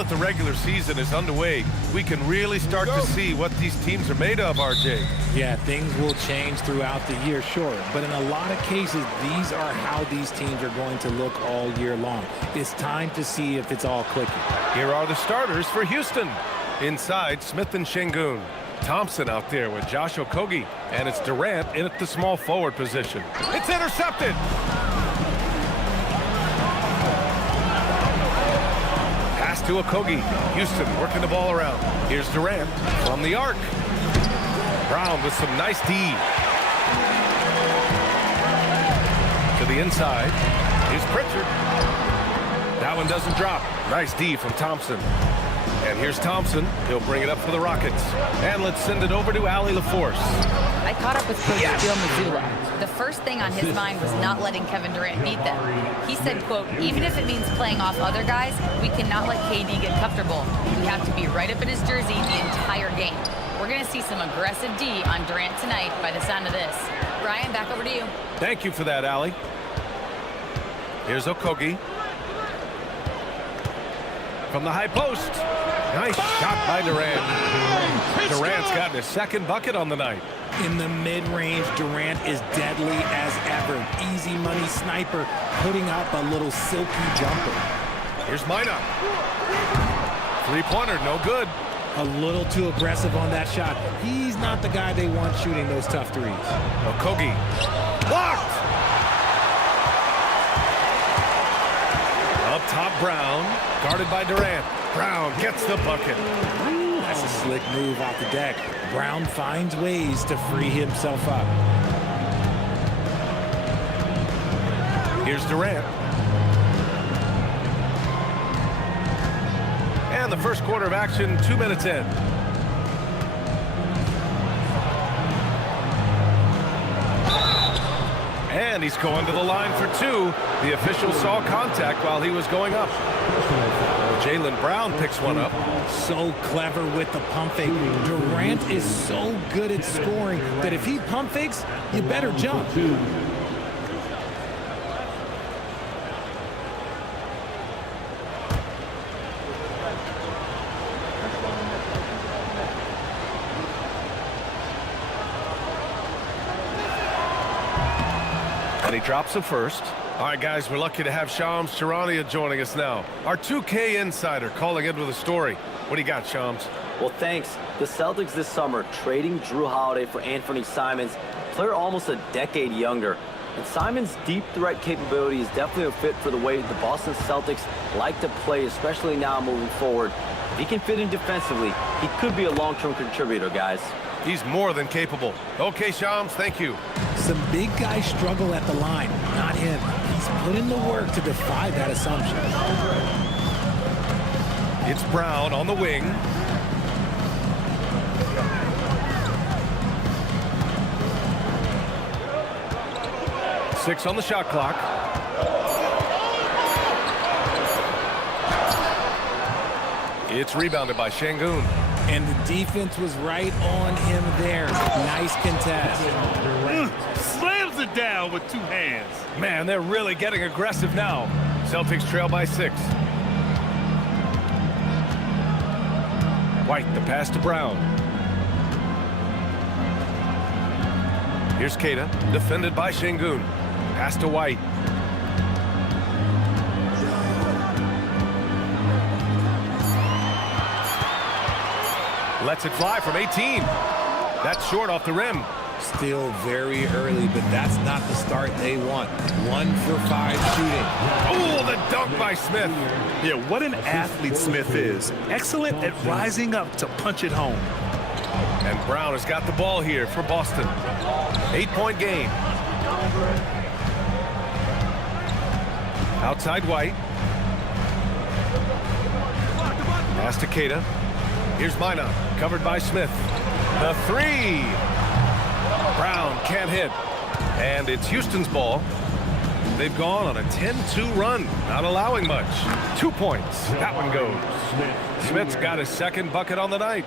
That the regular season is underway, we can really start to see what these teams are made of, RJ. Yeah, things will change throughout the year, sure. But in a lot of cases, these are how these teams are going to look all year long. It's time to see if it's all clicking. Here are the starters for Houston. Inside, Smith and Şengün. Thompson out there with Josh Okogie. And it's Durant in at the small forward position. It's intercepted! Pass to Okogie. Houston working the ball around. Here's Durant from the arc. Brown with some nice D. To the inside. Here's Pritchard. That one doesn't drop. Nice D from Thompson. And here's Thompson. He'll bring it up for the Rockets. And let's send it over to Allie LaForce. I caught up with Coach Joe Mazzulla. The first thing on his mind was not letting Kevin Durant beat them. He said, quote, even if it means playing off other guys, we cannot let KD get comfortable. We have to be right up in his jersey the entire game. We're going to see some aggressive D on Durant tonight by the sound of this. Brian, back over to you. Thank you for that, Allie. Here's Okogie. From the high post. Nice shot by Durant. Durant's gotten his second bucket on the night. In the mid-range, Durant is deadly as ever. Easy money sniper, putting up a little silky jumper. Here's Minot. Three-pointer, no good. A little too aggressive on that shot. He's not the guy they want shooting those tough threes. Okogie. Blocked! Up top, Brown. Guarded by Durant. Brown gets the bucket. That's a slick move off the deck. Brown finds ways to free himself up. Here's Durant. And the first quarter of action, 2 minutes in. And he's going to the line for two. The official saw contact while he was going up. Jaylen Brown picks one up. So clever with the pump fake. Durant is so good at scoring that if he pump fakes, you better jump. And he drops it first. All right, guys, we're lucky to have Shams Charania joining us now. Our 2K insider calling in with a story. What do you got, Shams? Well, thanks. The Celtics this summer trading Drew Holiday for Anthony Simons, player almost a decade younger. And Simons' deep threat capability is definitely a fit for the way the Boston Celtics like to play, especially now moving forward. If he can fit in defensively, he could be a long-term contributor, guys. He's more than capable. Okay, Shams, thank you. Some big guys struggle at the line, not him. He's put in the work to defy that assumption. It's Brown on the wing. Six on the shot clock. It's rebounded by Şengün. And the defense was right on him there. Nice contest. Slams it down with two hands. Man, they're really getting aggressive now. Celtics trail by 6. White, the pass to Brown. Here's Keita, defended by Şengün. Pass to White. Lets it fly from 18. That's short off the rim. Still very early, but that's not the start they want. 1 for 5 shooting. Oh, the dunk by Smith. Yeah, what an athlete Smith is. Excellent at rising up to punch it home. And Brown has got the ball here for Boston. 8-point game. Outside White. Pass to Keita. Here's Minot, covered by Smith. The three. Brown can't hit. And it's Houston's ball. They've gone on a 10-2 run, not allowing much. 2 points. That one goes. Smith's got his second bucket on the night.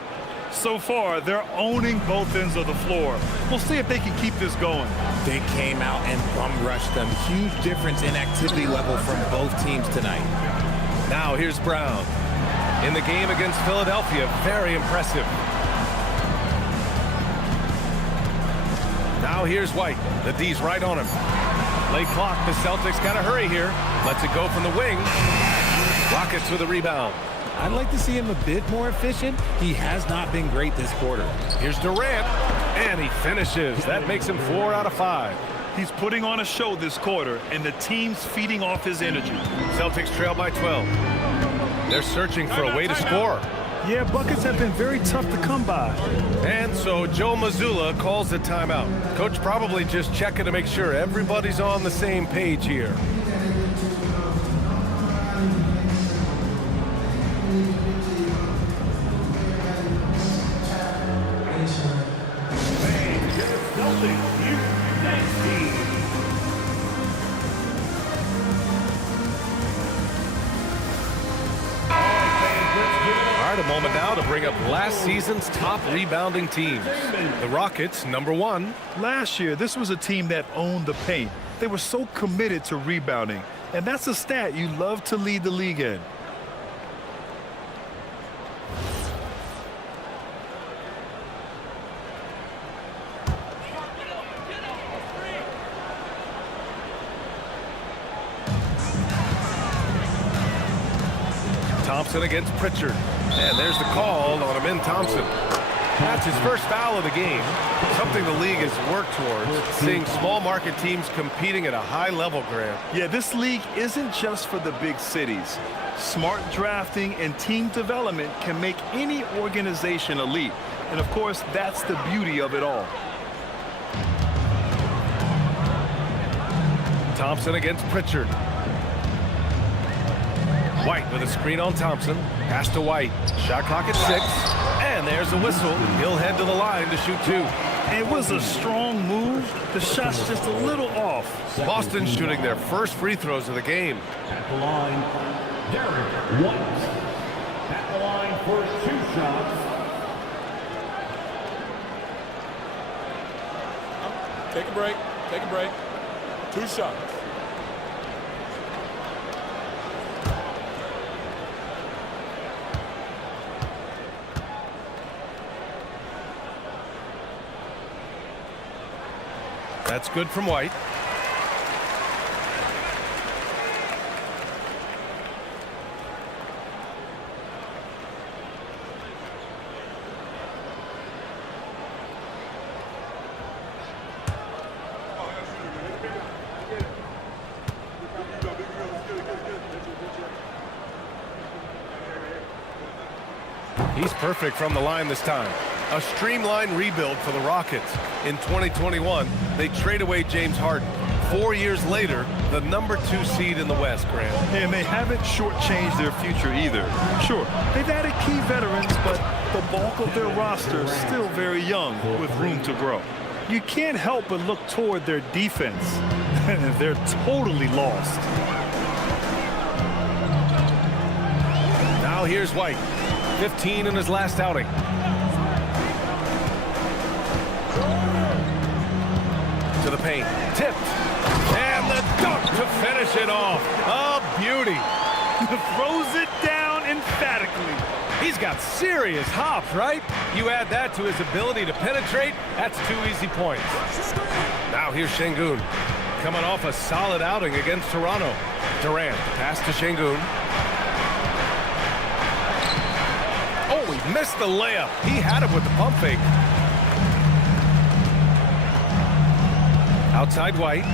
So far, they're owning both ends of the floor. We'll see if they can keep this going. They came out and bum-rushed them. Huge difference in activity level from both teams tonight. Now here's Brown. in the game against Philadelphia. Very impressive. Now here's White. The D's right on him. Late clock. The Celtics got to hurry here. Lets it go from the wing. Rockets with a rebound. I'd like to see him a bit more efficient. He has not been great this quarter. Here's Durant, and he finishes. That makes him 4 out of 5. He's putting on a show this quarter, and the team's feeding off his energy. Celtics trail by 12. They're searching for a way to score. Yeah, buckets have been very tough to come by. And so Joe Mazzulla calls the timeout. Coach probably just checking to make sure everybody's on the same page here. A moment now to bring up last season's top rebounding teams. The Rockets, number 1. Last year, this was a team that owned the paint. They were so committed to rebounding, and that's a stat you love to lead the league in. Thompson against Pritchard. And there's the call on Amin Thompson. That's his first foul of the game. Something the league has worked towards, seeing small market teams competing at a high level, Grant. Yeah, this league isn't just for the big cities. Smart drafting and team development can make any organization elite. And of course, that's the beauty of it all. Thompson against Pritchard. White with a screen on Thompson. Pass to White. Shot clock at 6. And there's a whistle. He'll head to the line to shoot 2. It was a strong move. The shot's just a little off. Boston shooting their first free throws of the game. At the line, Derek White. At the line for 2 shots. Take a break. Take a break. 2 shots. That's good from White. He's perfect from the line this time. A streamlined rebuild for the Rockets. In 2021, they trade away James Harden. 4 years later, the number 2 seed in the West, Grant. And they haven't shortchanged their future either. Sure, they've added key veterans, but the bulk of their roster is still very young with room to grow. You can't help but look toward their defense. They're totally lost. Now here's White. 15 in his last outing. To the paint. Tipped. And the dunk to finish it off. A beauty. Throws it down emphatically. He's got serious hops, right? You add that to his ability to penetrate, that's 2 easy points. Now here's Şengün. Coming off a solid outing against Toronto. Durant, pass to Şengün. Oh, he missed the layup. He had it with the pump fake. Outside White.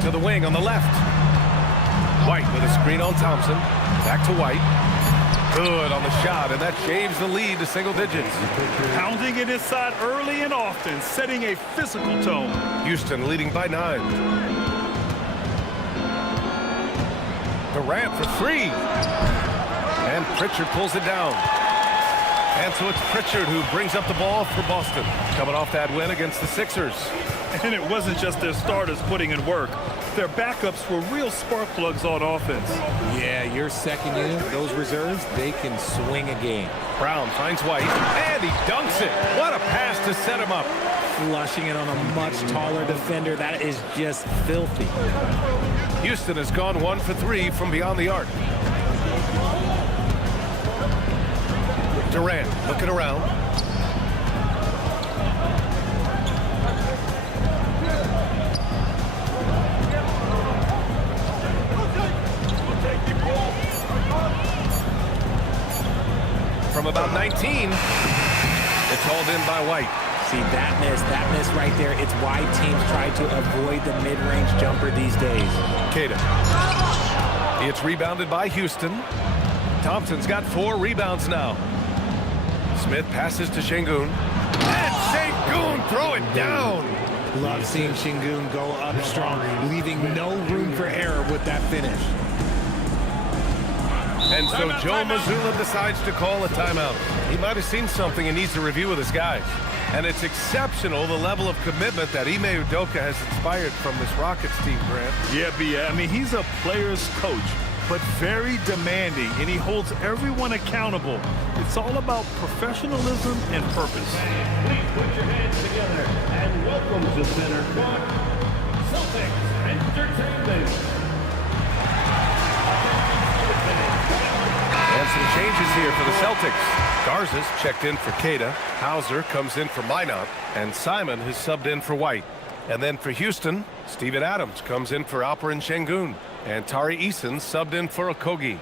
To the wing on the left. White with a screen on Thompson. Back to White. Good on the shot, and that shaves the lead to single digits. Pounding it inside early and often, setting a physical tone. Houston leading by 9. Durant for 3. And Pritchard pulls it down. And so it's Pritchard who brings up the ball for Boston. Coming off that win against the Sixers. And it wasn't just their starters putting in work. Their backups were real spark plugs on offense. Yeah, your second unit, those reserves, they can swing a game. Brown finds White, and he dunks it. What a pass to set him up. Flushing it on a much taller defender, that is just filthy. Houston has gone 1 for 3 from beyond the arc. Durant looking around. From about 19, it's hauled in by White. See, that miss right there, it's why teams try to avoid the mid-range jumper these days. Queta. It's rebounded by Houston. Thompson's got 4 rebounds now. Smith passes to Şengün. And Şengün throw it down. Love seeing Şengün go up strong, leaving no room for error with that finish. And so Joe Mazzulla decides to call a timeout. He might have seen something and needs to review with his guys. And it's exceptional, the level of commitment that Ime Udoka has inspired from this Rockets team, Grant. Yeah, B. I mean, he's a player's coach, but very demanding, and he holds everyone accountable. It's all about professionalism and purpose. Please put your hands together and welcome to Center Court, Celtics Entertainment. And some changes here for the Celtics. Garza's checked in for Queta. Hauser comes in for Minot. And Simon has subbed in for White. And then for Houston, Steven Adams comes in for Alperen Şengün. And Tari Eason subbed in for Okogie.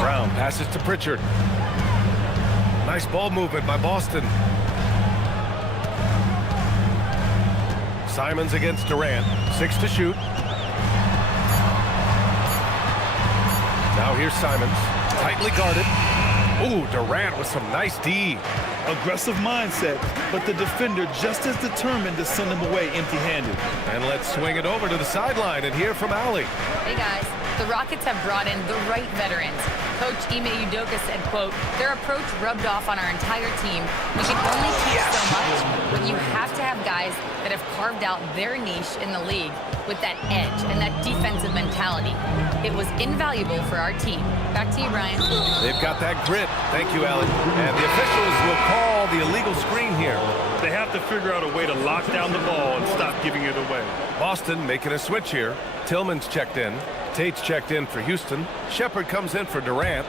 Brown passes to Pritchard. Nice ball movement by Boston. Simons against Durant. 6 to shoot. Now here's Simons. Tightly guarded. Ooh, Durant with some nice D. Aggressive mindset, but the defender just as determined to send him away empty-handed. And let's swing it over to the sideline and hear from Allie. Hey guys, the Rockets have brought in the right veterans. Coach Ime Udoka said, quote, their approach rubbed off on our entire team. We can only teach so much, but you have to have guys that have carved out their niche in the league with that edge and that defensive mentality. It was invaluable for our team. Back to you, Brian. They've got that grit. Thank you, Allie. And the officials will call the illegal screen here. They have to figure out a way to lock down the ball and stop giving it away. Boston making a switch here. Tillman's checked in. Tate's checked in for Houston. Shepard comes in for Durant.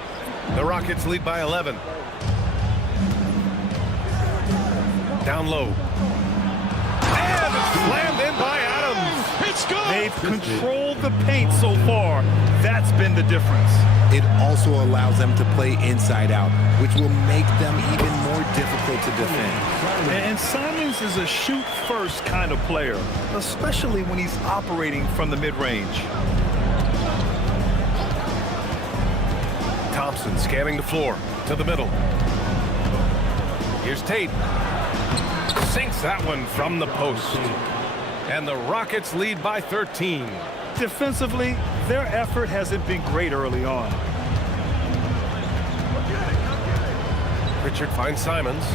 The Rockets lead by 11. Down low. And it's slammed in by Adams. It's good. They've controlled the paint so far. That's been the difference. It also allows them to play inside out, which will make them even more difficult to defend. And Simons is a shoot-first kind of player, especially when he's operating from the mid-range. Thompson scanning the floor to the middle. Here's Tate. Sinks that one from the post. And the Rockets lead by 13. Defensively, their effort hasn't been great early on. Pritchard finds Simons.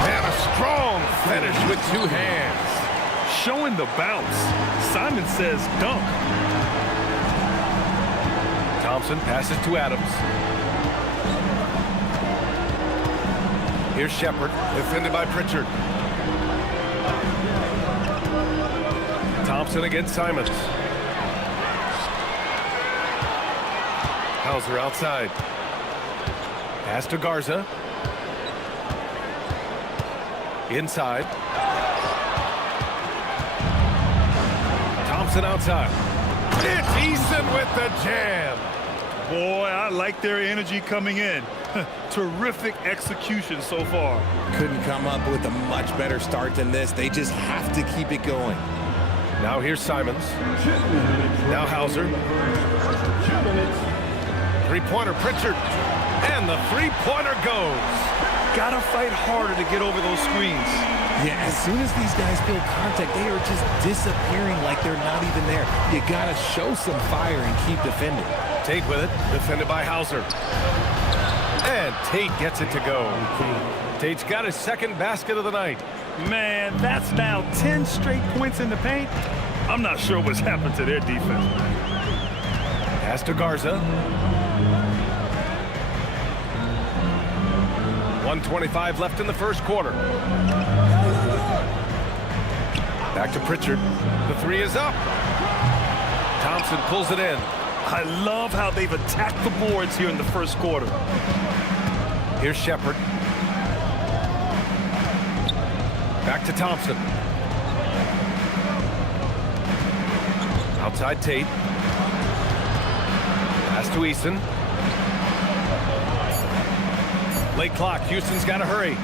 And a strong finish with 2 hands. Showing the bounce. Simon says dunk. Thompson passes to Adams. Here's Shepard, defended by Pritchard. Thompson against Simons. Hauser outside. Pass to Garza. Inside. Thompson outside. It's Eason with the jam. Boy, I like their energy coming in. Terrific execution so far. Couldn't come up with a much better start than this. They just have to keep it going. Now here's Simons. Now Hauser. 2 minutes. Three-pointer Pritchard. And the three-pointer goes. got to fight harder to get over those screens. Yeah, as soon as these guys feel contact, they are just disappearing like they're not even there. You got to show some fire and keep defending. Tate with it, defended by Hauser. And Tate gets it to go. Tate's got his second basket of the night. Man, that's now 10 straight points in the paint. I'm not sure what's happened to their defense. Pass to Garza. 1:25 left in the first quarter. Back to Pritchard. The three is up. Thompson pulls it in. I love how they've attacked the boards here in the first quarter. Here's Shepard. Back to Thompson. Outside Tate. Pass to Eason. Late clock. Houston's got to hurry.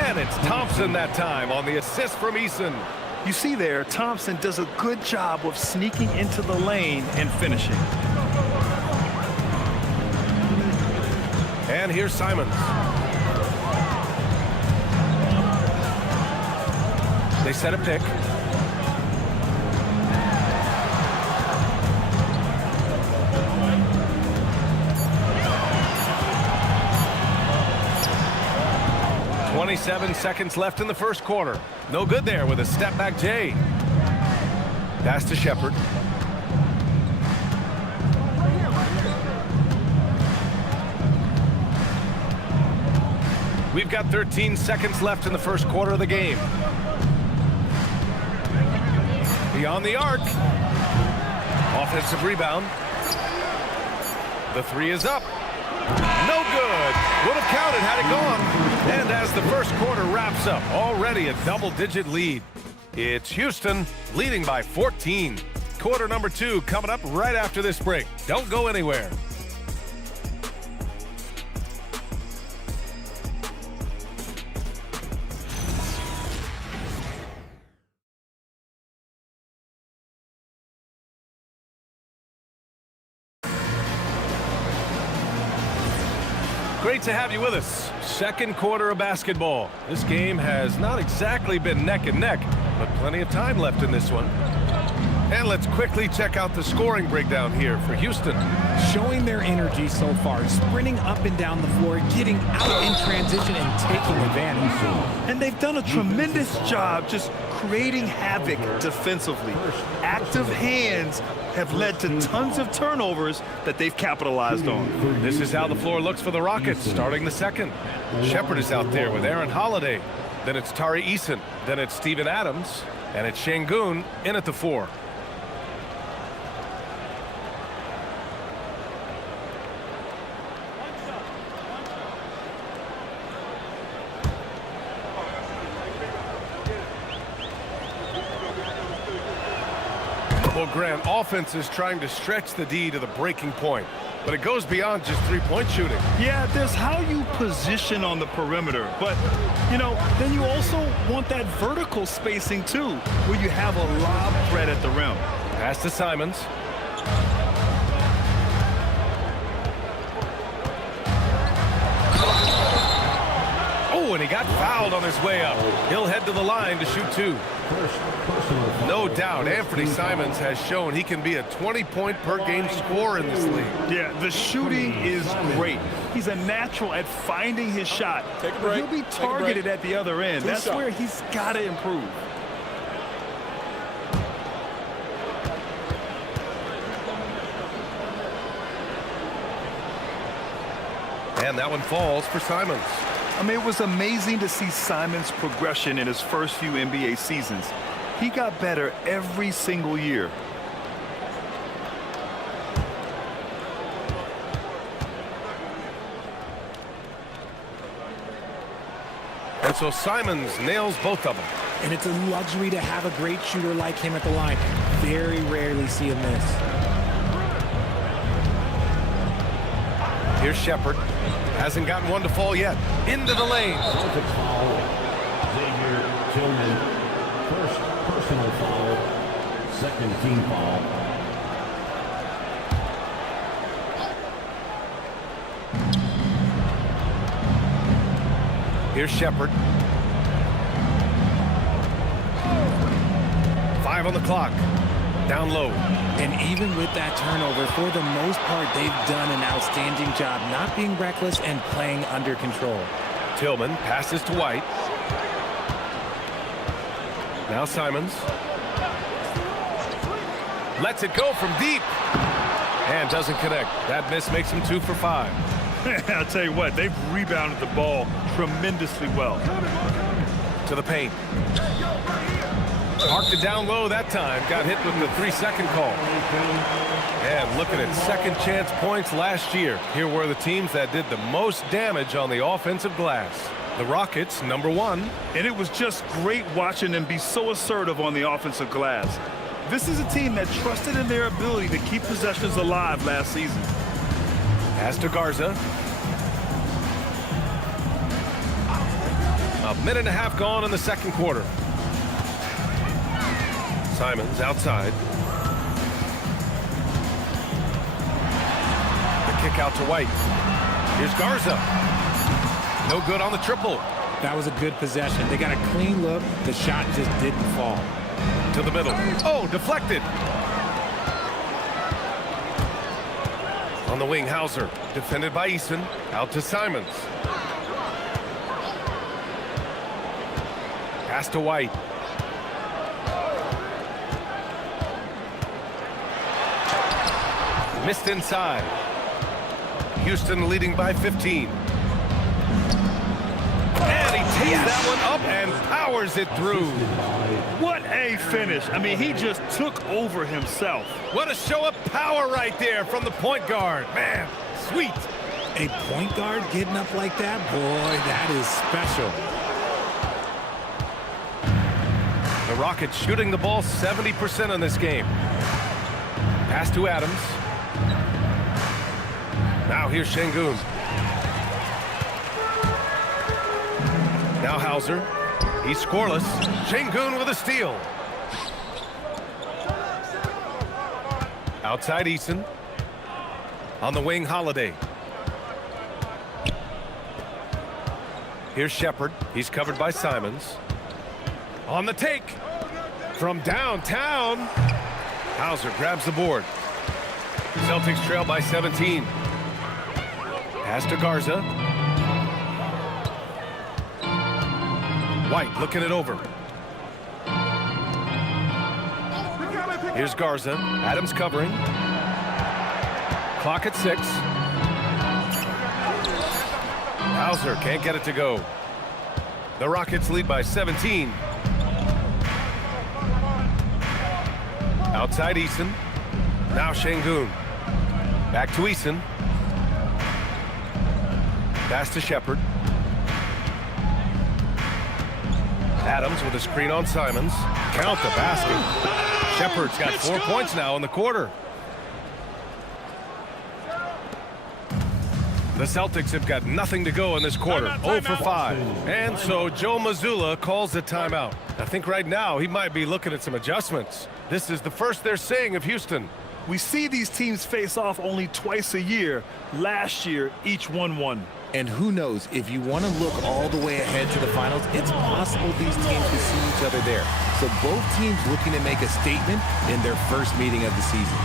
And it's Thompson that time on the assist from Eason. You see there, Thompson does a good job of sneaking into the lane and finishing. And here's Simons. They set a pick. Seconds left in the first quarter. No good there with a step back Jay. Pass to Shepard. We've got 13 seconds left in the first quarter of the game. Beyond the arc. Offensive rebound. The three is up. No good. Would have counted had it gone. And as the first quarter wraps up, already a double-digit lead. It's Houston leading by 14. Quarter number 2 coming up right after this break. Don't go anywhere. Great to have you with us. Second quarter of basketball. This game has not exactly been neck and neck, but plenty of time left in this one. And let's quickly check out the scoring breakdown here for Houston. Showing their energy so far, sprinting up and down the floor, getting out in transition and taking advantage. And they've done a tremendous job just creating havoc defensively. Active hands have led to tons of turnovers that they've capitalized on. This is how the floor looks for the Rockets starting the second. Shepard is out there with Aaron Holiday. Then it's Tari Eason. Then it's Steven Adams. And it's Şengün in at the 4. Well, Grant, offense is trying to stretch the D to the breaking point, but it goes beyond just three-point shooting. Yeah, there's how you position on the perimeter, but, you know, then you also want that vertical spacing, too, where you have a lob threat at the rim. Pass to Simons. Oh, and he got fouled on his way up. He'll head to the line to shoot 2. No doubt, Anthony Simons has shown he can be a 20-point-per-game scorer in this league. Yeah, the shooting is great. He's a natural at finding his shot. Take a break. He'll be targeted at the other end. That's where he's got to improve. And that one falls for Simons. I mean, it was amazing to see Simons' progression in his first few NBA seasons. He got better every single year. And so Simons nails both of them. And it's a luxury to have a great shooter like him at the line. Very rarely see him miss. Here's Shepard. Hasn't gotten one to fall yet. Into the lane. Celtics foul. Xavier Tillman. First personal foul. Second team foul. Here's Shepard. 5 on the clock. Down low. And even with that turnover, for the most part, they've done an outstanding job not being reckless and playing under control. Tillman passes to White. Now Simons. Lets it go from deep. And doesn't connect. That miss makes him 2 for 5. I'll tell you what, they've rebounded the ball tremendously well. To the paint. Parked it down low that time. Got hit with the 3-second call. And looking at second chance points last year. Here were the teams that did the most damage on the offensive glass. The Rockets, number 1. And it was just great watching them be so assertive on the offensive glass. This is a team that trusted in their ability to keep possessions alive last season. Pass to Garza. A minute and a half gone in the second quarter. Simons outside. The kick out to White. Here's Garza. No good on the triple. That was a good possession. They got a clean look. The shot just didn't fall. To the middle. Oh, deflected. On the wing, Hauser. Defended by Eason. Out to Simons. Pass to White. Missed inside. Houston leading by 15. And he takes that one up and powers it through. What a finish. I mean, he just took over himself. What a show of power right there from the point guard. Man, sweet. A point guard getting up like that? Boy, that is special. The Rockets shooting the ball 70% in this game. Pass to Adams. Now here's Şengün. Now Hauser. He's scoreless. Şengün with a steal. Outside Eason. On the wing, Holiday. Here's Shepard. He's covered by Simons. On the take. From downtown. Hauser grabs the board. Celtics trail by 17. Pass to Garza. White looking it over. Here's Garza. Adams covering. Clock at 6. Hauser can't get it to go. The Rockets lead by 17. Outside Eason. Now Şengün. Back to Eason. Pass to Shepard. Adams with a screen on Simons. Count the basket. Shepard's got 4 points now in the quarter. The Celtics have got nothing to go in this quarter. 0 for 5. And so Joe Mazzulla calls the timeout. I think right now he might be looking at some adjustments. This is the first they're seeing of Houston. We see these teams face off only twice a year. Last year, each won. And who knows, if you want to look all the way ahead to the finals, it's possible these teams could see each other there. So both teams looking to make a statement in their first meeting of the season.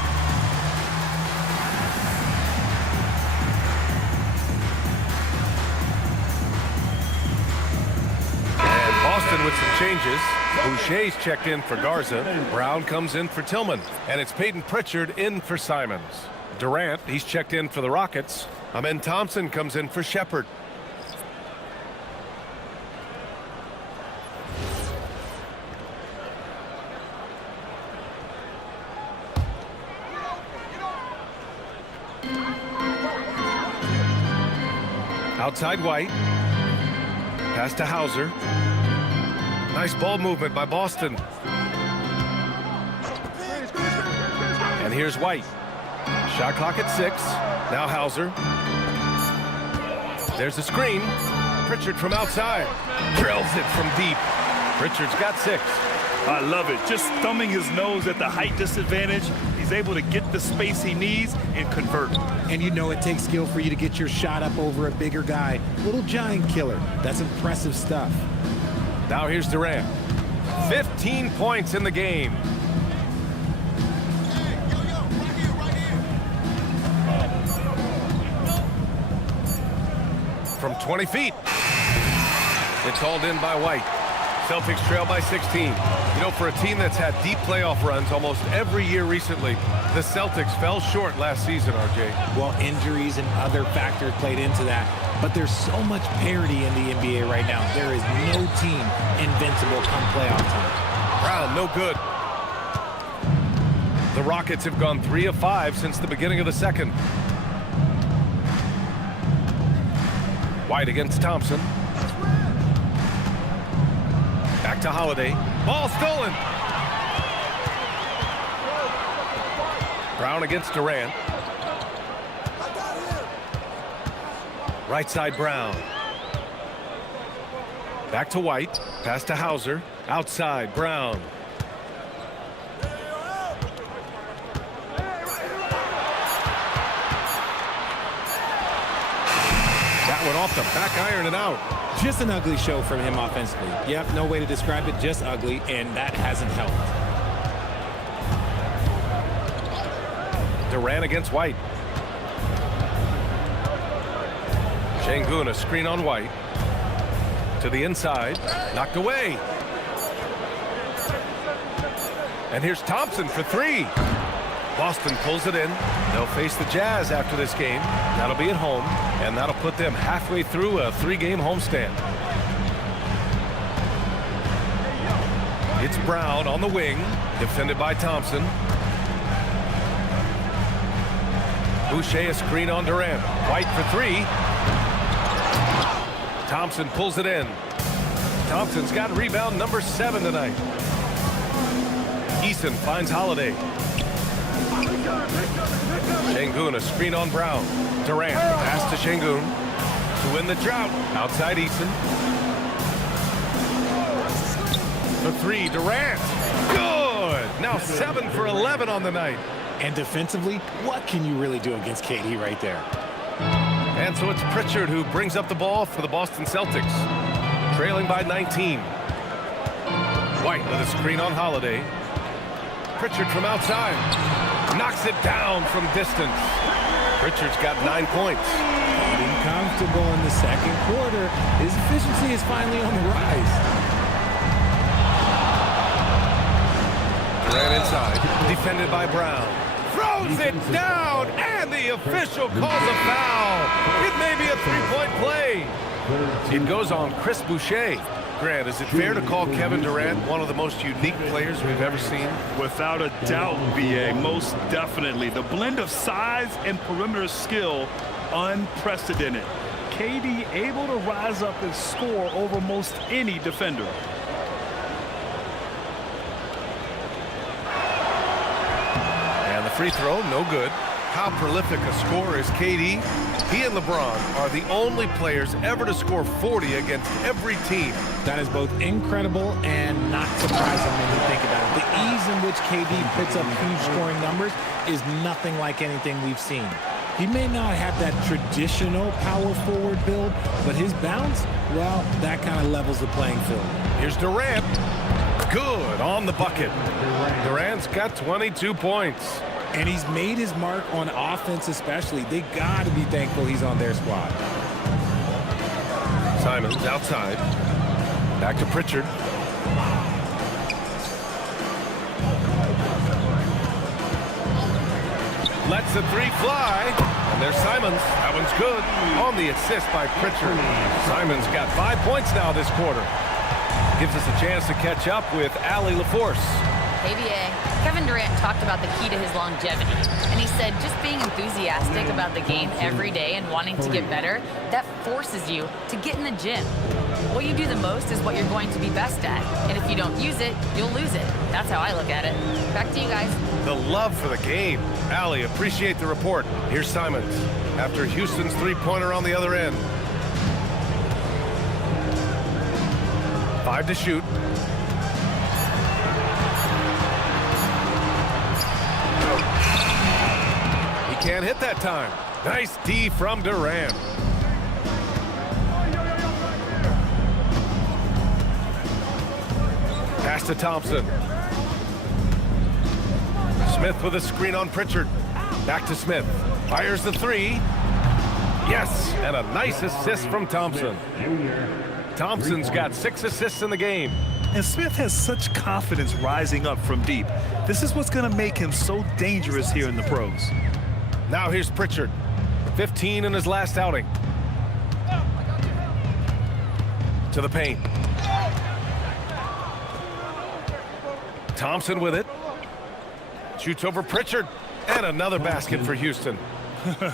And Boston with some changes. Boucher's checked in for Garza. Brown comes in for Tillman. And it's Peyton Pritchard in for Simons. Durant, he's checked in for the Rockets. Amen Thompson comes in for Shepard. Outside White. Pass to Hauser. Nice ball movement by Boston. And here's White. Shot clock at 6. Now Hauser. There's a screen. Pritchard from outside. Drills it from deep. Pritchard's got 6. I love it. Just thumbing his nose at the height disadvantage. He's able to get the space he needs and convert. And you know it takes skill for you to get your shot up over a bigger guy. Little giant killer. That's impressive stuff. Now here's Durant. 15 points in the game. From 20 feet. It's hauled in by White. Celtics trail by 16. You know, for a team that's had deep playoff runs almost every year recently, the Celtics fell short last season, RJ. Well, injuries and other factors played into that. But there's so much parity in the NBA right now. There is no team invincible come playoff time. Brown, no good. The Rockets have gone 3 of 5 since the beginning of the second. White against Thompson. Back to Holiday. Ball stolen. Brown against Durant. Right side Brown. Back to White. Pass to Hauser. Outside Brown. That one off the back iron and out. Just an ugly show from him offensively. Yep, no way to describe it, just ugly, and that hasn't helped. Durant against White. Şengün, a screen on White. To the inside. Knocked away. And here's Thompson for 3. Boston pulls it in. They'll face the Jazz after this game. That'll be at home, and that'll put them halfway through a 3-game homestand. It's Brown on the wing, defended by Thompson. Boucher a screen on Durant. White for 3. Thompson pulls it in. Thompson's got rebound number 7 tonight. Eason finds Holiday. Şengün, a screen on Brown. Durant, pass to Şengün to win the drought. Outside Eason. For 3, Durant. Good! Now 7 for 11 on the night. And defensively, what can you really do against KD right there? And so it's Pritchard who brings up the ball for the Boston Celtics. Trailing by 19. White with a screen on Holiday. Pritchard from outside. Knocks it down from distance. Pritchard's got 9 points. Getting comfortable in the second quarter. His efficiency is finally on the rise. Durant inside. Defended by Brown. Throws it down, and the official calls a foul. It may be a 3-point play. It goes on Chris Boucher. Grant, is it fair to call Kevin Durant one of the most unique players we've ever seen? Without a doubt, BA, most definitely. The blend of size and perimeter skill, unprecedented. KD able to rise up and score over most any defender. And the free throw, no good. How prolific a scorer is KD? He and LeBron are the only players ever to score 40 against every team. That is both incredible and not surprising when you think about it. The ease in which KD puts up huge scoring numbers is nothing like anything we've seen. He may not have that traditional power forward build, but his bounce, well, that kind of levels the playing field. Here's Durant. Good on the bucket. Durant's got 22 points. And he's made his mark on offense especially. They got to be thankful he's on their squad. Simons outside. Back to Pritchard. Lets the 3 fly. And there's Simons. That one's good. On the assist by Pritchard. Simons got 5 points now this quarter. Gives us a chance to catch up with Allie LaForce. ABA. Kevin Durant talked about the key to his longevity, and he said just being enthusiastic about the game every day and wanting to get better, that forces you to get in the gym. What you do the most is what you're going to be best at, and if you don't use it, you'll lose it. That's how I look at it. Back to you guys. The love for the game. Allie, appreciate the report. Here's Simons after Houston's 3-pointer on the other end. 5 to shoot. can't hit that time. Nice D from Durant. Pass to Thompson. Smith with a screen on Pritchard. Back to Smith. Fires the three. Yes, and a nice assist from Thompson. Thompson's got 6 assists in the game. And Smith has such confidence rising up from deep. This is what's going to make him so dangerous here in the pros. Now here's Pritchard. 15 in his last outing. To the paint. Thompson with it. Shoots over Pritchard. And another basket for Houston.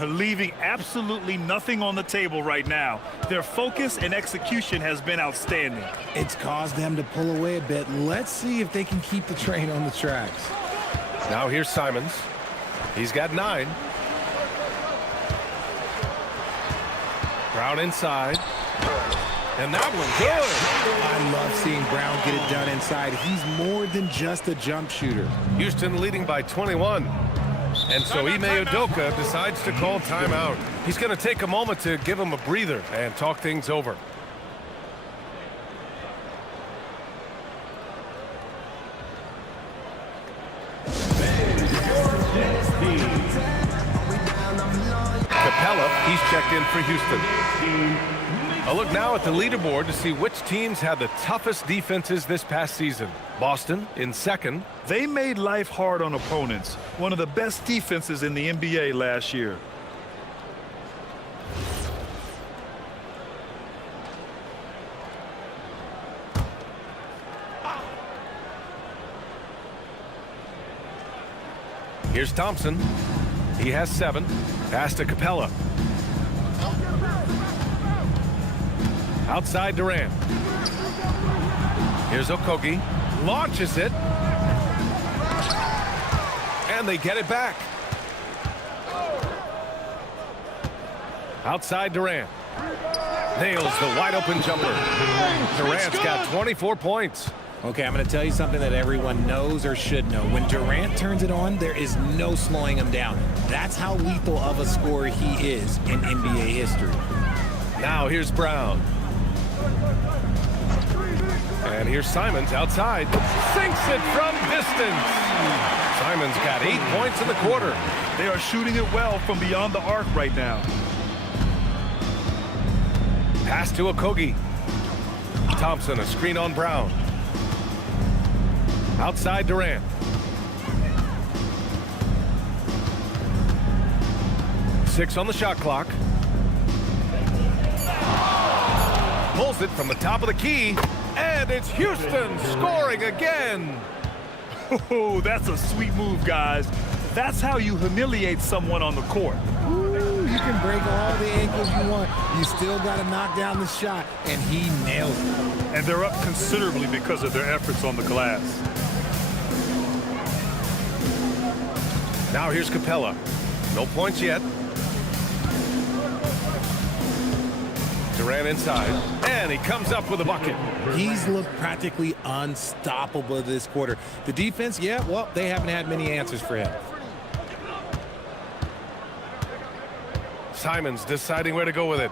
Leaving absolutely nothing on the table right now. Their focus and execution has been outstanding. It's caused them to pull away a bit. Let's see if they can keep the train on the tracks. Now here's Simons. He's got 9. Brown inside. And that one good. I love seeing Brown get it done inside. He's more than just a jump shooter. Houston leading by 21. And so Ime Udoka decides to call timeout. He's going to take a moment to give him a breather and talk things over. Capella, he's checked in for Houston. A look now at the leaderboard to see which teams had the toughest defenses this past season. Boston in second. They made life hard on opponents. One of the best defenses in the NBA last year. Here's Thompson. He has 7. Pass to Capella. Outside Durant. Here's Okogie. Launches it. And they get it back. Outside Durant. Nails the wide open jumper. Durant's got 24 points. Okay, I'm going to tell you something that everyone knows or should know. When Durant turns it on, there is no slowing him down. That's how lethal of a scorer he is in NBA history. Now here's Brown. And here's Simons outside. Sinks it from distance. Simons got 8 points in the quarter. They are shooting it well from beyond the arc right now. Pass to Okogie. Thompson, a screen on Brown. Outside Durant. Six on the shot clock. Pulls it from the top of the key. And it's Houston scoring again. Oh, that's a sweet move, guys. That's how you humiliate someone on the court. Ooh, you can break all the ankles you want. You still got to knock down the shot, and he nails it. And they're up considerably because of their efforts on the glass. Now here's Capella. No points yet. Durant inside, and he comes up with a bucket. He's looked practically unstoppable this quarter. The defense, yeah, well, they haven't had many answers for him. Simons deciding where to go with it.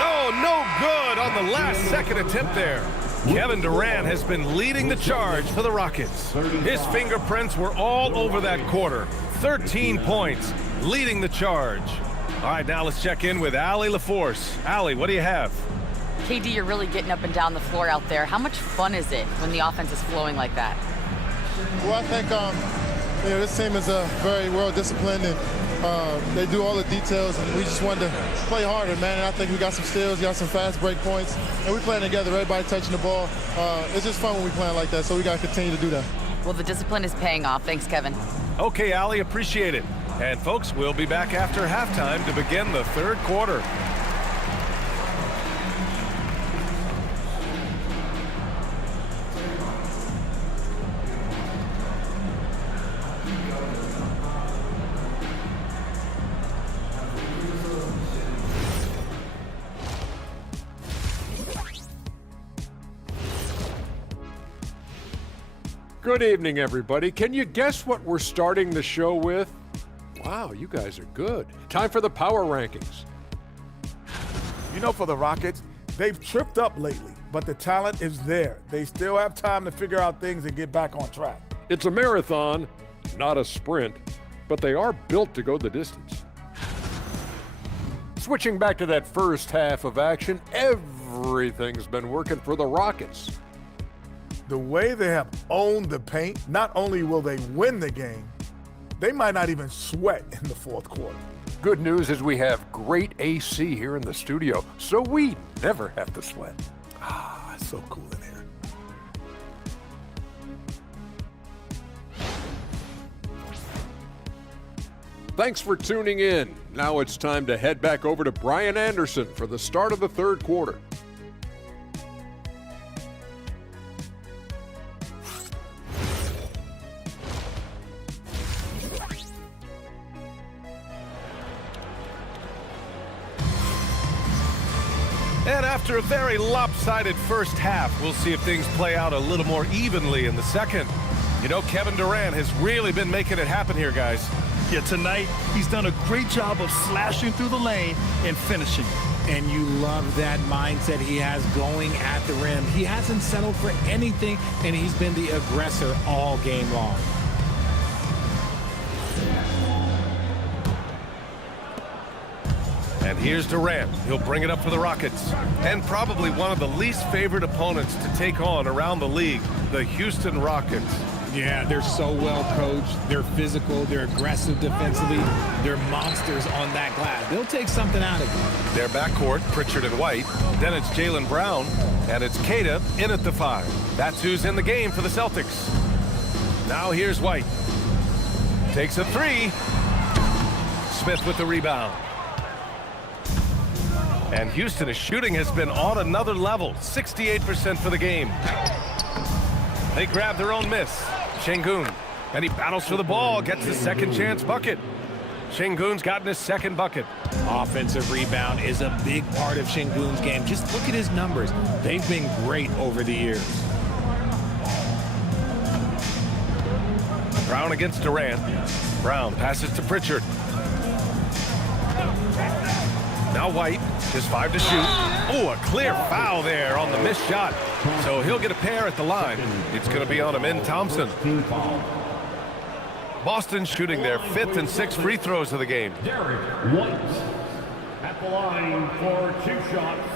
Oh, no good on the last second attempt there. Kevin Durant has been leading the charge for the Rockets. His fingerprints were all over that quarter. 13 points, leading the charge. All right, now let's check in with Allie LaForce. Allie, what do you have? KD, you're really getting up and down the floor out there. How much fun is it when the offense is flowing like that? Well, I think this team is very well disciplined, and they do all the details, and we just wanted to play harder, man. And I think we got some steals, got some fast break points, and we're playing together, everybody touching the ball. It's just fun when we playing like that, so we got to continue to do that. Well, the discipline is paying off. Thanks, Kevin. Okay, Allie, appreciate it. And folks, we'll be back after halftime to begin the third quarter. Good evening, everybody. Can you guess what we're starting the show with? Wow, you guys are good. Time for the power rankings. You know, for the Rockets, they've tripped up lately, but the talent is there. They still have time to figure out things and get back on track. It's a marathon, not a sprint, but they are built to go the distance. Switching back to that first half of action, everything's been working for the Rockets. The way they have owned the paint, not only will they win the game, they might not even sweat in the fourth quarter. Good news is we have great AC here in the studio, so we never have to sweat. Ah, it's so cool in here. Thanks for tuning in. Now it's time to head back over to Brian Anderson for the start of the third quarter. And after a very lopsided first half, we'll see if things play out a little more evenly in the second. You know, Kevin Durant has really been making it happen here, guys. Yeah, tonight he's done a great job of slashing through the lane and finishing. And you love that mindset he has going at the rim. He hasn't settled for anything, and he's been the aggressor all game long. And here's Durant. He'll bring it up for the Rockets. And probably one of the least favored opponents to take on around the league, the Houston Rockets. Yeah, they're so well coached. They're physical. They're aggressive defensively. They're monsters on that glass. They'll take something out of it. Their backcourt, Pritchard and White. Then it's Jaylen Brown. And it's Queta in at the 5. That's who's in the game for the Celtics. Now here's White. Takes a 3. Smith with the rebound. And Houston's shooting has been on another level, 68% for the game. They grab their own miss. Şengün, and he battles for the ball, gets the second chance bucket. Şengün's gotten his second bucket. Offensive rebound is a big part of Şengün's game. Just look at his numbers. They've been great over the years. Brown against Durant. Brown passes to Pritchard. Now White, just 5 to shoot. Oh, a clear foul there on the missed shot. So he'll get a pair at the line. It's going to be on Amin Thompson. Boston shooting their 5th and 6th free throws of the game. Derek White at the line for 2 shots.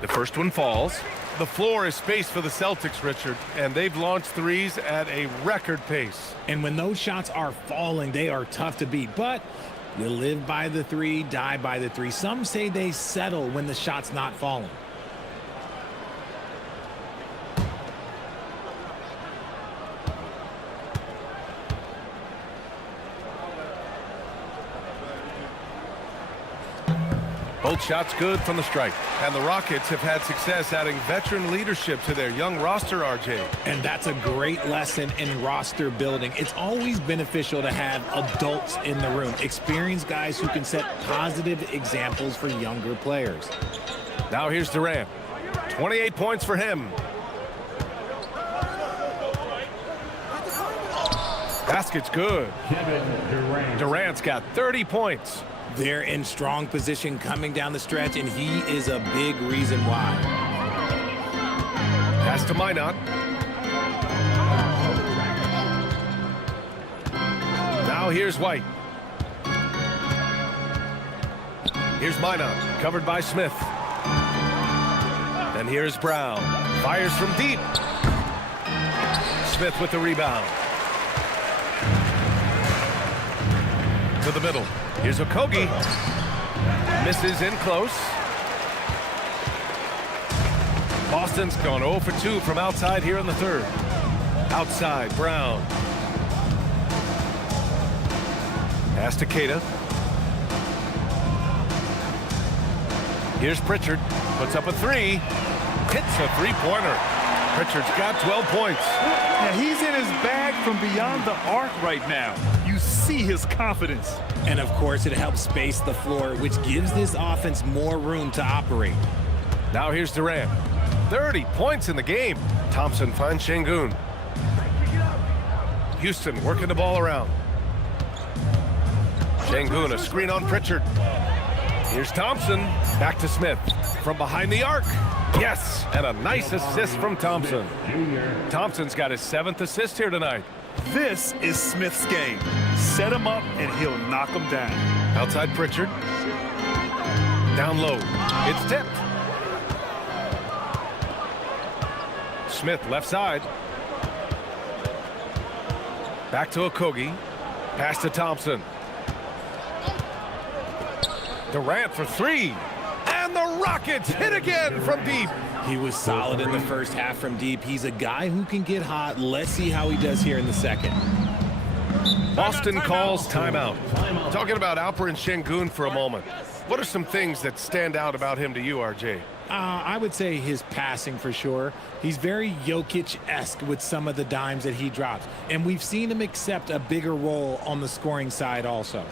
The first one falls. The floor is spaced for the Celtics, Richard, and they've launched threes at a record pace. And when those shots are falling, they are tough to beat. But you live by the 3, die by the 3. Some say they settle when the shot's not falling. Both shots good from the stripe. And the Rockets have had success adding veteran leadership to their young roster, RJ. And that's a great lesson in roster building. It's always beneficial to have adults in the room, experienced guys who can set positive examples for younger players. Now here's Durant. 28 points for him. Basket's good. Durant's got 30 points. They're in strong position coming down the stretch, and he is a big reason why. Pass to Minot. Now here's White. Here's Minot, covered by Smith. And here's Brown. Fires from deep. Smith with the rebound. To the middle. Here's Okogie. Misses in close. Boston's gone 0 for 2 from outside here in the third. Outside, Brown. Pass to Queta. Here's Pritchard. Puts up a three. Hits a three-pointer. Pritchard's got 12 points. Now, he's in his bag from beyond the arc right now. You see his confidence. And, of course, it helps space the floor, which gives this offense more room to operate. Now here's Durant. 30 points in the game. Thompson finds Şengün. Houston working the ball around. Şengün, a screen on Pritchard. Here's Thompson. Back to Smith. From behind the arc. Yes, and a nice assist from Thompson. Thompson's got his 7th assist here tonight. This is Smith's game. Set him up, and he'll knock him down. Outside Pritchard. Down low. It's tipped. Smith left side. Back to Okogie. Pass to Thompson. Durant for three. And the Rockets hit again from deep. He was solid in the first half from deep. He's a guy who can get hot. Let's see how he does here in the second. Boston calls timeout. Talking about Alperen Şengün for a moment. What are some things that stand out about him to you, RJ? I would say his passing for sure. He's very Jokic-esque with some of the dimes that he drops. And we've seen him accept a bigger role on the scoring side also.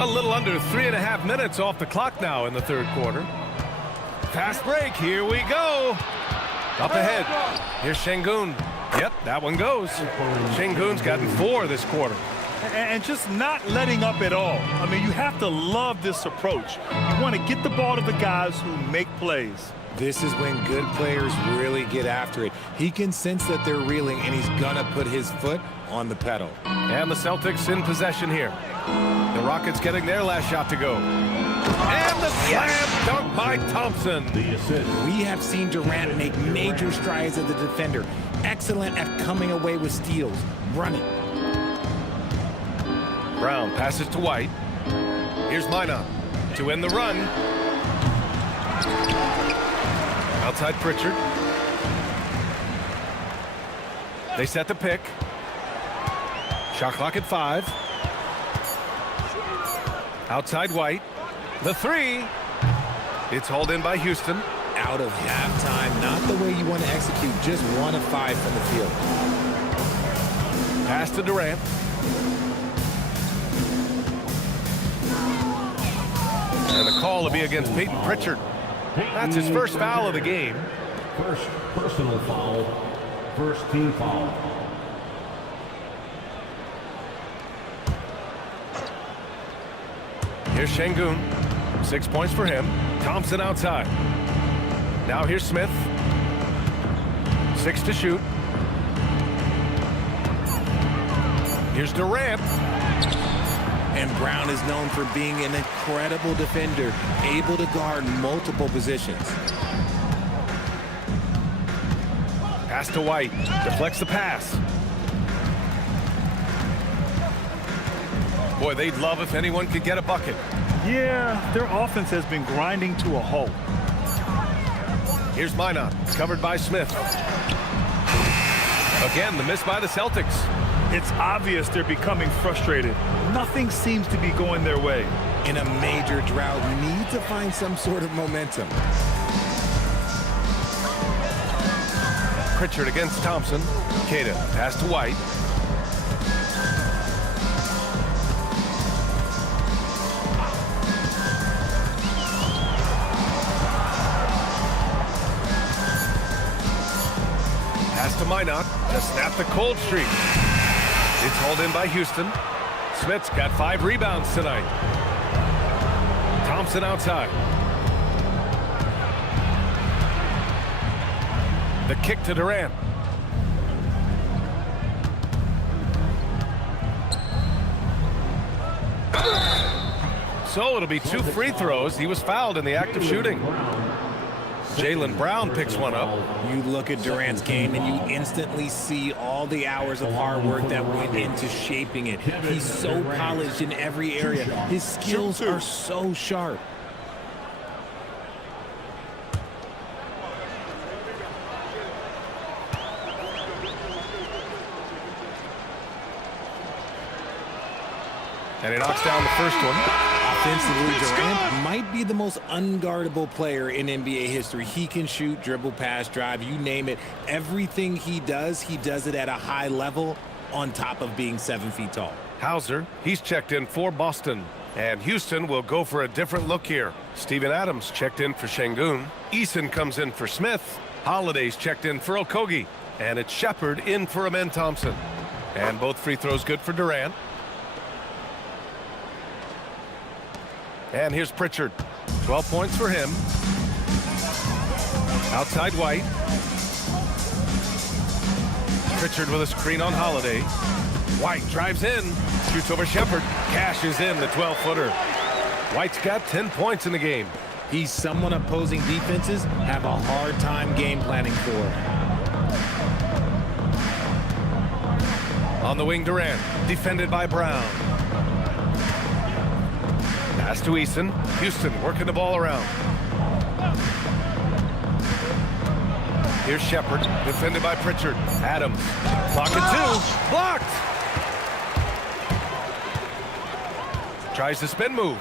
A little under 3.5 minutes off the clock now in the third quarter. Fast break, here we go. Up ahead, here's Şengün. Yep, that one goes. Şengün's gotten 4 this quarter. And just not letting up at all. I mean, you have to love this approach. You want to get the ball to the guys who make plays. This is when good players really get after it. He can sense that they're reeling, and he's gonna put his foot on the pedal. And the Celtics in possession here. The Rockets getting their last shot to go. And the slam dunk by Thompson. We have seen Durant make major strides as a defender. Excellent at coming away with steals. Running. Brown passes to White. Here's Minot to end the run. Outside Pritchard. They set the pick. Shot clock at 5. Outside White. The three. It's hauled in by Houston. Out of halftime. Not the way you want to execute. Just 1 of 5 from the field. Pass to Durant. And the call will be against Peyton Pritchard. That's his first foul of the game. First personal foul. First team foul. Here's Şengün. 6 points for him. Thompson outside. Now here's Smith. 6 to shoot. Here's Durant. And Brown is known for being an incredible defender, able to guard multiple positions. Pass to White. Deflects the pass. Boy, they'd love if anyone could get a bucket. Yeah, their offense has been grinding to a halt. Here's Minot, covered by Smith. Again, the miss by the Celtics. It's obvious they're becoming frustrated. Nothing seems to be going their way. In a major drought, you need to find some sort of momentum. Pritchard against Thompson. Queta, pass to White. Pass to Minot to snap the cold streak. It's hauled in by Houston. Smith's got 5 rebounds tonight. Thompson outside. The kick to Durant. So it'll be 2 free throws. He was fouled in the act of shooting. Jaylen Brown picks one up. You look at Durant's game and you instantly see all the hours of hard work that went into shaping it. He's so polished in every area. His skills are so sharp. And he knocks down the first one. Offensively, Durant might be the most unguardable player in NBA history. He can shoot, dribble, pass, drive, you name it. Everything he does it at a high level on top of being 7 feet tall. Hauser, he's checked in for Boston. And Houston will go for a different look here. Steven Adams checked in for Şengün. Eason comes in for Smith. Holiday's checked in for Okogie. And it's Shepard in for Amen Thompson. And both free throws good for Durant. And here's Pritchard. 12 points for him. Outside White. Pritchard with a screen on Holiday. White drives in. Shoots over Shepard. Cashes in the 12-footer. White's got 10 points in the game. He's someone opposing defenses have a hard time game planning for. On the wing, Durant. Defended by Brown. Pass to Eason. Houston working the ball around. Here's Shepard, defended by Pritchard. Adams, clock at 2, blocked! Tries the spin move.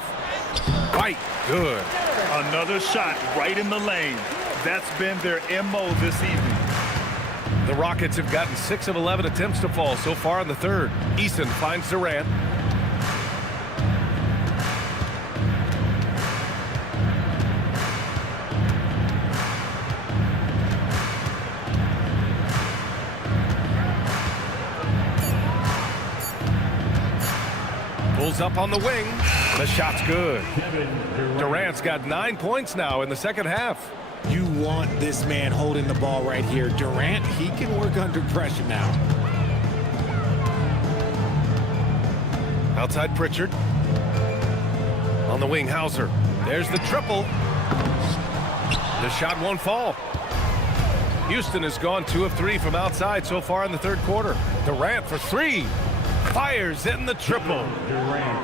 White, good. Another shot right in the lane. That's been their MO this evening. The Rockets have gotten 6 of 11 attempts to fall so far in the third. Eason finds Durant. Pulls up on the wing. The shot's good. Durant's got 9 points now in the second half. You want this man holding the ball right here. Durant, he can work under pressure now. Outside Pritchard. On the wing, Hauser. There's the triple. The shot won't fall. Houston has gone 2 of 3 from outside so far in the third quarter. Durant for 3. Fires in the triple.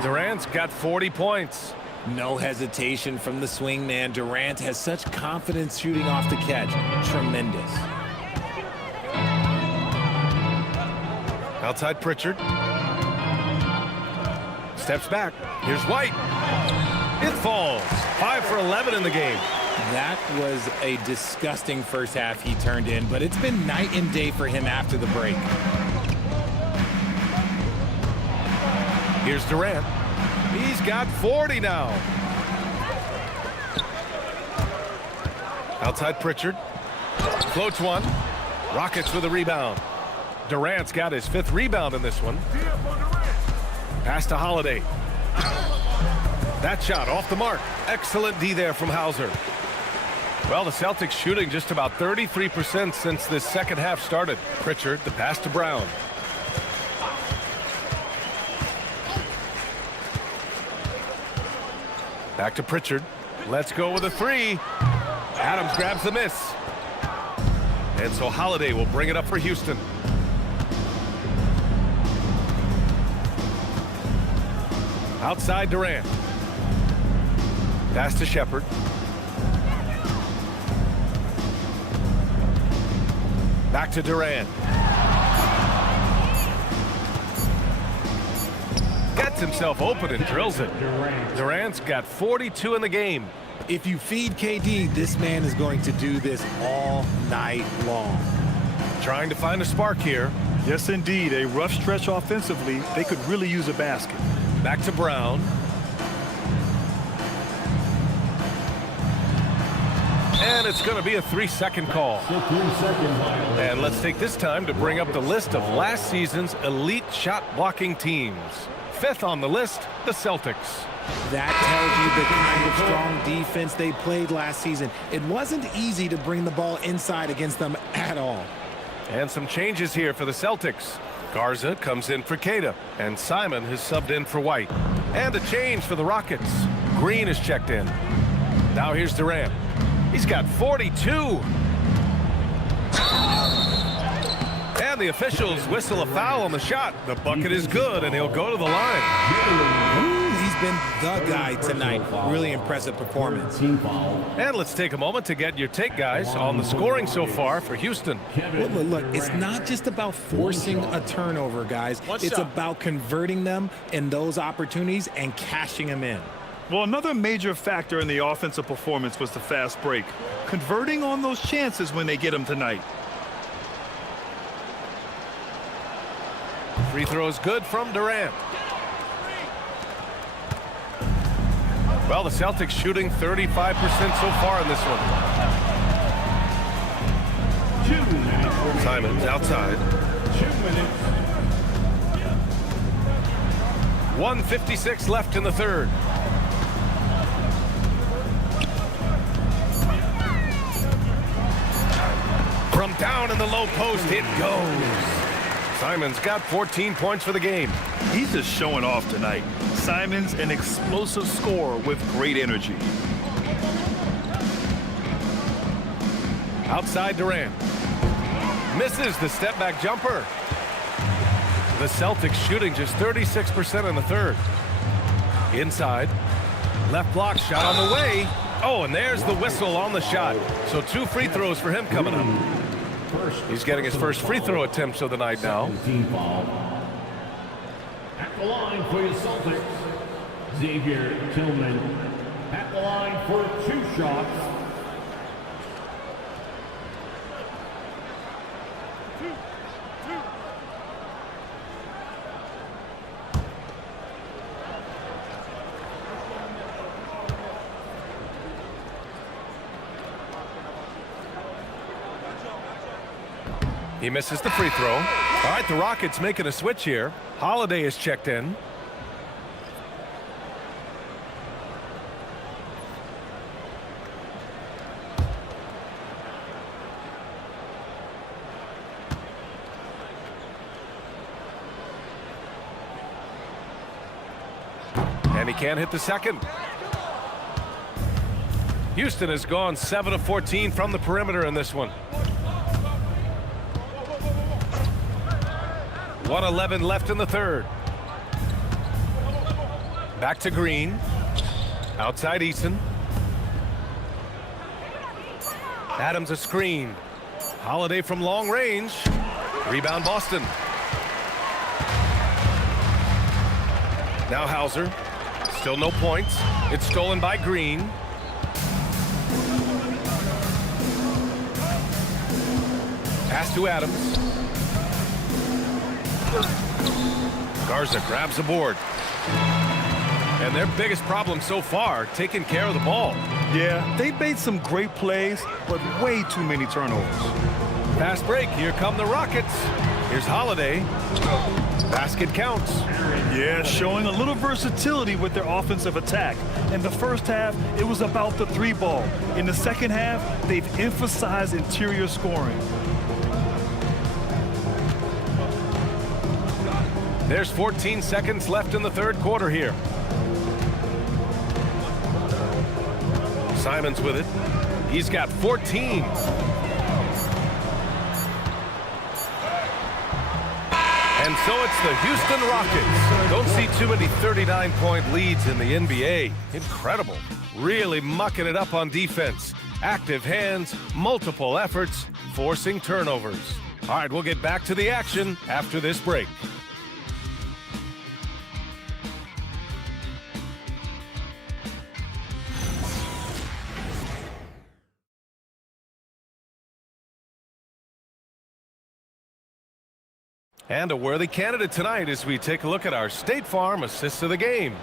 Durant's got 40 points. No hesitation from the swing man. Durant has such confidence shooting off the catch. Tremendous. Outside Pritchard. Steps back. Here's White. It falls. 5 for 11 in the game. That was a disgusting first half he turned in, but it's been night and day for him after the break. Here's Durant. He's got 40 now. Outside Pritchard. Floats one. Rockets with a rebound. Durant's got his 5th rebound in this one. Pass to Holiday. That shot off the mark. Excellent D there from Hauser. Well, the Celtics shooting just about 33% since this second half started. Pritchard, the pass to Brown. Back to Pritchard. Let's go with a 3. Adams grabs the miss. And so Holiday will bring it up for Houston. Outside Durant. Pass to Shepard. Back to Durant. Gets himself open and drills it. Durant's got 42 in the game. If you feed KD, this man is going to do this all night long. Trying to find a spark here. Yes, indeed. A rough stretch offensively. They could really use a basket. Back to Brown. And it's going to be a 3-second call. And let's take this time to bring up the list of last season's elite shot blocking teams. 5th on the list, the Celtics. That tells you the kind of strong defense they played last season. It wasn't easy to bring the ball inside against them at all. And some changes here for the Celtics. Garza comes in for Queta, and Simon has subbed in for White. And a change for the Rockets. Green is checked in. Now here's Durant. He's got 42. And the officials whistle a foul on the shot. The bucket is good, and he'll go to the line. He's been the guy tonight. Really impressive performance. And let's take a moment to get your take, guys, on the scoring so far for Houston. Look, it's not just about forcing a turnover, guys. It's about converting them in those opportunities and cashing them in. Well, another major factor in the offensive performance was the fast break. Converting on those chances when they get them tonight. Free throw is good from Durant. Well, the Celtics shooting 35% so far in this one. Simon's outside. 1:56 left in the third. From down in the low post, it goes. Simon's got 14 points for the game. He's just showing off tonight. Simon's an explosive scorer with great energy. Outside Durant. Misses the step-back jumper. The Celtics shooting just 36% in the third. Inside. Left block shot on the way. Oh, and there's the whistle on the shot. So 2 free throws for him coming up. He's getting his first free throw attempts of the night now. At the line for the Celtics, Xavier Tillman. At the line for 2 shots. He misses the free throw. All right, the Rockets making a switch here. Holiday is checked in. And he can't hit the second. Houston has gone 7 of 14 from the perimeter in this one. 1:11 left in the third. Back to Green. Outside Eason. Adams a screen. Holiday from long range. Rebound Boston. Now Hauser. Still no points. It's stolen by Green. Pass to Adams. Garza grabs the board. And their biggest problem so far, taking care of the ball. Yeah, they made some great plays, but way too many turnovers. Fast break. Here come the Rockets. Here's Holiday. Basket counts. Yeah, showing a little versatility with their offensive attack. In the first half, it was about the 3 ball. In the second half, they've emphasized interior scoring. There's 14 seconds left in the third quarter here. Simon's with it. He's got 14. And so it's the Houston Rockets. Don't see too many 39-point leads in the NBA. Incredible. Really mucking it up on defense. Active hands, multiple efforts, forcing turnovers. All right, we'll get back to the action after this break. And a worthy candidate tonight as we take a look at our State Farm assists of the game.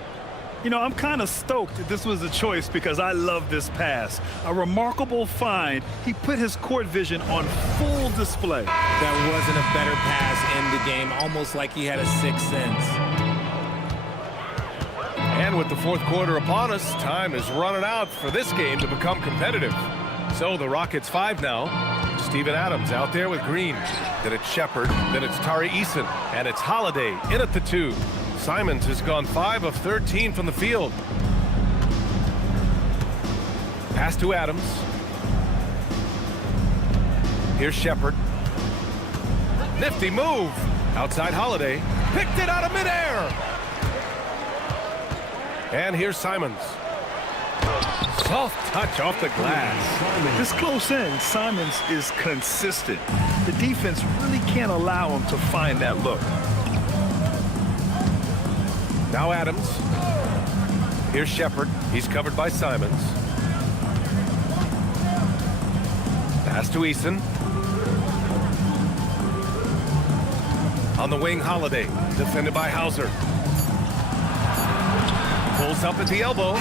You know, I'm kind of stoked that this was a choice because I love this pass. A remarkable find. He put his court vision on full display. That wasn't a better pass in the game, almost like he had a sixth sense. And with the fourth quarter upon us, time is running out for this game to become competitive. So the Rockets 5 now. Steven Adams out there with Green. Then it's Shepard. Then it's Tari Eason. And it's Holiday in at the 2. Simons has gone 5 of 13 from the field. Pass to Adams. Here's Shepard. Nifty move. Outside Holiday. Picked it out of midair. And here's Simons. Soft touch off the glass. This close in, Simons is consistent. The defense really can't allow him to find that look. Now Adams. Here's Shepard. He's covered by Simons. Pass to Eason. On the wing, Holiday. Defended by Hauser. Pulls up at the elbow.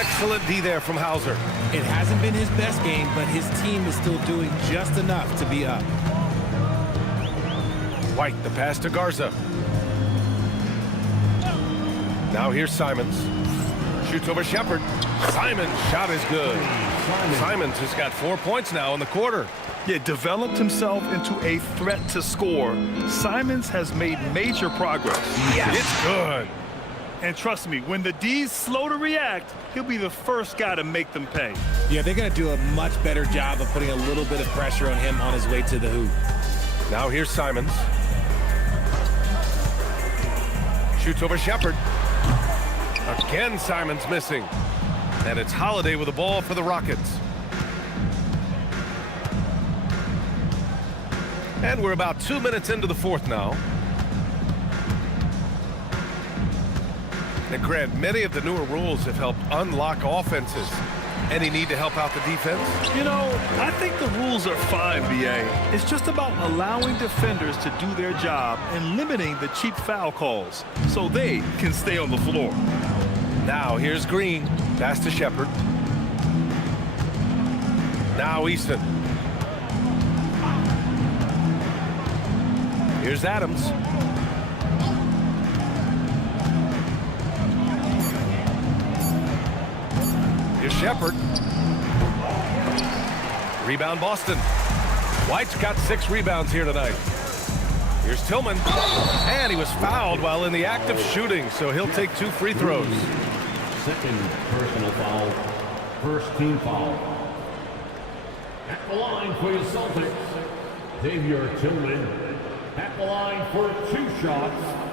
Excellent D there from Hauser. It hasn't been his best game, but his team is still doing just enough to be up. White, the pass to Garza. Now here's Simons. Shoots over Shepard. Simons' shot is good. Simons has got 4 points now in the quarter. Yeah, developed himself into a threat to score. Simons has made major progress. Yes. It's good. And trust me, when the D's slow to react, he'll be the first guy to make them pay. Yeah, they're going to do a much better job of putting a little bit of pressure on him on his way to the hoop. Now here's Simons. Shoots over Shepard. Again, Simons missing. And it's Holiday with the ball for the Rockets. And we're about 2 minutes into the fourth now. And Grant, many of the newer rules have helped unlock offenses. Any need to help out the defense? You know, I think the rules are fine, B.A. It's just about allowing defenders to do their job and limiting the cheap foul calls so they can stay on the floor. Now here's Green. Pass to Shepard. Now Easton. Here's Adams. Here's Shepard. Rebound Boston. White's got 6 rebounds here tonight. Here's Tillman. And he was fouled while in the act of shooting, so he'll take 2 free throws. Second personal foul. First team foul. At the line for the Celtics, Xavier Tillman. At the line for 2 shots.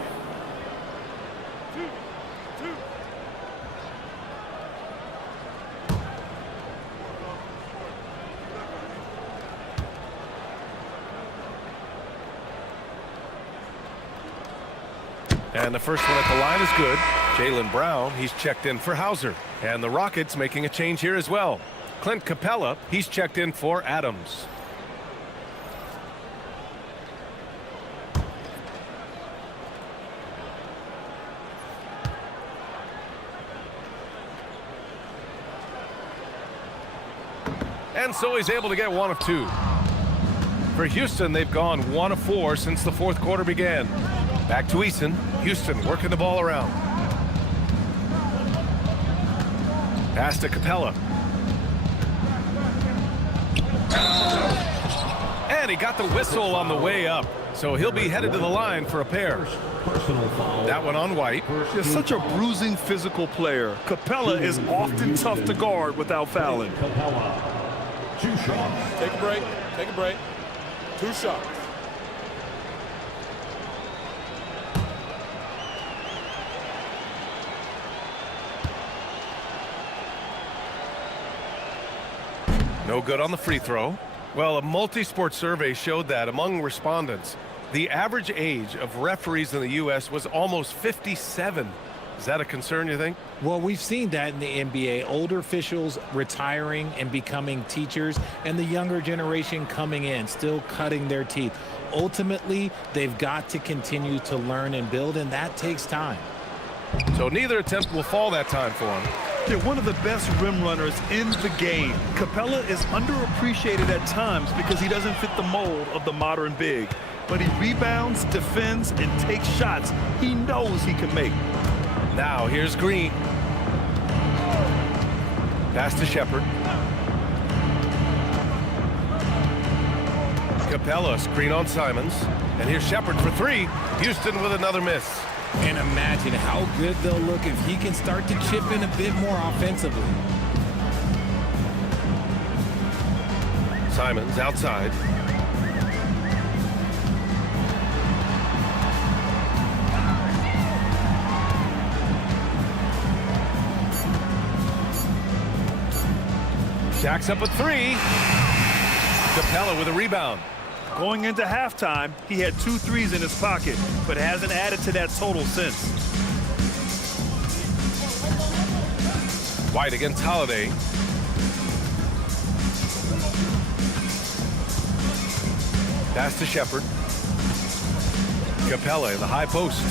And the first one at the line is good. Jaylen Brown, he's checked in for Hauser. And the Rockets making a change here as well. Clint Capella, he's checked in for Adams. And so he's able to get 1 of 2. For Houston, they've gone 1 of 4 since the fourth quarter began. Back to Eason. Houston working the ball around. Pass to Capella. And he got the whistle on the way up. So he'll be headed to the line for a pair. That one on White. He's such a bruising physical player. Capella is often tough to guard without fouling. Capella. 2 shots. Take a break. Take a break. 2 shots. No good on the free throw. Well, a multi-sport survey showed that among respondents, the average age of referees in the U.S. was almost 57. Is that a concern, you think? Well, we've seen that in the NBA. Older officials retiring and becoming teachers, and the younger generation coming in, still cutting their teeth. Ultimately, they've got to continue to learn and build, and that takes time. So neither attempt will fall that time for him. They're one of the best rim runners in the game. Capella is underappreciated at times because he doesn't fit the mold of the modern big. But he rebounds, defends, and takes shots he knows he can make. Now here's Green. Pass to Shepard. Capella screen on Simons. And here's Shepard for three. Houston with another miss. And imagine how good they'll look if he can start to chip in a bit more offensively. Simons outside. Jacks up a three. Capella with a rebound. Going into halftime, he had 2 threes in his pocket, but hasn't added to that total since. White against Holiday. Pass to Shepard. Capella in the high post.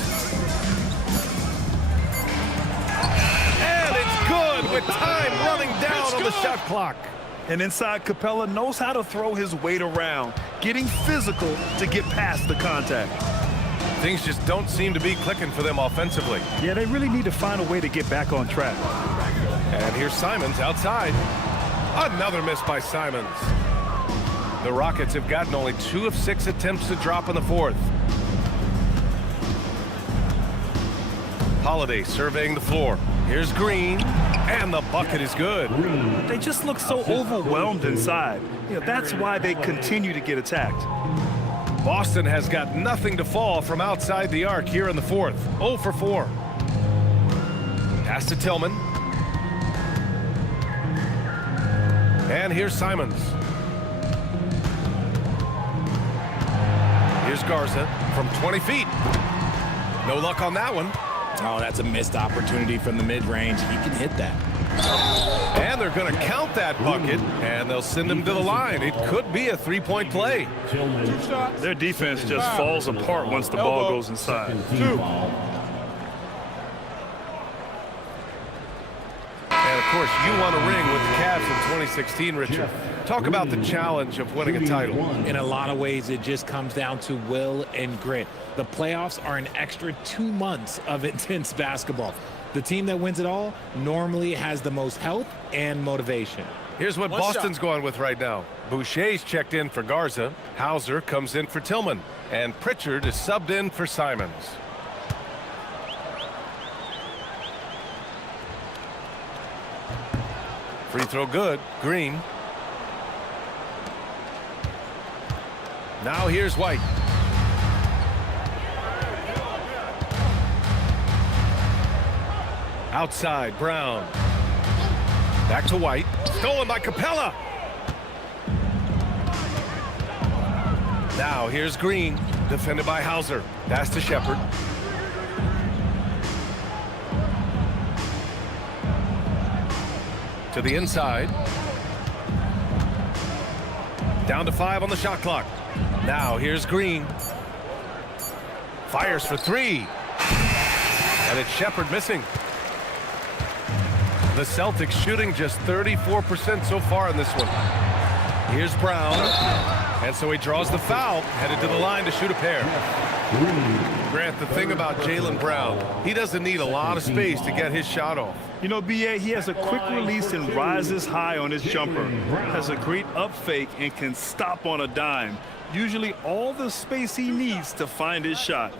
And it's good with time running down on the shot clock. And inside, Capella knows how to throw his weight around, getting physical to get past the contact. Things just don't seem to be clicking for them offensively. Yeah, they really need to find a way to get back on track. And here's Simons outside. Another miss by Simons. The Rockets have gotten only 2 of 6 attempts to drop in the fourth. Holiday surveying the floor. Here's Green, and the bucket is good. They just look so overwhelmed inside. That's why they continue to get attacked. Boston has got nothing to fall from outside the arc here in the fourth. 0 for 4. Pass to Tillman. And here's Simons. Here's Garza from 20 feet. No luck on that one. Oh, that's a missed opportunity from the mid-range. He can hit that. And they're going to count that bucket, and they'll send him to the line. It could be a three-point play. Their defense just falls apart once the ball goes inside. 2. And, of course, you won a ring with the Cavs in 2016, Richard. Talk about the challenge of winning a title. In a lot of ways, it just comes down to will and grit. The playoffs are an extra 2 months of intense basketball. The team that wins it all normally has the most health and motivation. Here's what Boston's going with right now. Boucher's checked in for Garza. Hauser comes in for Tillman. And Pritchard is subbed in for Simons. Free throw good. Green. Now here's White. Outside, Brown. Back to White. Stolen by Capella. Now here's Green. Defended by Hauser. Pass to Shepard. To the inside. Down to 5 on the shot clock. Now here's Green. Fires for 3. And it's Shepard missing. The Celtics shooting just 34% so far in this one. Here's Brown. And so he draws the foul, headed to the line to shoot a pair. Grant, the thing about Jaylen Brown, he doesn't need a lot of space to get his shot off. B.A., he has a quick release and rises high on his jumper. Has a great up fake and can stop on a dime. Usually all the space he needs to find his shot.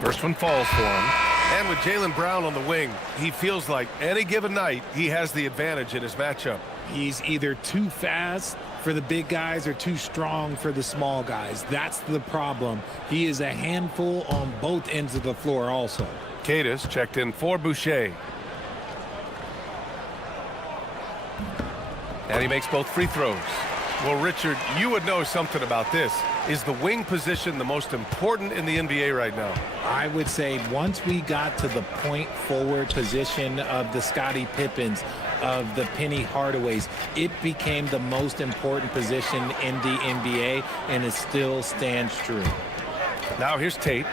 First one falls for him. And with Jaylen Brown on the wing, he feels like any given night he has the advantage in his matchup. He's either too fast for the big guys or too strong for the small guys. That's the problem. He is a handful on both ends of the floor also. Cadis checked in for Boucher. And he makes both free throws. Well, Richard, you would know something about this. Is the wing position the most important in the NBA right now? I would say once we got to the point forward position of the Scottie Pippens, of the Penny Hardaways, it became the most important position in the NBA, and it still stands true. Now here's Tate.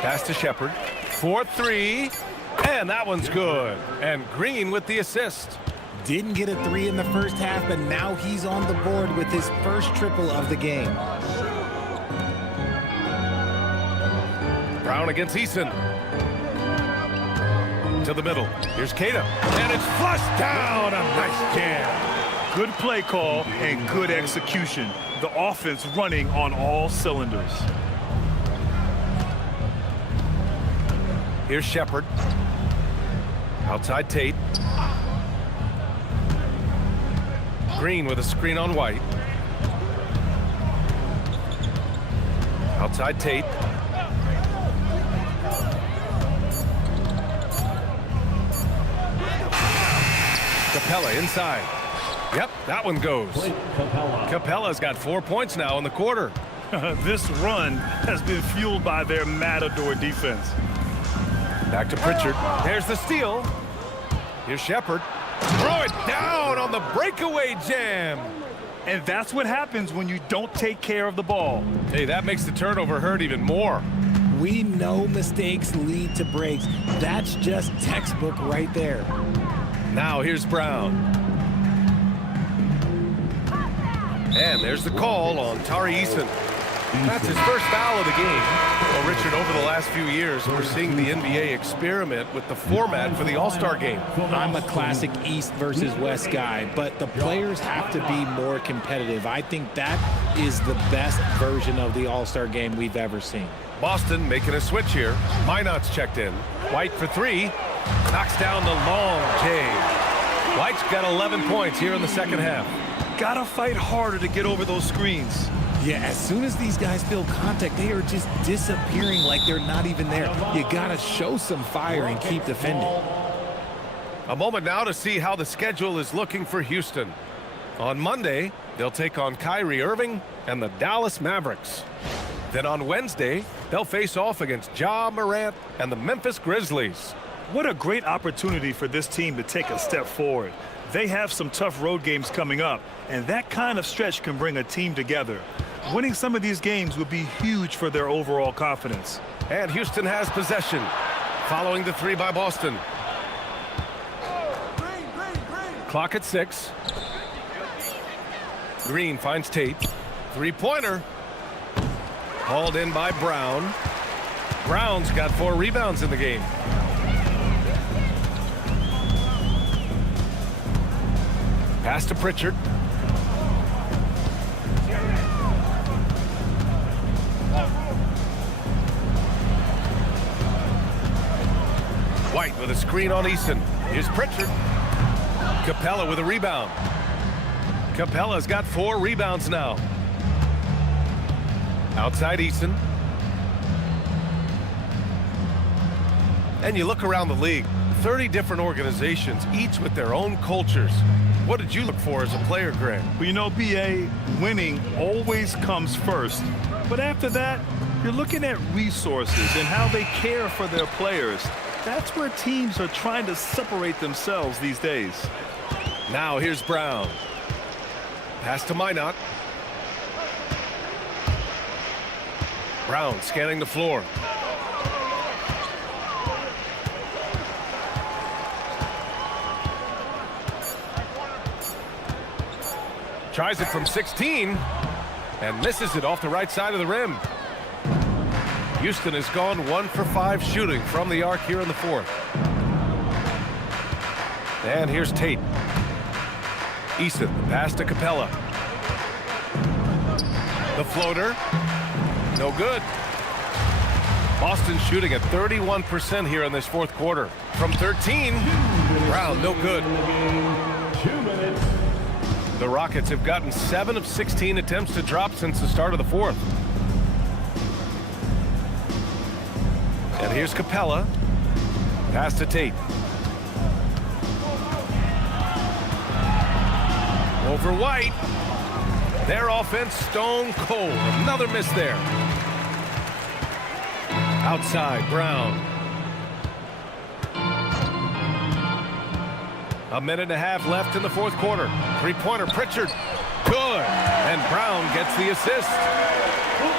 Pass to Shepard. 4-3. And that one's good. And Green with the assist. Didn't get a 3 in the first half, but now he's on the board with his first triple of the game. Brown against Eason. To the middle. Here's Keita. And it's flushed down. A nice jam. Good play call and good execution. The offense running on all cylinders. Here's Shepard. Outside Tate. Green with a screen on White. Outside Tate. Capella inside. Yep, that one goes. Capella's got 4 points now in the quarter. This run has been fueled by their Matador defense. Back to Pritchard. There's the steal. Here's Shepard. Throw it down on the breakaway jam. And that's what happens when you don't take care of the ball. Hey, that makes the turnover hurt even more. We know mistakes lead to breaks. That's just textbook right there. Now here's Brown. And there's the call on Tari Eason. That's his first foul of the game. Well, Richard, over the last few years, we're seeing the NBA experiment with the format for the All-Star game. I'm a classic East versus West guy, but the players have to be more competitive. I think that is the best version of the All-Star game we've ever seen. Boston making a switch here. Minot's checked in. White for 3. Knocks down the long J. White's got 11 points here in the second half. Gotta fight harder to get over those screens. Yeah, as soon as these guys feel contact, they are just disappearing like they're not even there. You gotta show some fire and keep defending. A moment now to see how the schedule is looking for Houston. On Monday, they'll take on Kyrie Irving and the Dallas Mavericks. Then on Wednesday, they'll face off against Ja Morant and the Memphis Grizzlies. What a great opportunity for this team to take a step forward. They have some tough road games coming up, and that kind of stretch can bring a team together. Winning some of these games would be huge for their overall confidence. And Houston has possession, following the 3 by Boston. Clock at 6. Green finds Tate. 3-pointer. Hauled in by Brown. Brown's got 4 rebounds in the game. Pass to Pritchard. White with a screen on Eason. Here's Pritchard. Capella with a rebound. Capella's got 4 rebounds now. Outside Eason. And you look around the league, 30 different organizations, each with their own cultures. What did you look for as a player, Grant? Well, you know, BA, winning always comes first. But after that, you're looking at resources and how they care for their players. That's where teams are trying to separate themselves these days. Now here's Brown. Pass to Minot. Brown scanning the floor. Tries it from 16 and misses it off the right side of the rim. Houston has gone 1 for 5 shooting from the arc here in the 4th. And here's Tate. Eason, pass to Capella. The floater, no good. Boston shooting at 31% here in this 4th quarter. From 13, Brown, no good. 2 minutes. The Rockets have gotten 7 of 16 attempts to drop since the start of the 4th. And here's Capella. Pass to Tate. Over White. Their offense stone cold. Another miss there. Outside, Brown. A minute and a half left in the 4th quarter. 3-pointer, Pritchard. Good. And Brown gets the assist.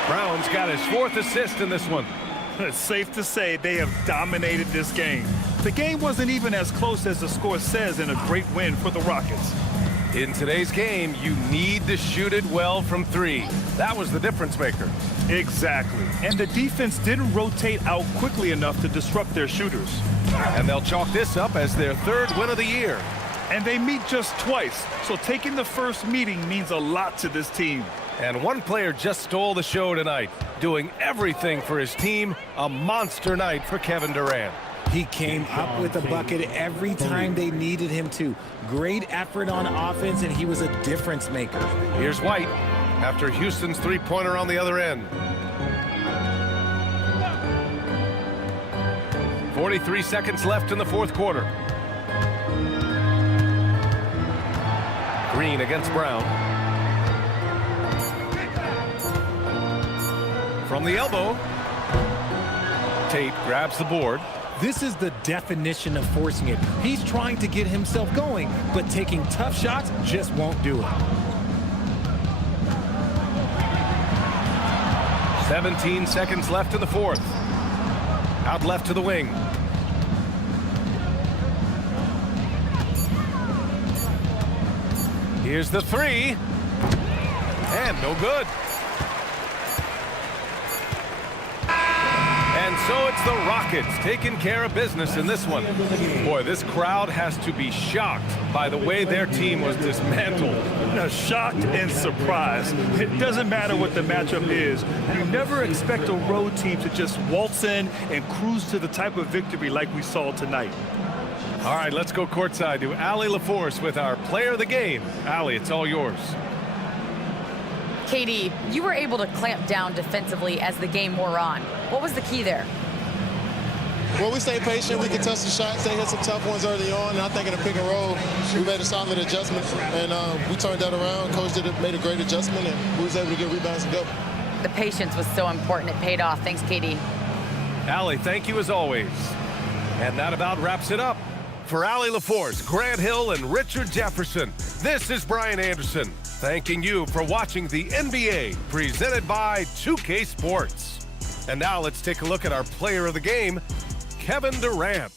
Brown's got his 4th assist in this one. It's safe to say they have dominated this game. The game wasn't even as close as the score says in a great win for the Rockets. In today's game, you need to shoot it well from three. That was the difference maker. Exactly. And the defense didn't rotate out quickly enough to disrupt their shooters. And they'll chalk this up as their third win of the year. And they meet just twice, so taking the first meeting means a lot to this team. And one player just stole the show tonight, doing everything for his team. A monster night for Kevin Durant. He came up with a bucket every time they needed him to. Great effort on offense, and he was a difference maker. Here's White after Houston's three-pointer on the other end. 43 seconds left in the fourth quarter. Green against Brown. From the elbow, Tate grabs the board. This is the definition of forcing it. He's trying to get himself going, but taking tough shots just won't do it. 17 seconds left in the fourth. Out left to the wing. Here's the three. And no good. And so it's the Rockets taking care of business in this one. Boy, this crowd has to be shocked by the way their team was dismantled. Shocked and surprised. It doesn't matter what the matchup is. You never expect a road team to just waltz in and cruise to the type of victory like we saw tonight. All right, let's go courtside to Allie LaForce with our player of the game. Allie, it's all yours. KD, you were able to clamp down defensively as the game wore on. What was the key there? Well, we stayed patient. We contested shots. They hit some tough ones early on. And I think in the pick and roll, we made a solid adjustment. And we turned that around. Coach made a great adjustment, and we was able to get rebounds and go. The patience was so important. It paid off. Thanks, KD. Allie, thank you as always. And that about wraps it up. For Allie LaForce, Grant Hill, and Richard Jefferson, this is Brian Anderson, thanking you for watching the NBA presented by 2K Sports. And now let's take a look at our player of the game, Kevin Durant.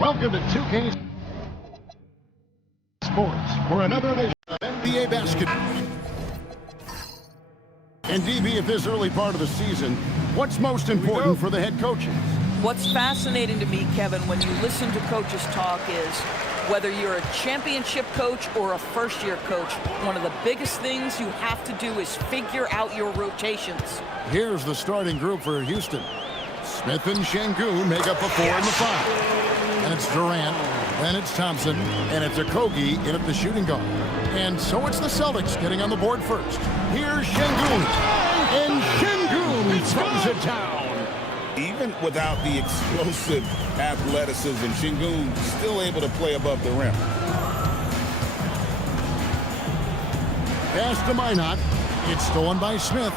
Welcome to 2K Sports for another edition of NBA basketball. And DB, at this early part of the season, what's most important for the head coaches? What's fascinating to me, Kevin, when you listen to coaches talk is whether you're a championship coach or a first-year coach, one of the biggest things you have to do is figure out your rotations. Here's the starting group for Houston. Smith and Şengün make up a 4 in the 5. And it's Durant, Then it's Thompson, and it's Okogie in at the shooting guard. And so it's the Celtics getting on the board first. Here's Şengün, and Şengün throws it down. Even without the explosive athleticism, Şengün still able to play above the rim. Pass to Minot. It's stolen by Smith.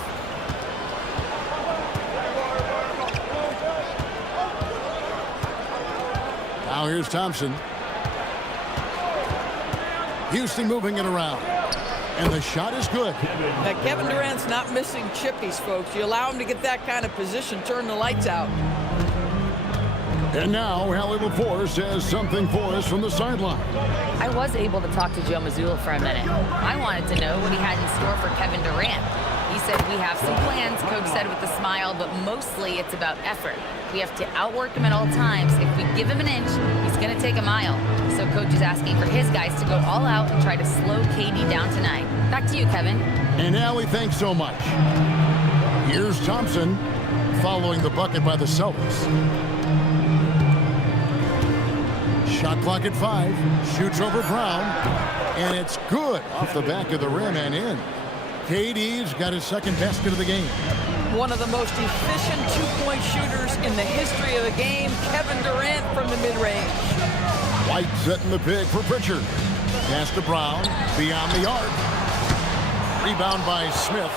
Now here's Thompson. Houston moving it around. And the shot is good. Now, Kevin Durant's not missing chippies, folks. You allow him to get that kind of position, turn the lights out. And now, Hallie LaForce says something for us from the sideline. I was able to talk to Joe Mazzulla for a minute. I wanted to know what he had in store for Kevin Durant. He said, we have some plans, Coach said with a smile, but mostly it's about effort. We have to outwork him at all times. If we give him an inch, he's going to take a mile. So Coach is asking for his guys to go all out and try to slow KD down tonight. Back to you, Kevin. And Allie, thanks so much. Here's Thompson following the bucket by the Celtics. Shot clock at 5. Shoots over Brown. And it's good off the back of the rim and in. KD's got his second basket of the game. One of the most efficient two-point shooters in the history of the game, Kevin Durant from the mid-range. White setting the pick for Pritchard. Pass to Brown, beyond the arc. Rebound by Smith.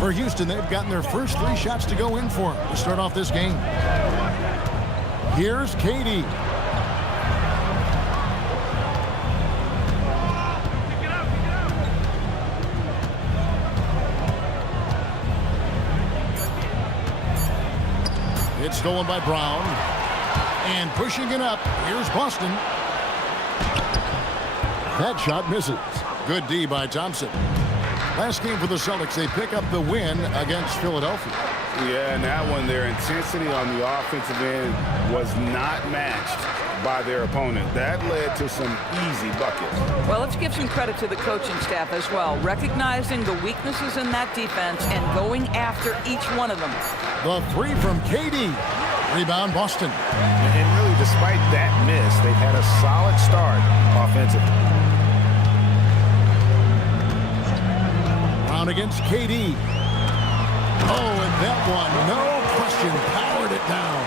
For Houston, they've gotten their first 3 shots to go in for him to start off this game. Here's KD. It's stolen by Brown. And pushing it up, here's Boston. That shot misses. Good D by Thompson. Last game for the Celtics, they pick up the win against Philadelphia. Yeah, and that one, their intensity on the offensive end was not matched by their opponent. That led to some easy buckets. Well, let's give some credit to the coaching staff as well, recognizing the weaknesses in that defense and going after each one of them. The 3 from KD. Rebound Boston. And really, despite that miss, they've had a solid start offensively. Brown against KD. Oh, and that one, no question, powered it down.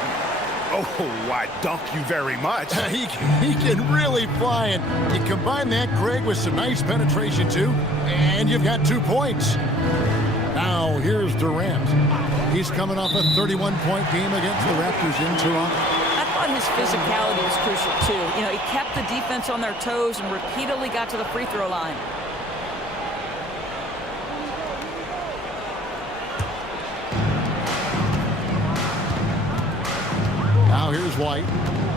Oh, I dunk you very much. he can really fly, and you combine that, Craig, with some nice penetration, too, and you've got 2 points. Now, here's Durant. He's coming off a 31-point game against the Raptors in Toronto. I thought his physicality was crucial, too. You know, he kept the defense on their toes and repeatedly got to the free throw line. Now here's White.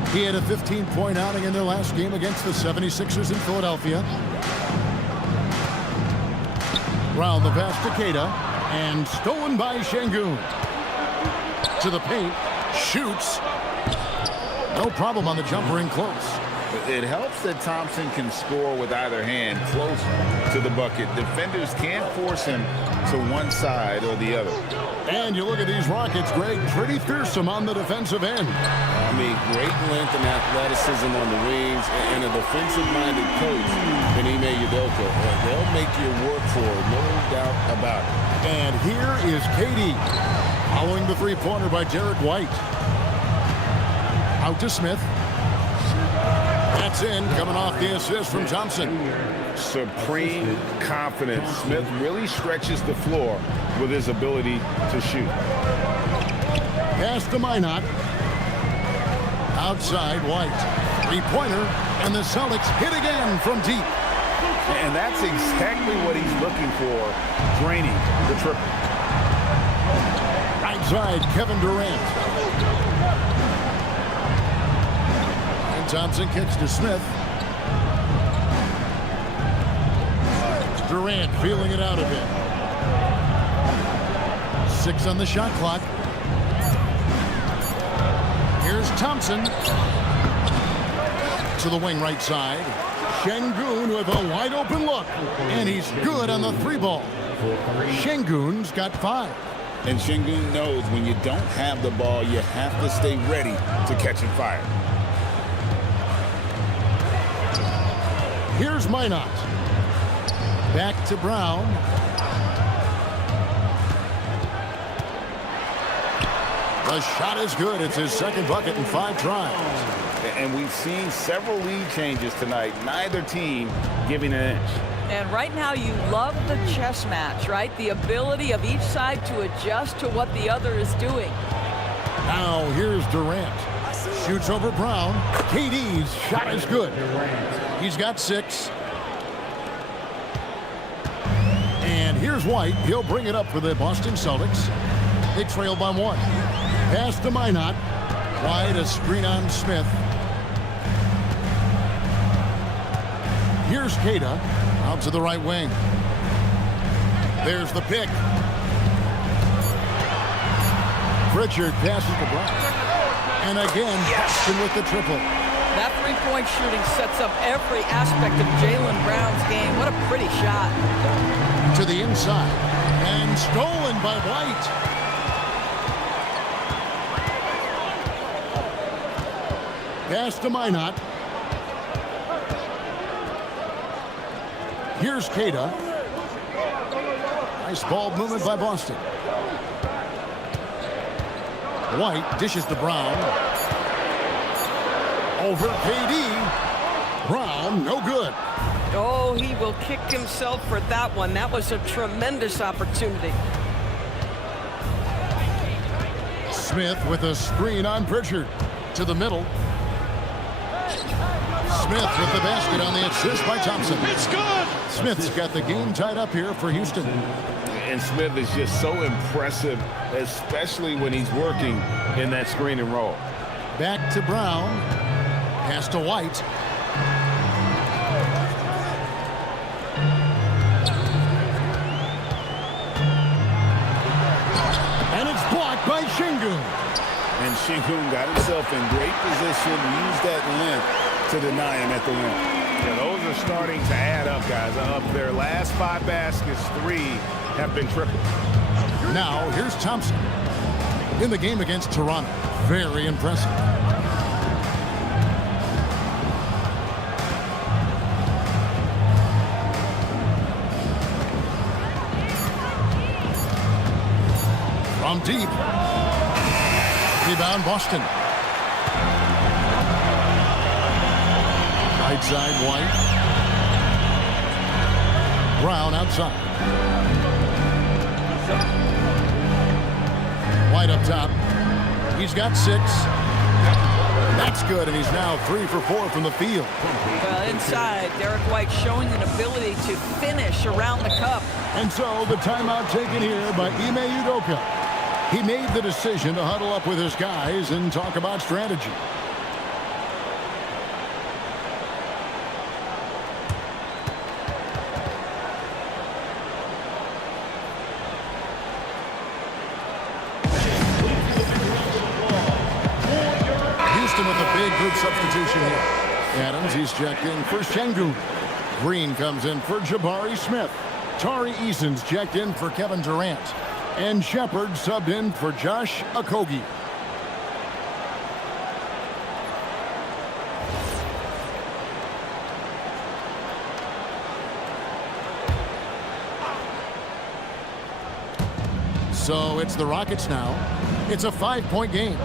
He had a 15-point outing in their last game against the 76ers in Philadelphia. Round the pass to Keita, and stolen by Şengün. To the paint, shoots. No problem on the jumper in close. It helps that Thompson can score with either hand close to the bucket. Defenders can't force him to one side or the other. And you look at these Rockets, Greg, pretty fearsome on the defensive end. I mean, great length and athleticism on the wings, and a defensive-minded coach, Ime Udoka. They'll make you work for it, no doubt about it. And here is KD, following the three-pointer by Derek White. Out to Smith. That's in, coming off the assist from Thompson. Supreme confidence. Smith really stretches the floor with his ability to shoot. Pass to Minot. Outside, White. Three-pointer, and the Celtics hit again from deep. And that's exactly what he's looking for, draining the triple. Right side, Kevin Durant. Thompson kicks to Smith. Durant feeling it out a bit. 6 on the shot clock. Here's Thompson. To the wing right side. Şengün with a wide open look. And he's good on the 3-ball. Şengün's got 5. And Şengün knows when you don't have the ball, you have to stay ready to catch and fire. Here's Minot. Back to Brown. The shot is good. It's his second bucket in 5 tries. And we've seen several lead changes tonight. Neither team giving an inch. And right now you love the chess match, right? The ability of each side to adjust to what the other is doing. Now here's Durant. Shoots over Brown. KD's shot is good. He's got 6. And here's White. He'll bring it up for the Boston Celtics. They trail by 1. Pass to Minot. White, a screen on Smith. Here's Queta. Out to the right wing. There's the pick. Pritchard passes to Brown. And again, Boston with the triple. That three-point shooting sets up every aspect of Jaylen Brown's game. What a pretty shot. To the inside. And stolen by White. Pass to Minot. Here's Queta. Nice ball movement by Boston. White dishes to Brown. Over KD. Brown, no good. Oh, he will kick himself for that one. That was a tremendous opportunity. Smith with a screen on Pritchard. To the middle. Smith with the basket on the assist by Thompson. It's good. Smith's got the game tied up here for Houston. And Smith is just so impressive, especially when he's working in that screen and roll. Back to Brown. Pass to White. And it's blocked by Şengün. And Şengün got himself in great position, used that length to deny him at the rim. Yeah, those are starting to add up, guys. Of their last 5 baskets, 3 have been triple. Now, here's Thompson. In the game against Toronto. Very impressive. From deep. Rebound Boston. Right side, White. Brown outside. White up top. He's got 6. That's good, and he's now 3 for 4 from the field. Well, inside, Derek White showing an ability to finish around the cup. And so the timeout taken here by Ime Udoka. He made the decision to huddle up with his guys and talk about strategy. Houston with a big group substitution here. Adams, he's checked in for Şengün. Green comes in for Jabari Smith. Tari Eason's checked in for Kevin Durant. And Shepard subbed in for Josh Okogie. So it's the Rockets now. It's a 5-point game.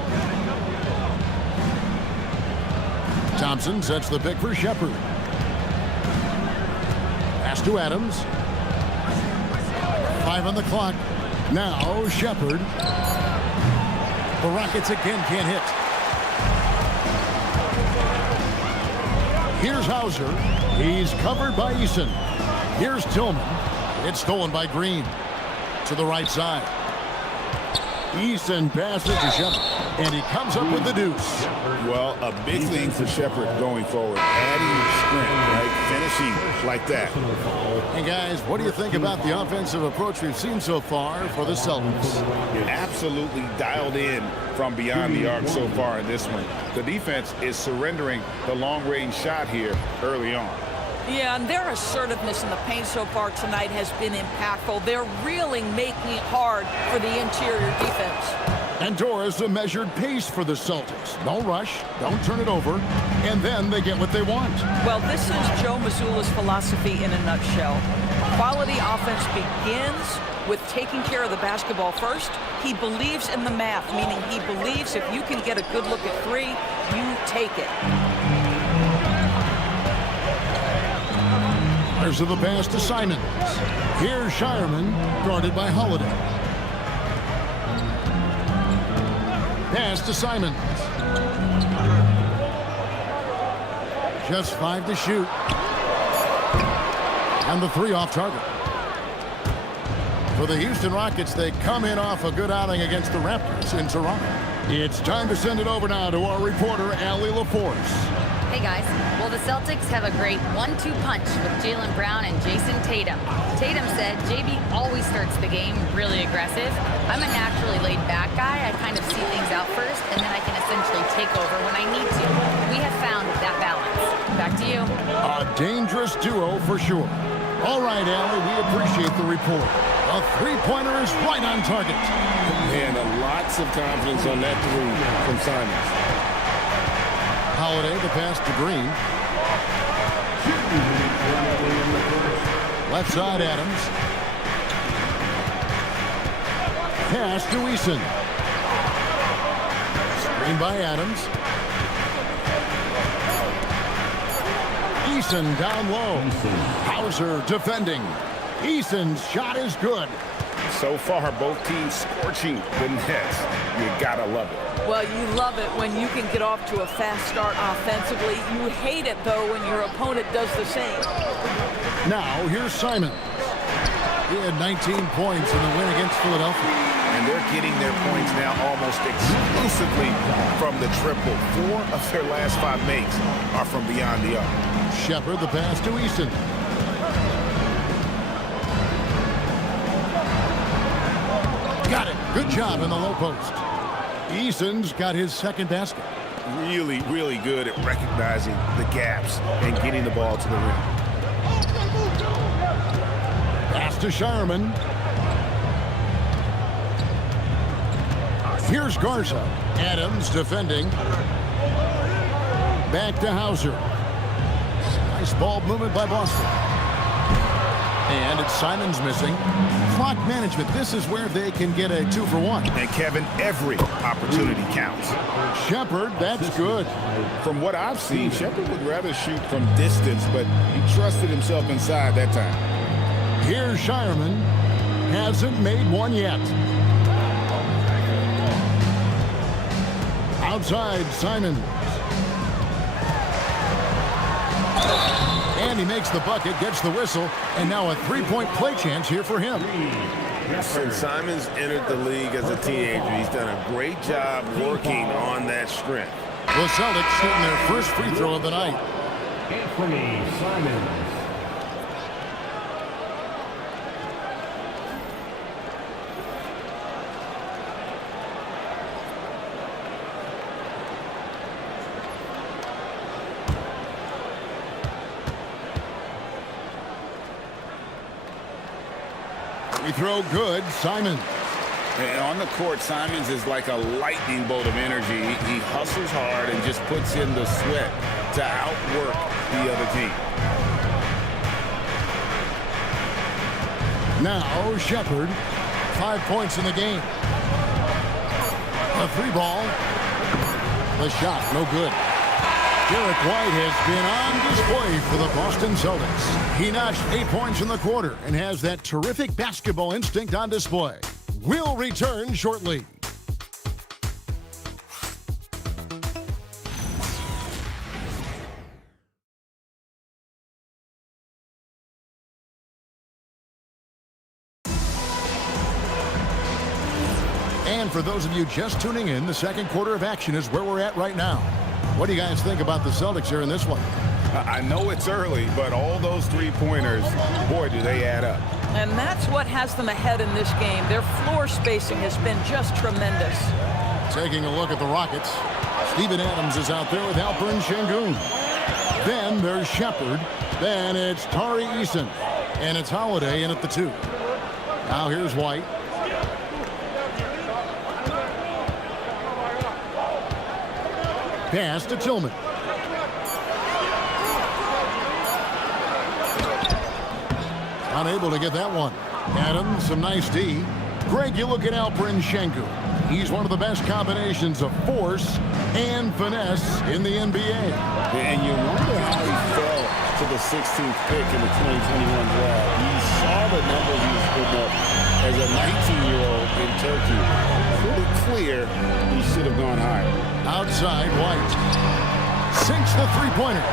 Thompson sets the pick for Shepard. Pass to Adams. 5 on the clock. Now Shepard. The Rockets again can't hit. Here's Hauser. He's covered by Eason. Here's Tillman. It's stolen by Green. To the right side. Eason passes to Shepard. And he comes up with the deuce. Well, a big thing for Shepard going forward. Adding strength, right? Finishing like that. Hey, guys, what do you think about the offensive approach we've seen so far for the Celtics? Absolutely dialed in from beyond the arc so far in this one. The defense is surrendering the long-range shot here early on. Yeah, and their assertiveness in the paint so far tonight has been impactful. They're really making it hard for the interior defense. Endures a measured pace for the Celtics. No rush, don't turn it over, and then they get what they want. Well, this is Joe Mazzulla's philosophy in a nutshell. Quality offense begins with taking care of the basketball first. He believes in the math, meaning he believes if you can get a good look at three, you take it. There's the pass to Simons. Here's Shireman, guarded by Holiday. Pass to Simons. Just 5 to shoot. And the 3 off target. For the Houston Rockets, they come in off a good outing against the Raptors in Toronto. It's time to send it over now to our reporter, Allie LaForce. Hey guys, well the Celtics have a great 1-2 punch with Jaylen Brown and Jason Tatum. Tatum said JB always starts the game really aggressive. I'm a naturally laid back guy. I kind of see things out first and then I can essentially take over when I need to. We have found that balance. Back to you. A dangerous duo for sure. All right, Allie, we appreciate the report. A three-pointer is right on target. Man, lots of confidence on that three from Simons. Holiday, the pass to Green. Left side, Adams. Pass to Eason. Screen by Adams. Eason down low. Hauser defending. Eason's shot is good. So far, both teams scorching the nets. You gotta love it. Well, you love it when you can get off to a fast start offensively. You hate it, though, when your opponent does the same. Now, here's Simons. He had 19 points in the win against Philadelphia. And they're getting their points now almost exclusively from the triple. 4 of their last 5 makes are from beyond the arc. Shepard, the pass to Easton. Got it. Good job in the low post. Eason's got his second basket. Really, really good at recognizing the gaps and getting the ball to the rim. Pass to Shireman. Here's Garza. Adams defending. Back to Hauser. Nice ball movement by Boston. And it's Simons missing. Clock management. This is where they can get a 2-for-1. And Kevin, every opportunity counts. Shepard, that's good. From what I've seen, Shepard would rather shoot from distance, but he trusted himself inside that time. Here's Shireman. Hasn't made one yet. Outside, Simons. And he makes the bucket, gets the whistle, and now a three-point play chance here for him. Since Simons entered the league as a teenager, he's done a great job working on that strength. The Celtics shooting their first free throw of the night. Anthony Simons. We throw good, Simons. And on the court, Simons is like a lightning bolt of energy. He hustles hard and just puts in the sweat to outwork the other team. Now Shepard, 5 points in the game. A 3-ball. The shot, no good. Derek White has been on display for the Boston Celtics. He notched 8 points in the quarter and has that terrific basketball instinct on display. We'll return shortly. And for those of you just tuning in, the second quarter of action is where we're at right now. What do you guys think about the Celtics here in this one? I know it's early, but all those three-pointers, boy, do they add up. And that's what has them ahead in this game. Their floor spacing has been just tremendous. Taking a look at the Rockets. Steven Adams is out there with Alperen Şengün. Then there's Shepard. Then it's Tari Eason. And it's Holiday in at the 2. Now here's White. Pass to Tillman. Unable to get that one. Adams, some nice D. Greg, you look at Alperen Sengun. He's one of the best combinations of force and finesse in the NBA. And you wonder how he fell to the 16th pick in the 2021 draft. You saw the numbers he was putting up as a 19-year-old in Turkey. Pretty clear he should have gone higher. Outside, White sinks the three-pointer.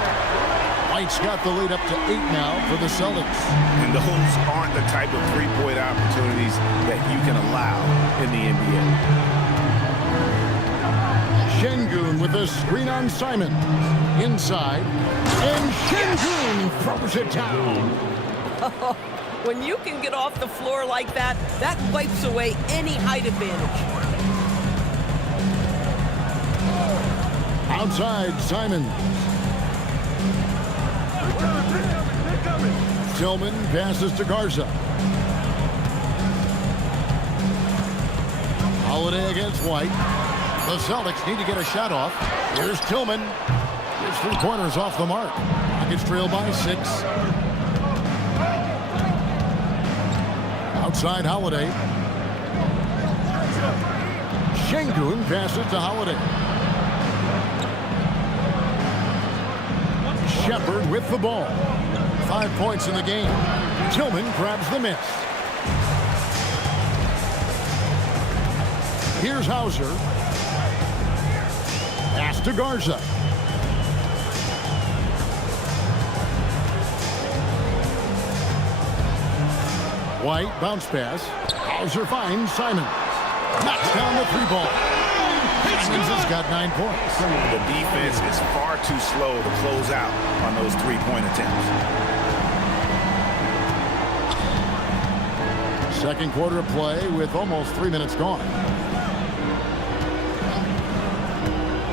White's got the lead up to 8 now for the Celtics. And those aren't the type of three-point opportunities that you can allow in the NBA. Sengun with a screen on Simon. Inside. And Sengun throws it down. When you can get off the floor like that, that wipes away any height advantage. Outside, Simon. Tillman passes to Garza. Holiday against White. The Celtics need to get a shot off. Here's Tillman. His three-pointers off the mark. Rockets trail by 6. Outside, Holiday. Sengun passes to Holiday. Shepard with the ball. 5 points in the game. Tillman grabs the miss. Here's Hauser. Pass to Garza. White bounce pass. Hauser finds Simon. Knocks down the 3-ball. Simons has got 9 points. The defense is far too slow to close out on those three-point attempts. Second quarter of play with almost 3 minutes gone.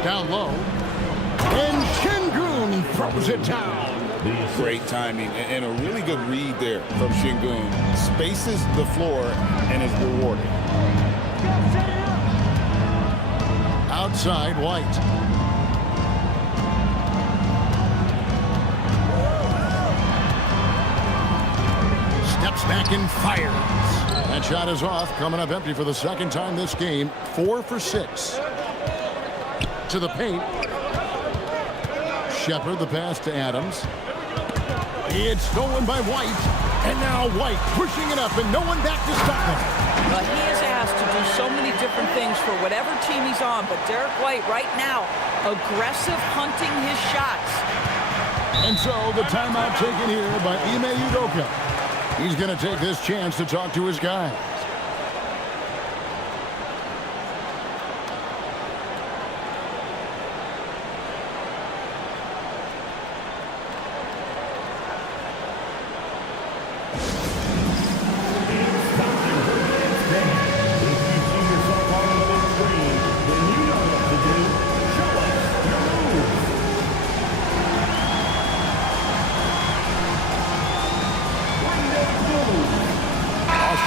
Down low. And Sengun throws it down. Great timing and a really good read there from Sengun. Spaces the floor and is rewarded. Outside, White. Steps back and fires. That shot is off, coming up empty for the second time this game. 4 for 6. To the paint. Shepard, the pass to Adams. It's stolen by White. And now White pushing it up and no one back to stop him. But he is asked to do so many different things for whatever team he's on. But Derek White right now, aggressive hunting his shots. And so the timeout taken here by Ime Udoka. He's going to take this chance to talk to his guys.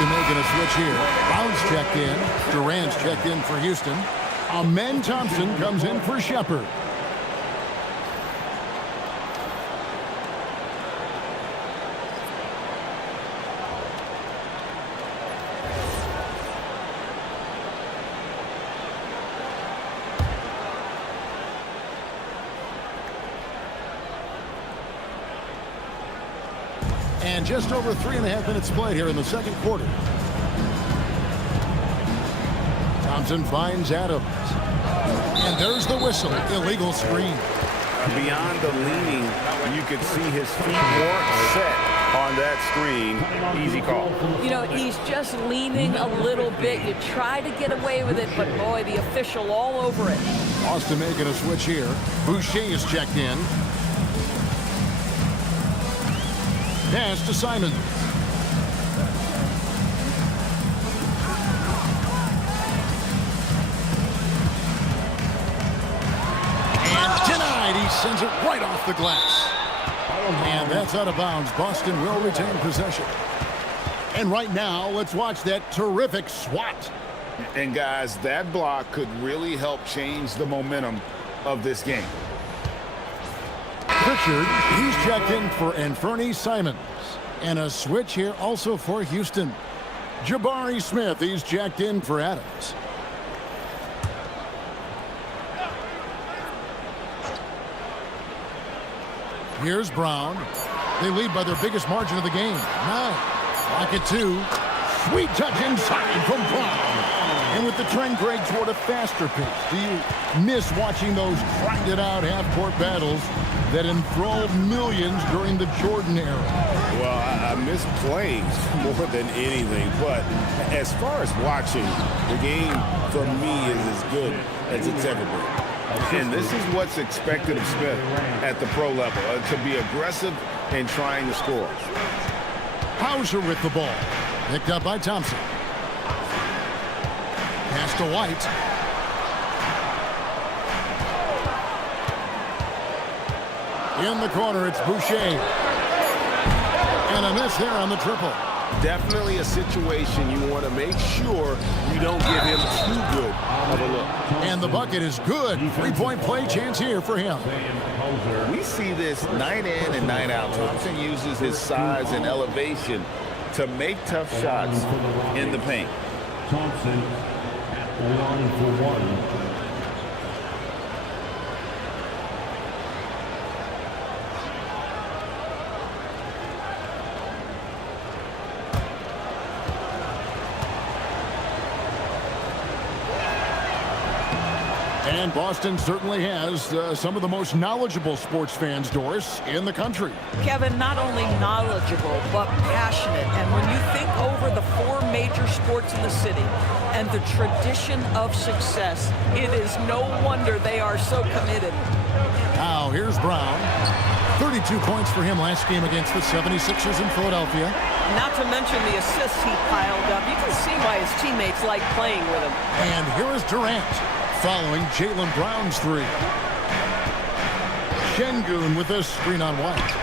Making a switch here. Bounce checked in. Durant's checked in for Houston. Amen Thompson comes in for Shepard. And just over 3.5 minutes played here in the second quarter. Thompson finds Adams. And there's the whistle. Illegal screen. Beyond the leaning, you could see his feet weren't set on that screen. Easy call. You know, he's just leaning a little bit. You try to get away with it, but boy, the official all over it. Boston making a switch here. Boucher is checked in. Pass to Simon. And denied. He sends it right off the glass. And that's out of bounds. Boston will retain possession. And right now, let's watch that terrific swat. And guys, that block could really help change the momentum of this game. Pritchard, he's checked in for Anfernee Simons. And a switch here also for Houston. Jabari Smith, he's checked in for Adams. Here's Brown. They lead by their biggest margin of the game, 9. Rocket 2. Sweet touch inside from Brown. And with the trend, Greg, toward a faster pace. Do you miss watching those grinded-out half-court battles that enthralled millions during the Jordan era? Well, I miss playing more than anything. But as far as watching, the game, for me, is as good as it's ever been. And this is what's expected of Smith at the pro level, to be aggressive and trying to score. Hauser with the ball. Picked up by Thompson. Pass to White. In the corner, it's Boucher. And a miss there on the triple. Definitely a situation you want to make sure you don't give him too good of a look. And the bucket is good. 3-point play chance here for him. We see this night in and night out. Thompson uses his size and elevation to make tough shots in the paint. Thompson at the line for 1. And Boston certainly has some of the most knowledgeable sports fans, Doris, in the country. Kevin, not only knowledgeable, but passionate. And when you think over the 4 major sports in the city and the tradition of success, it is no wonder they are so committed. Now, here's Brown. 32 points for him last game against the 76ers in Philadelphia. Not to mention the assists he piled up. You can see why his teammates like playing with him. And here is Durant, following Jaylen Brown's 3. Şengün with a screen on White.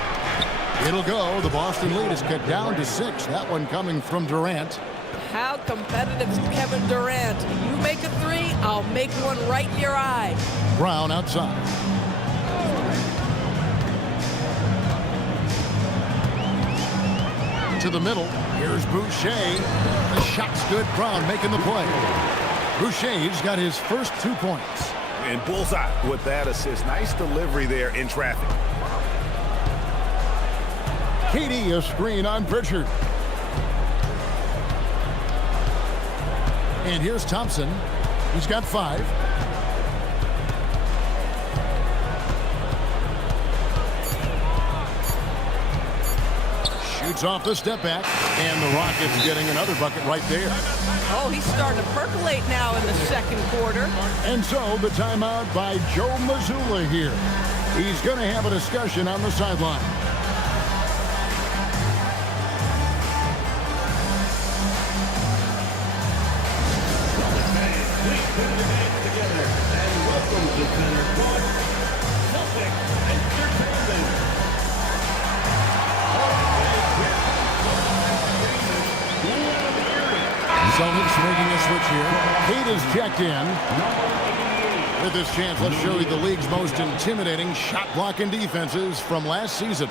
It'll go. The Boston lead is cut down to 6. That one coming from Durant. How competitive is Kevin Durant? You make a 3, I'll make one right in your eye. Brown outside. To the middle. Here's Boucher. The shot's good. Brown making the play. Boucher's got his first 2 points. And bullseye with that assist. Nice delivery there in traffic. KD a screen on Pritchard. And here's Thompson. He's got 5. Shoots off the step back. And the Rockets getting another bucket right there. Oh, he's starting to percolate now in the second quarter. And so the timeout by Joe Mazzulla here. He's going to have a discussion on the sideline. Celtics making a switch here. Kate is checked in. With this chance, let's show you the league's most intimidating shot blocking defenses from last season.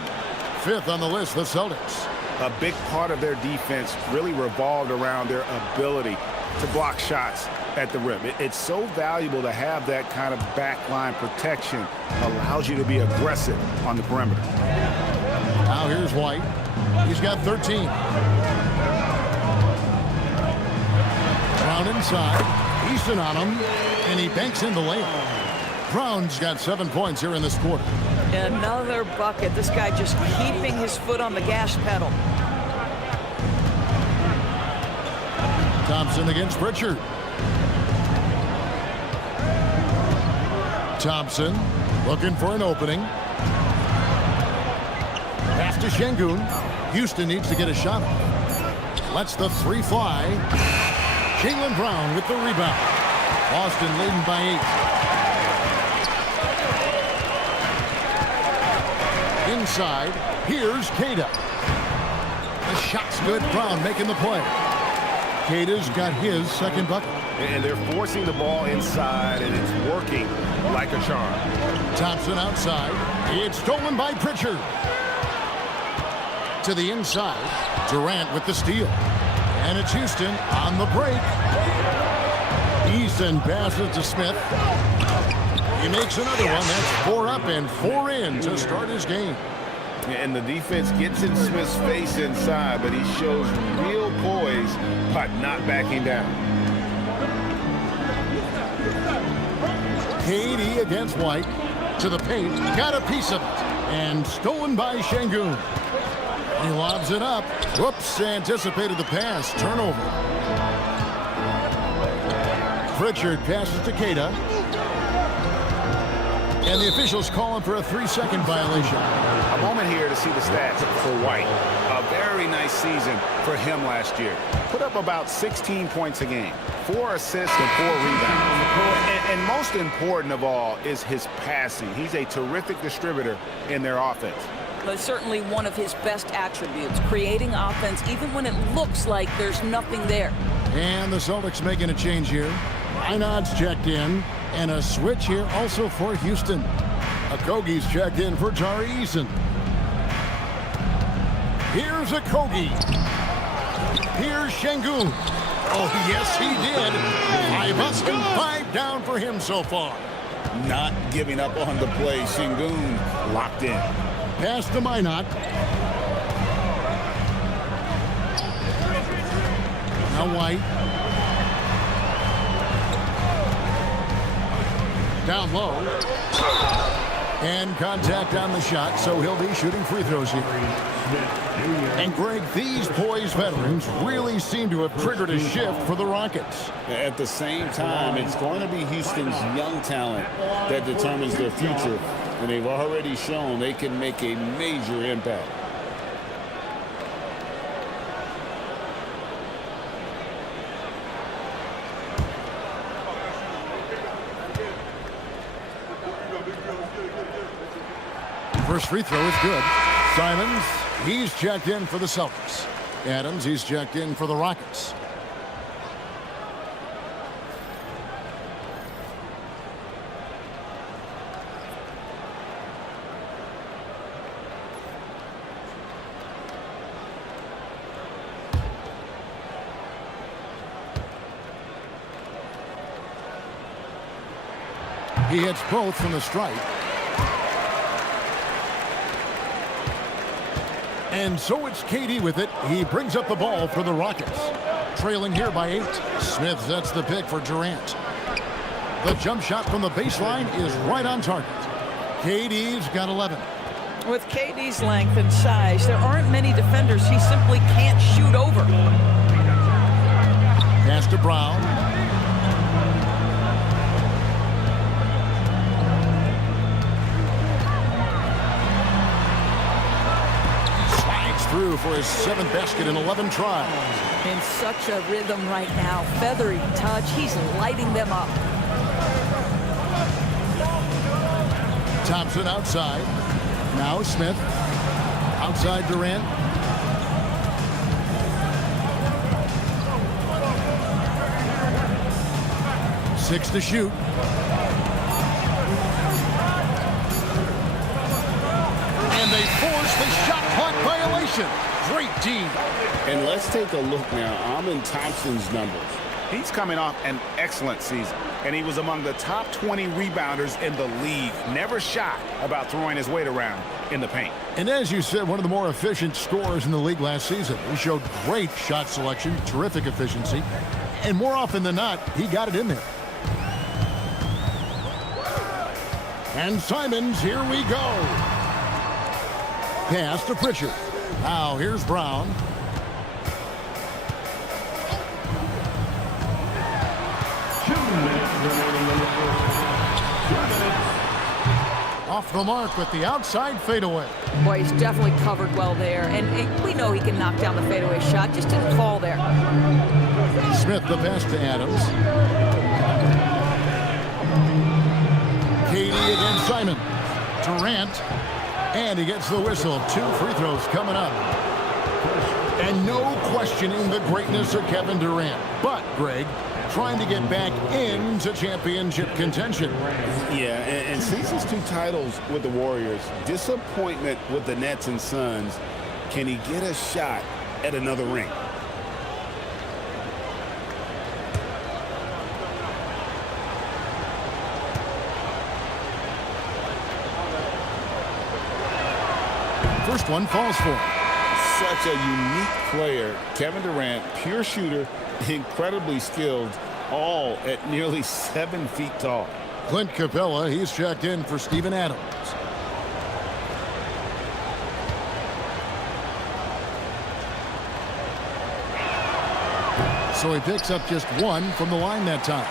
5th on the list, the Celtics. A big part of their defense really revolved around their ability to block shots at the rim. It's so valuable to have that kind of backline protection. Allows you to be aggressive on the perimeter. Now here's White. He's got 13. Brown inside. Easton on him. And he banks in the layup. Brown's got 7 points here in this quarter. Another bucket. This guy just keeping his foot on the gas pedal. Thompson against Pritchard. Thompson looking for an opening. Pass to Şengün. Houston needs to get a shot off. Lets the 3 fly. Jaylen Brown with the rebound. Boston leading by 8. Inside, here's Queta. The shot's good. Brown making the play. Cada's got his second bucket. And they're forcing the ball inside, and it's working like a charm. Thompson outside. It's stolen by Pritchard. To the inside. Durant with the steal. And it's Houston on the break. Easton passes to Smith. He makes another one. That's 4 up and 4 in to start his game. And the defense gets in Smith's face inside, but he shows real poise by not backing down. KD against White. To the paint. Got a piece of it. And stolen by Şengün. He lobs it up. Whoops, anticipated the pass. Turnover. Pritchard passes to Cada. And the officials calling for a 3-second violation. A moment here to see the stats for White. A very nice season for him last year. Put up about 16 points a game, 4 assists and 4 rebounds. And most important of all is his passing. He's a terrific distributor in their offense. But certainly one of his best attributes, creating offense even when it looks like there's nothing there. And the Celtics making a change here. Einad's checked in. And a switch here also for Houston. Okogie's checked in for Tari Eason. Here's Okogie. Here's Şengün. Oh, yes, he did. 5 up and 5 down for him so far. Not giving up on the play. Şengün locked in. Pass to Minot. Now White. Down low. And contact on the shot, so he'll be shooting free throws here. And Greg, these poised veterans really seem to have triggered a shift for the Rockets. At the same time, it's going to be Houston's young talent that determines their future. And they've already shown they can make a major impact. First free throw is good. Simons, he's checked in for the Celtics. Adams, he's checked in for the Rockets. He hits both from the stripe. And so it's KD with it. He brings up the ball for the Rockets. Trailing here by 8. Smith sets the pick for Durant. The jump shot from the baseline is right on target. KD's got 11. With KD's length and size, there aren't many defenders he simply can't shoot over. Pass to Brown. Through for his 7th basket in 11 tries. In such a rhythm right now. Feathery touch. He's lighting them up. Thompson outside. Now Smith. Outside Durant. Six to shoot. And they force the shot clock violation. Great team. And let's take a look now. I'm in Thompson's numbers. He's coming off an excellent season, and he was among the top 20 rebounders in the league. Never shy about throwing his weight around in the paint. And as you said, one of the more efficient scorers in the league last season. He showed great shot selection, terrific efficiency, and more often than not, he got it in there. And Simons, here we go. Pass to Pritchard. Now here's Brown. Off the mark with the outside fadeaway. Boy, he's definitely covered well there. And we know he can knock down the fadeaway shot. Just didn't fall there. Smith the pass to Adams. KD against Simon. Durant. And he gets the whistle. 2 free throws coming up. And no questioning the greatness of Kevin Durant. But, Greg, trying to get back into championship contention. Yeah, and since his 2 titles with the Warriors, disappointment with the Nets and Suns, can he get a shot at another ring? First one falls for him. Such a unique player. Kevin Durant, pure shooter, incredibly skilled, all at nearly 7 feet tall. Clint Capella, he's checked in for Steven Adams. So he picks up just 1 from the line that time.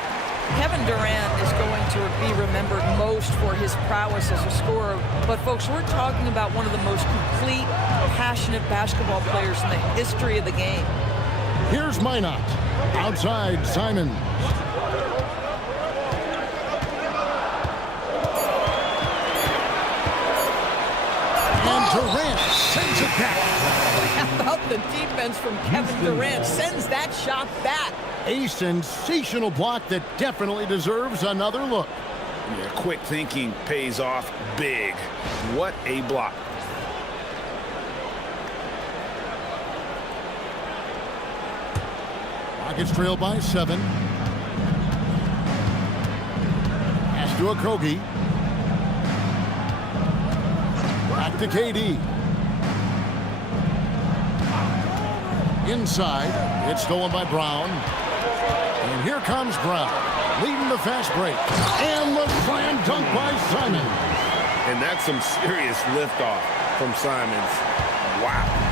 Kevin Durant is going to be remembered most for his prowess as a scorer. But, folks, we're talking about one of the most complete, passionate basketball players in the history of the game. Here's Minot. Outside, Simon. And Durant sends it back. How about the defense from Kevin Durant? Sends that shot back. A sensational block that definitely deserves another look. Yeah, quick thinking pays off big. What a block. Rockets trail by 7. Pass to Okogie. Back to KD. Inside. It's stolen by Brown. And here comes Brown, leading the fast break. And the slam dunk by Simon. And that's some serious liftoff from Simons. Wow.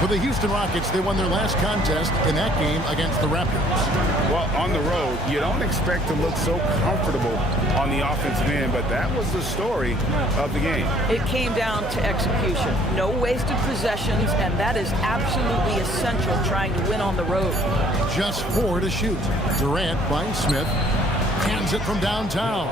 For the Houston Rockets, they won their last contest in that game against the Raptors. Well, on the road, you don't expect to look so comfortable on the offensive end, but that was the story of the game. It came down to execution. No wasted possessions, and that is absolutely essential trying to win on the road. Just 4 to shoot. Durant finds Smith. Hands it from downtown.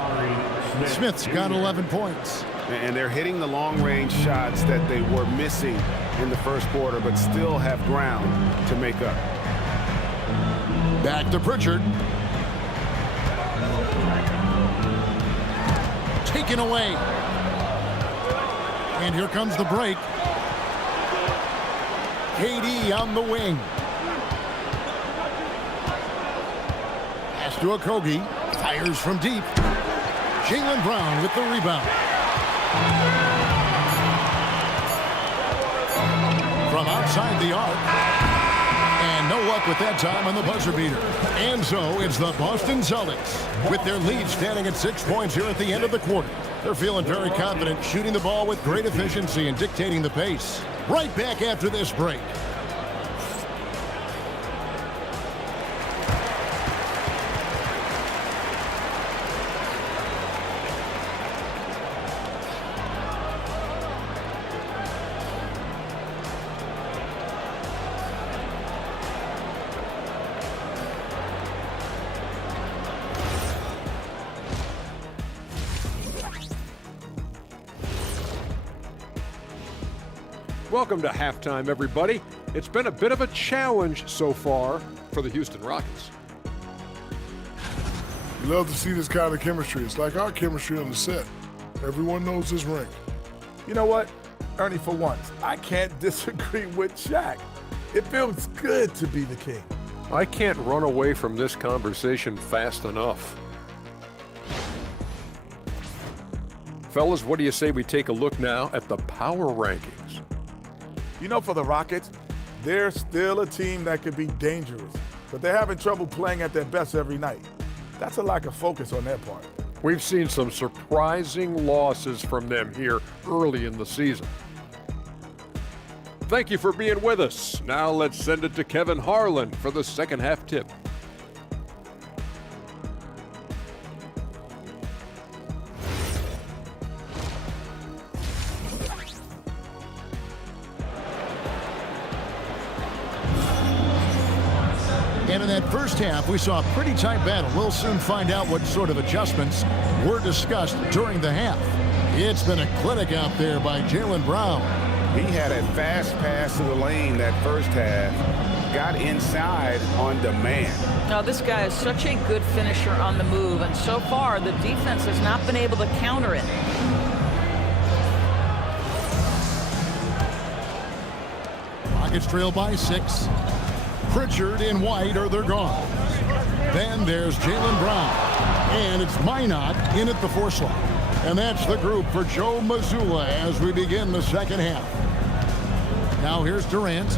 Smith's got 11 points. And they're hitting the long-range shots that they were missing in the first quarter, but still have ground to make up. Back to Pritchard. Taken away. And here comes the break. KD on the wing. Pass to Okogie. Fires from deep. Jaylen Brown with the rebound. From outside the arc. And no luck with that time on the buzzer beater. And so it's the Boston Celtics with their lead standing at 6 points here at the end of the quarter. They're feeling very confident, shooting the ball with great efficiency and dictating the pace. Right back after this break. Welcome to halftime, everybody. It's been a bit of a challenge so far for the Houston Rockets. You love to see this kind of chemistry. It's like our chemistry on the set. Everyone knows his ring. You know what, Ernie, for once, I can't disagree with Shaq. It feels good to be the king. I can't run away from this conversation fast enough. Fellas, what do you say we take a look now at the power rankings? You know, for the Rockets, they're still a team that could be dangerous, but they're having trouble playing at their best every night. That's a lack of focus on their part. We've seen some surprising losses from them here early in the season. Thank you for being with us. Now let's send it to Kevin Harlan for the second half tip. And in that first half, we saw a pretty tight battle. We'll soon find out what sort of adjustments were discussed during the half. It's been a clinic out there by Jaylen Brown. He had a fast pass to the lane that first half, got inside on demand. Now, this guy is such a good finisher on the move, and so far the defense has not been able to counter it. Rockets trail by 6. Pritchard and White are their guards. Then there's Jaylen Brown. And it's Minot in at the 4 slot. And that's the group for Joe Mazzulla as we begin the second half. Now here's Durant.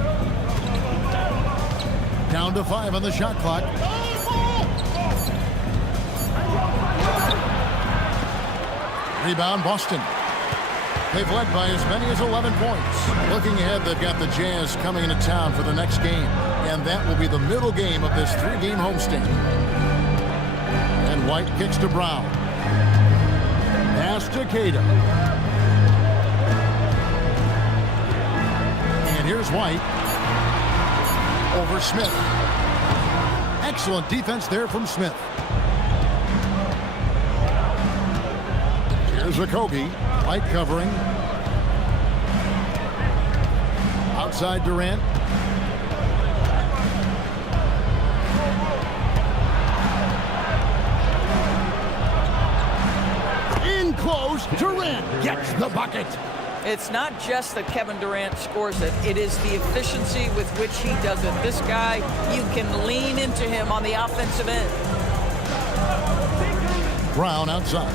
Down to 5 on the shot clock. Rebound, Boston. They've led by as many as 11 points. Looking ahead, they've got the Jazz coming into town for the next game. And that will be the middle game of this 3-game homestand. And White kicks to Brown. Pass to Keita. And here's White. Over Smith. Excellent defense there from Smith. Here's Okogie. White covering. Outside Durant. In close. Durant gets the bucket. It's not just that Kevin Durant scores it. It is the efficiency with which he does it. This guy, you can lean into him on the offensive end. Brown outside.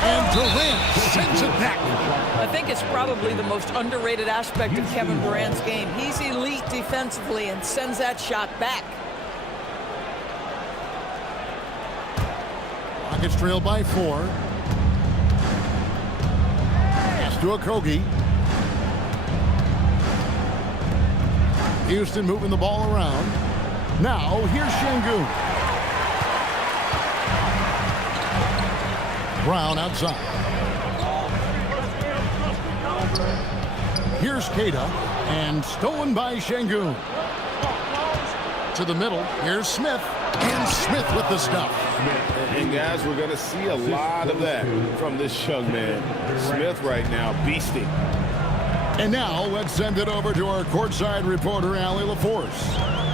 And Durant sends it back. I think it's probably the most underrated aspect of Kevin Durant's game. He's elite defensively and sends that shot back. Rockets trail by 4. Pass to Okogie. Houston moving the ball around. Now here's Şengün. Brown outside. Here's Keita, and stolen by Şengün. To the middle, here's Smith, and Smith with the stuff. And guys, we're going to see a lot of that from this young man. Smith right now, beasting. And now, let's send it over to our courtside reporter, Allie LaForce.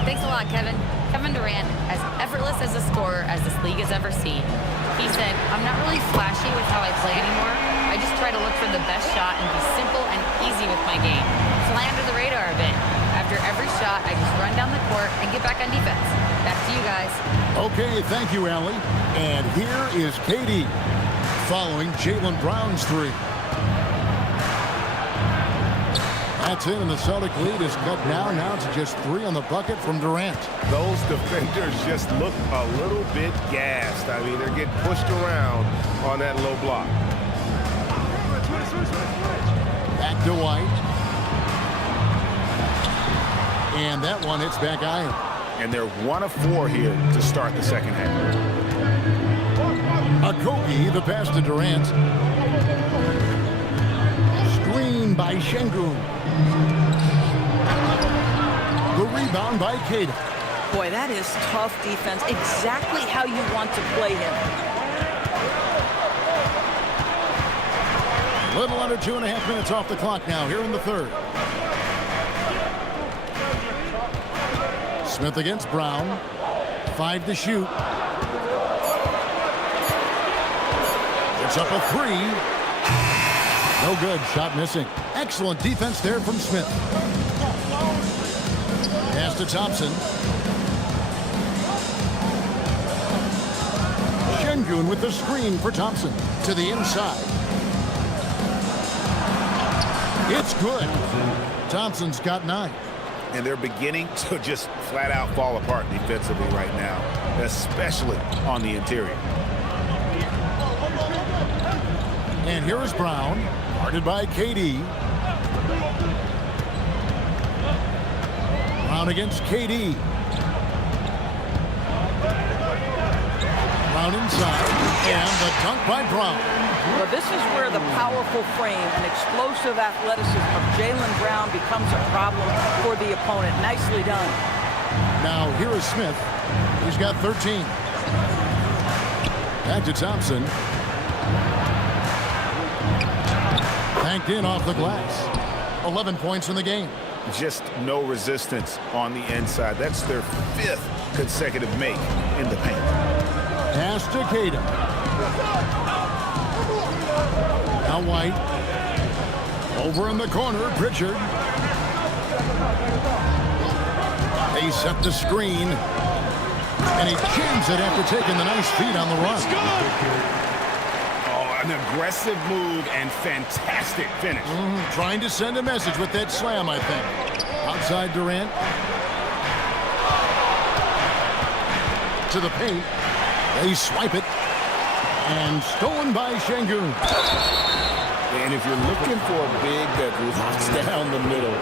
Thanks a lot, Kevin. Kevin Durant, as effortless as a scorer as this league has ever seen. He said, "I'm not really flashy with how I play anymore. I just try to look for the best shot and be simple and easy with my game. Fly under the radar a bit. After every shot, I just run down the court and get back on defense." Back to you guys. Okay, thank you, Allie. And here is KD following Jaylen Brown's 3. That's it, and the Celtic lead is cut now. Now it's just 3 on the bucket from Durant. Those defenders just look a little bit gassed. I mean, they're getting pushed around on that low block. Back to White. And that one hits back iron. And they're 1 of 4 here to start the second half. Okogie, the pass to Durant. Screen by Şengün. The rebound by Keita. Boy, that is tough defense. Exactly how you want to play him. A little under 2.5 minutes off the clock now here in the third. Smith against Brown. 5 to shoot. It's up a 3. No good. Shot missing. Excellent defense there from Smith. Pass to Thompson. Şengün with the screen for Thompson. To the inside. It's good. Thompson's got 9. And they're beginning to just flat out fall apart defensively right now, especially on the interior. And here is Brown, guarded by KD. Brown against KD. Brown Brown inside, and the dunk by Brown. Well, this is where the powerful frame and explosive athleticism of Jaylen Brown becomes a problem for the opponent. Nicely done. Now here is Smith. He's got 13. Back to Thompson. Banked in off the glass. 11 points in the game. Just no resistance on the inside. That's their 5th consecutive make in the paint. Pass to Keita. Now White. Over in the corner, Pritchard. They set the screen. And he jams it after taking the nice feed on the run. Oh, an aggressive move and fantastic finish. Trying to send a message with that slam, I think. Outside Durant. To the paint. They swipe it. And stolen by Şengün. And if you're looking for a big that locks down the middle,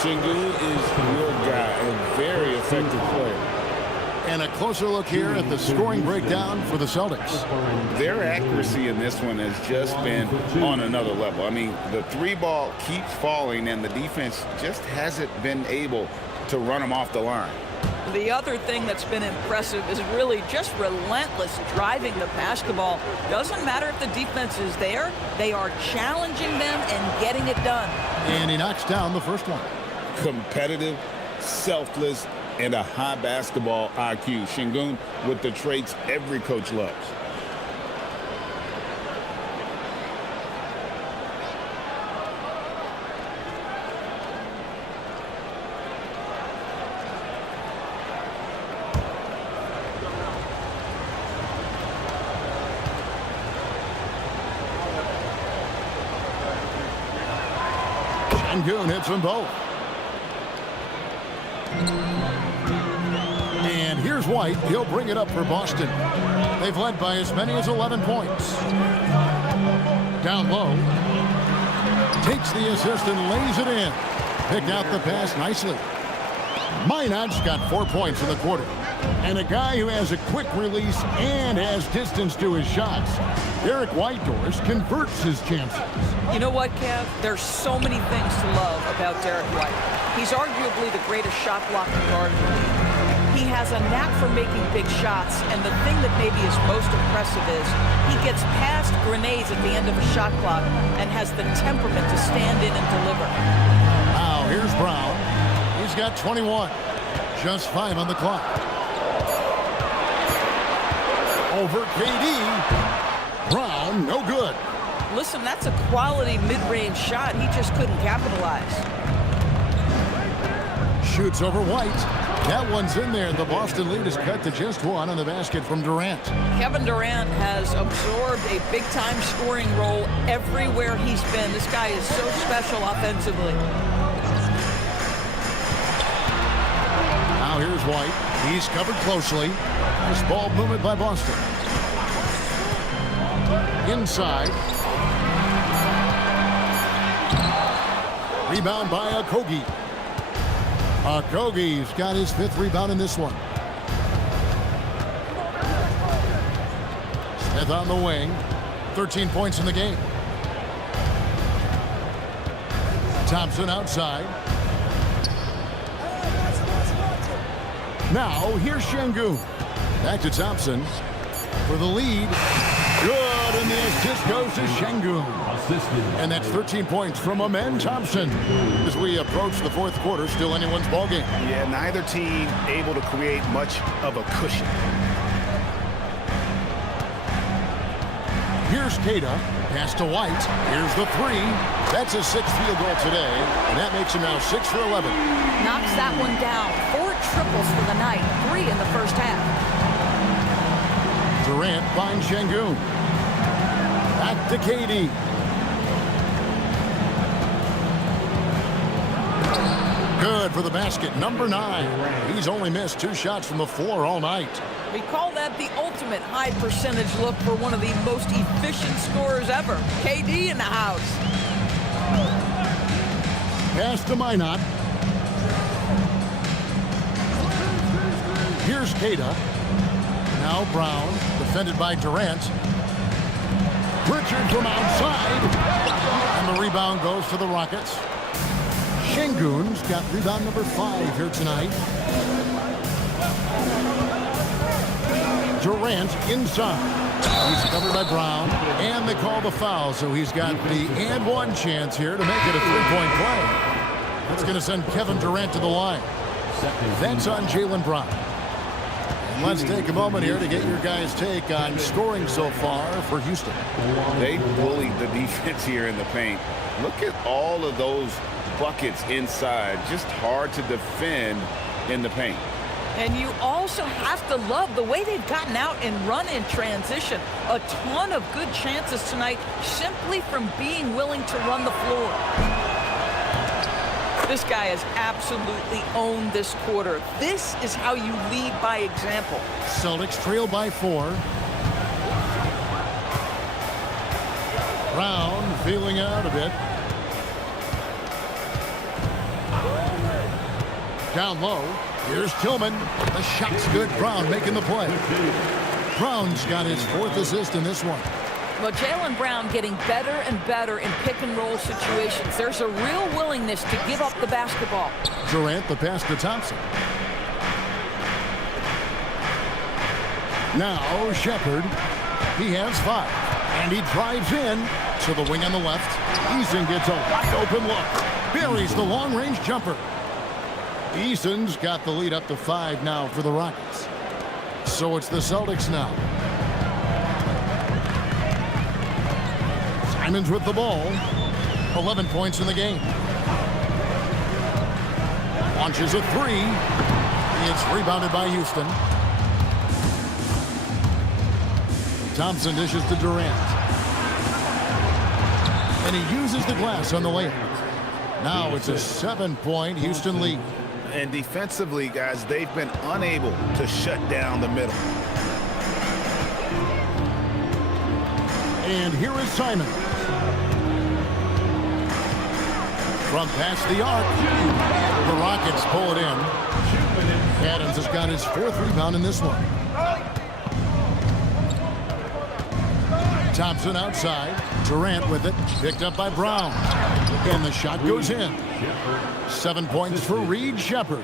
Şengün is your guy, a very effective player. And a closer look here at the scoring breakdown for the Celtics. Their accuracy in this one has just been on another level. I mean, the 3-ball keeps falling, and the defense just hasn't been able to run them off the line. The other thing that's been impressive is really just relentless driving the basketball. Doesn't matter if the defense is there, they are challenging them and getting it done. And he knocks down the first one. Competitive, selfless, and a high basketball IQ. Şengün with the traits every coach loves. Şengün hits them both. And here's White. He'll bring it up for Boston. They've led by as many as 11 points. Down low. Takes the assist and lays it in. Picked out the pass nicely. Minot's got 4 points in the quarter. And a guy who has a quick release and has distance to his shots. Derek Whitehorse converts his chances. You know what, Kev? There's so many things to love about Derek White. He's arguably the greatest shot blocking guard in the league. He has a knack for making big shots, and the thing that maybe is most impressive is he gets past grenades at the end of a shot clock and has the temperament to stand in and deliver. Now here's Brown. He's got 21. Just 5 on the clock. Over KD. Brown, no good. Listen, that's a quality mid-range shot. He just couldn't capitalize. Shoots over White. That one's in there. The Boston lead is cut to just 1 on the basket from Durant. Kevin Durant has absorbed a big-time scoring role everywhere he's been. This guy is so special offensively. Now here's White. He's covered closely. Nice ball movement by Boston. Inside. Rebound by Okogie. Okogie's got his 5th rebound in this one. Smith on the wing. 13 points in the game. Thompson outside. Now here's Şengün. Back to Thompson for the lead. Good, and the assist goes to Şengün. And that's 13 points from Amen Thompson. As we approach the 4th quarter, still anyone's ballgame. Yeah, neither team able to create much of a cushion. Here's Keita. Pass to White. Here's the 3. That's his 6th field goal today, and that makes him now 6 for 11. Knocks that one down. 4 triples for the night. 3 in the first half. Durant finds Şengün. Back to KD. Good for the basket. Number 9. He's only missed 2 shots from the floor all night. We call that the ultimate high percentage look for one of the most efficient scorers ever. KD in the house. Pass to Minot. Here's Keita. Now Brown, defended by Durant. Pritchard from outside. And the rebound goes to the Rockets. Şengün's got rebound number 5 here tonight. Durant inside. He's covered by Brown, and they call the foul, so he's got the and one chance here to make it a three-point play. That's going to send Kevin Durant to the line. That's on Jaylen Brown. And let's take a moment here to get your guys' take on scoring so far for Houston. They bullied the defense here in the paint. Look at all of those buckets inside. Just hard to defend in the paint. And you also have to love the way they've gotten out and run in transition. A ton of good chances tonight simply from being willing to run the floor. This guy has absolutely owned this quarter. This is how you lead by example. Celtics trail by 4. Brown feeling out a bit. Down low. Here's Tillman. The shot's good. Brown making the play. Brown's got his 4th assist in this one. Well, Jaylen Brown getting better and better in pick-and-roll situations. There's a real willingness to give up the basketball. Durant, the pass to Thompson. Now Shepherd. He has 5. And he drives in to the wing on the left. Eason gets a wide-open look. Buries the long-range jumper. Eason's got the lead up to 5 now for the Rockets. So it's the Celtics now. Simons with the ball. 11 points in the game. Launches a 3. It's rebounded by Houston. Thompson dishes to Durant. And he uses the glass on the layup. Now it's a 7-point Houston lead. And defensively, guys, they've been unable to shut down the middle. And here is Simon. From past the arc, the Rockets pull it in. Adams has got his 4th rebound in this one. Thompson outside. Durant with it. Picked up by Brown. And the shot goes in. 7 points for Reed Shepherd.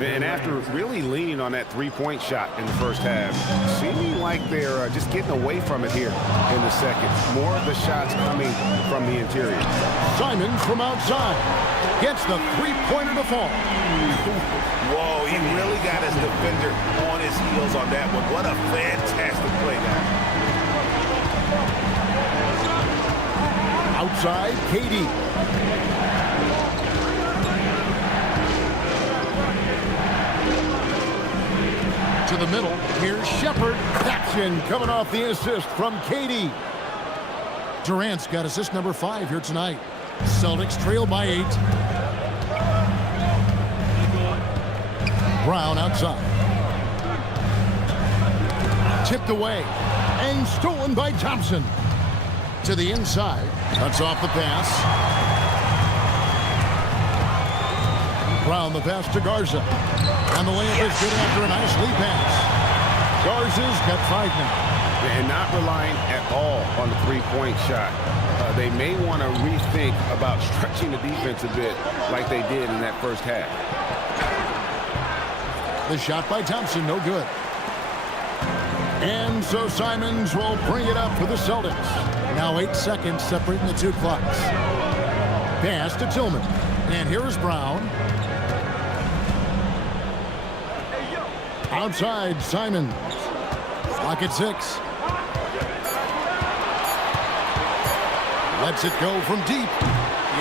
And after really leaning on that three-point shot in the first half, seeming like they're just getting away from it here in the second. More of the shots coming from the interior. Simons from outside. Gets the three-pointer to fall. Whoa, he really got his defender on his heels on that one. What a fantastic play now. Outside, KD. To the middle. Here's Shepherd. Action coming off the assist from KD. Durant's got assist number 5 here tonight. Celtics trail by 8. Brown outside. Tipped away. And stolen by Thompson. To the inside. Cuts off the pass. Brown the pass to Garza. And the layup is good after a nice lead pass. Garza's got 5 now. And not relying at all on the three-point shot. They may want to rethink about stretching the defense a bit like they did in that first half. The shot by Thompson, no good. And so Simons will bring it up for the Celtics. Now 8 seconds separating the 2 clocks. Pass to Tillman. And here is Brown. Outside, Simons. Clock at 6. Lets it go from deep.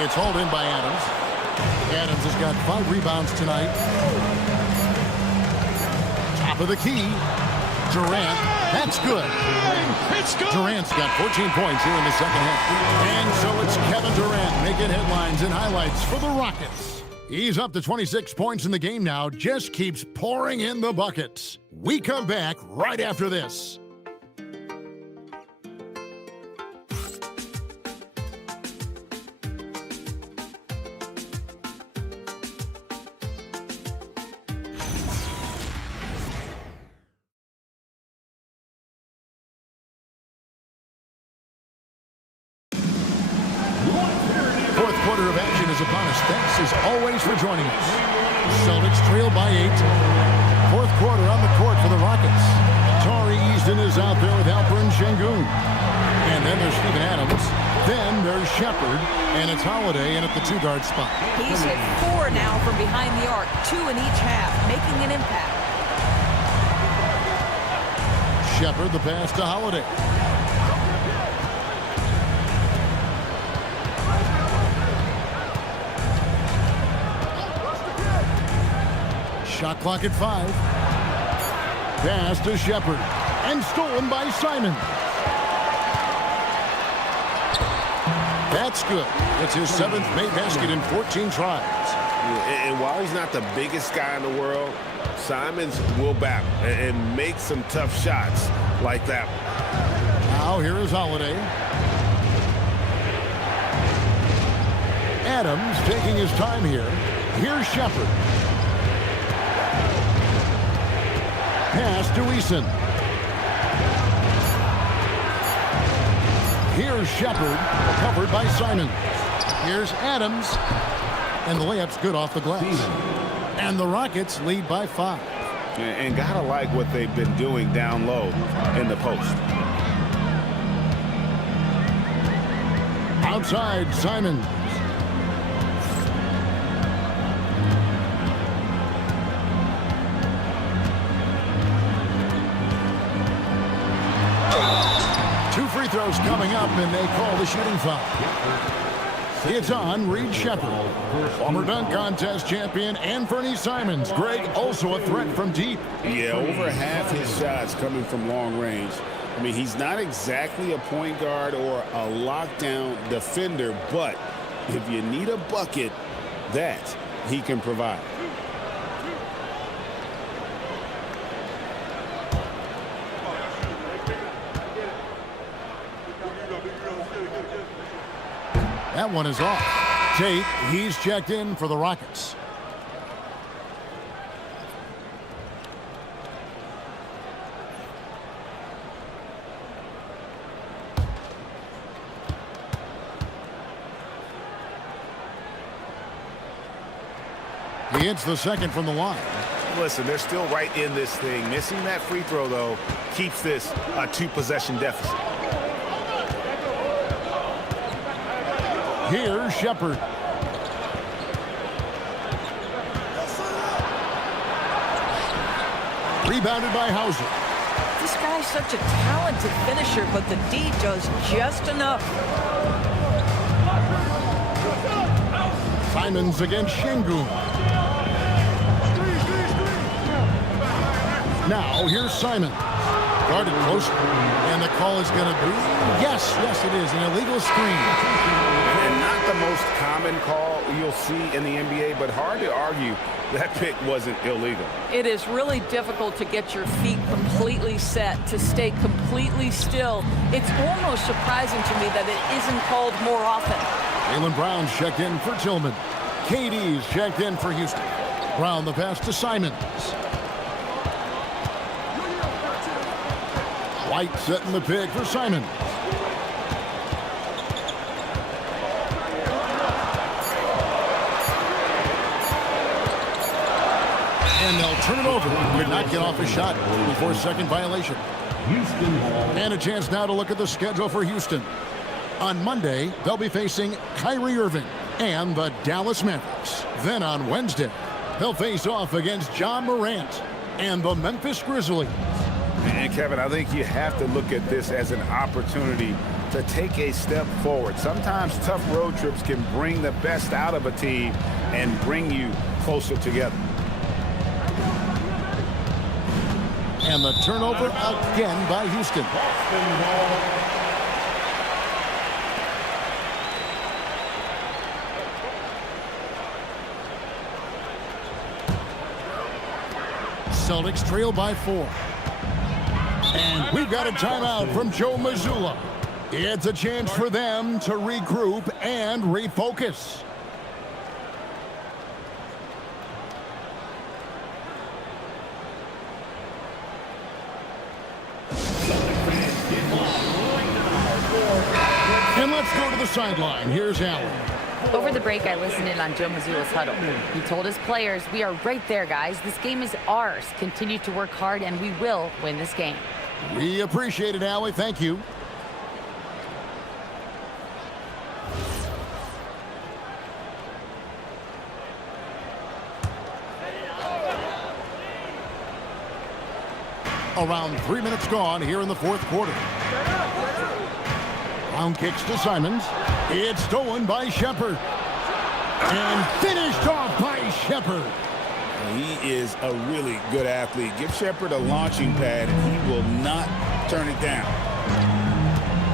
It's hauled in by Adams. Adams has got 5 rebounds tonight. Top of the key. Durant. That's good. Durant's got 14 points here in the second half. And so it's Kevin Durant making headlines and highlights for the Rockets. He's up to 26 points in the game now. Just keeps pouring in the buckets. We come back right after this. Sabonis, thanks as always for joining us. Celtics trail by 8. Fourth quarter on the court for the Rockets. Tari Easton is out there with Alperen Şengün. And then there's Steven Adams. Then there's Shepard. And it's Holiday in at the 2-guard spot. He's hit 4 now from behind the arc, 2 in each half, making an impact. Shepard, the pass to Holiday. Shot clock at 5. Pass to Shepard. And stolen by Simon. That's good. It's his 7th made basket in 14 tries. And while he's not the biggest guy in the world, Simons will battle and make some tough shots like that one. Now here is Holiday. Adams taking his time here. Here's Shepard. Pass to Eason. Here's Shepard, covered by Simon. Here's Adams, and the layup's good off the glass. And the Rockets lead by 5. And gotta like what they've been doing down low in the post. Outside, Simon. Two free throws coming up, and they call the shooting foul. It's on Reed Shepard, former dunk contest champion Anthony Simons. Greg, also a threat from deep. Yeah, over half his shots coming from long range. I mean, he's not exactly a point guard or a lockdown defender, but if you need a bucket, that he can provide. That one is off. Tate, he's checked in for the Rockets. He hits the second from the line. Listen, they're still right in this thing. Missing that free throw, though, keeps this a 2-possession deficit. Here's Shepard. Rebounded by Hauser. This guy's such a talented finisher, but the D does just enough. Simons against Şengün. Now here's Simon. Guarded close. And the call is going to be, yes, it is, an illegal screen. And not the most common call you'll see in the NBA, but hard to argue that pick wasn't illegal. It is really difficult to get your feet completely set, to stay completely still. It's almost surprising to me that it isn't called more often. Jaylen Brown's checked in for Tillman. KD's checked in for Houston. Brown the pass to Simons. White setting the pick for Simons. And they'll turn it over. Could not get off a shot before second violation. Houston. And a chance now to look at the schedule for Houston. On Monday, they'll be facing Kyrie Irving and the Dallas Mavericks. Then on Wednesday, they'll face off against John Morant and the Memphis Grizzlies. And Kevin, I think you have to look at this as an opportunity to take a step forward. Sometimes tough road trips can bring the best out of a team and bring you closer together. And the turnover again by Houston. Celtics trail by 4. And we've got a timeout from Joe Mazzulla. It's a chance for them to regroup and refocus. And let's go to the sideline. Here's Allen. Over the break, I listened in on Joe Mazzulla's huddle. He told his players, "We are right there, guys. This game is ours. Continue to work hard, and we will win this game." We appreciate it, Allie. Thank you. Around 3 minutes gone here in the fourth quarter. Brown kicks to Simons. It's stolen by Shepard. And finished off by Shepard. He is a really good athlete. Give Shepard a launching pad, and he will not turn it down.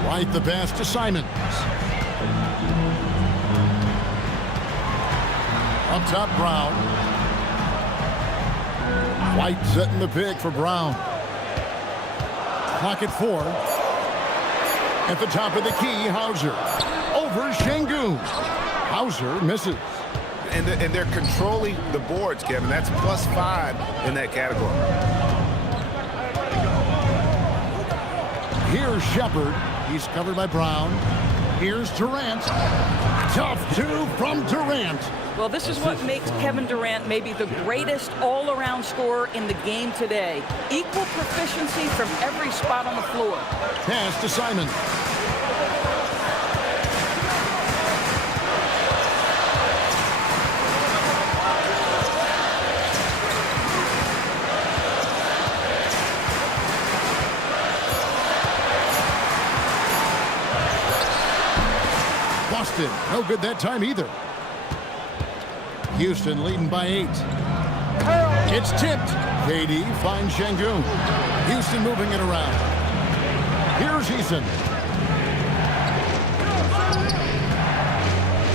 Right the pass to Simons. Up top, Brown. White setting the pick for Brown. Clock at 4. At the top of the key, Hauser. Over Şengün. Hauser misses. And they're controlling the boards, Kevin. That's +5 in that category. Here's Shepard. He's covered by Brown. Here's Durant. Tough two from Durant. Well, this is what makes Kevin Durant maybe the greatest all-around scorer in the game today. Equal proficiency from every spot on the floor. Pass to Simons. Boston, no good that time either. Houston leading by 8. It's tipped. KD finds Şengün. Houston moving it around. Here's Eason.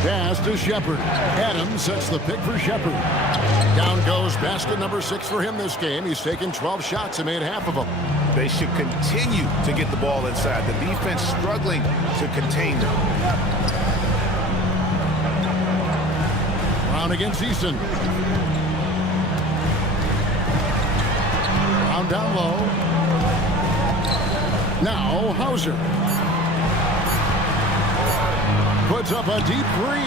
Pass to Shepard. Adams sets the pick for Shepard. Down goes basket number 6 for him this game. He's taken 12 shots and made half of them. They should continue to get the ball inside. The defense struggling to contain them. Brown against Eason. Brown down low. Now Hauser. Puts up a deep 3.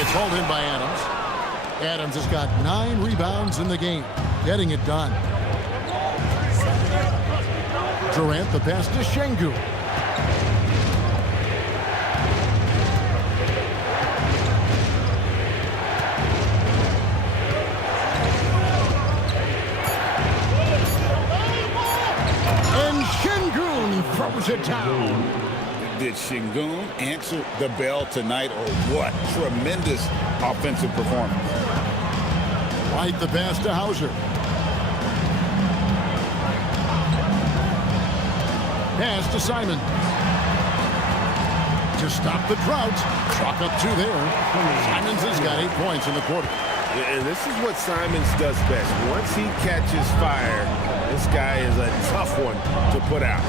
It's hauled in by Adams. Adams has got 9 rebounds in the game. Getting it done. Durant the pass to Şengün. Throws it down. Did Şengün answer the bell tonight, or what? Tremendous offensive performance. Right the pass to Hauser. Pass to Simon. To stop the drought. Chalk up 2 there. Simons has got 8 points in the quarter. And this is what Simons does best. Once he catches fire, this guy is a tough one to put out.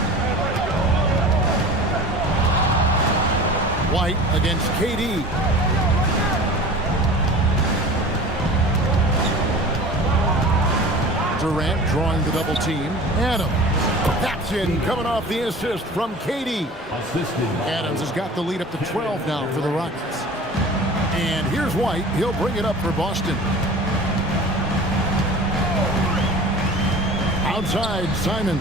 White against KD. Durant drawing the double team. Adams. That's in, coming off the assist from KD. Adams has got the lead up to 12 now for the Rockets. And here's White. He'll bring it up for Boston. Outside, Simon.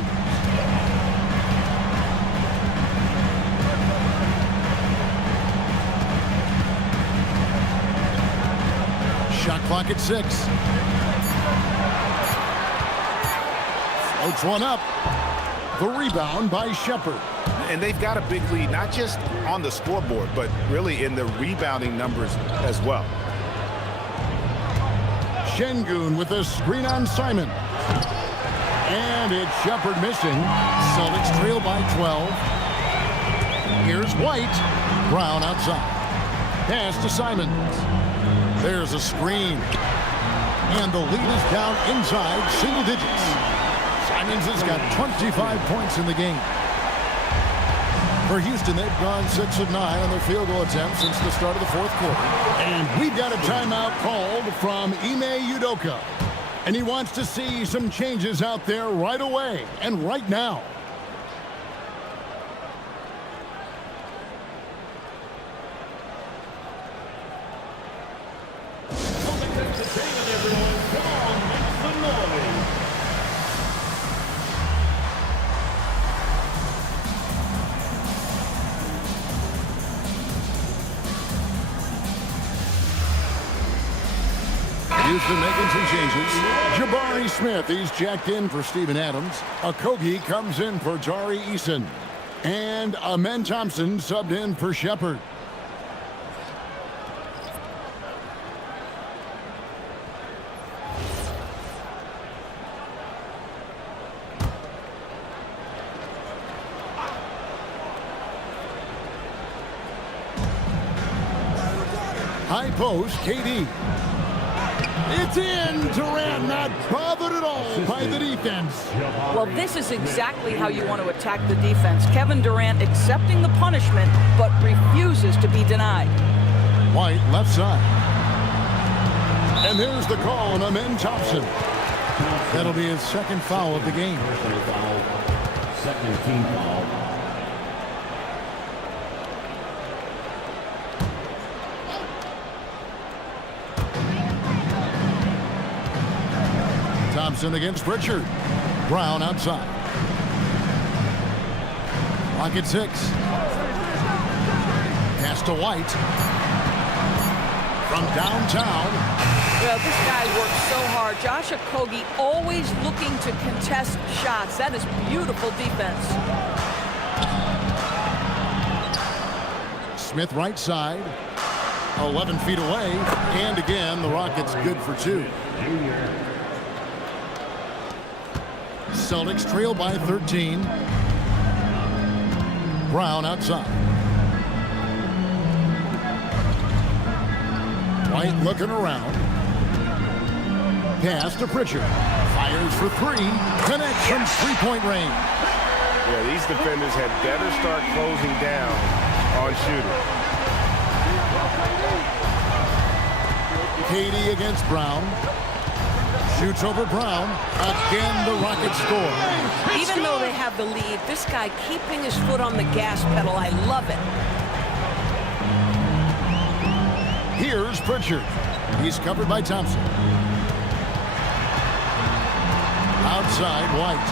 Shot clock at 6. Floats one up. The rebound by Shepard. And they've got a big lead, not just on the scoreboard, but really in the rebounding numbers as well. Şengün with a screen on Simon. And it's Shepard missing. Celtics trail by 12. Here's White. Brown outside. Pass to Simons. There's a screen. And the lead is down inside single digits. Simons has got 25 points in the game. For Houston, they've gone 6 of 9 on their field goal attempts since the start of the fourth quarter. And we've got a timeout called from Ime Udoka. And he wants to see some changes out there right away and right now. entertainment, everyone. Come on, make some noise. Houston making some changes. Jabari Smith, he's checked in for Steven Adams. Okogie comes in for Tari Eason. And Amen Thompson subbed in for Shepard. High post, KD. It's in. Durant not bothered at all by the defense. Well, this is exactly how you want to attack the defense. Kevin Durant accepting the punishment, but refuses to be denied. White, left side. And there's the call on Amen Thompson. That'll be his second foul of the game. Personal foul. Second team foul. Thompson against Pritchard. Brown outside. Rocket 6. Pass to White. From downtown. Well, this guy works so hard. Josh Okogie always looking to contest shots. That is beautiful defense. Smith right side. 11 feet away. And again, the Rockets good for 2. Celtics trail by 13. Brown outside. White looking around. Pass to Pritchard. Fires for 3. Connects from three-point range. Yeah, these defenders had better start closing down on shooting. KD against Brown. Shoots over Brown. Again, the Rockets score. Even though they have the lead, this guy keeping his foot on the gas pedal. I love it. Here's Pritchard. He's covered by Thompson. Outside, White.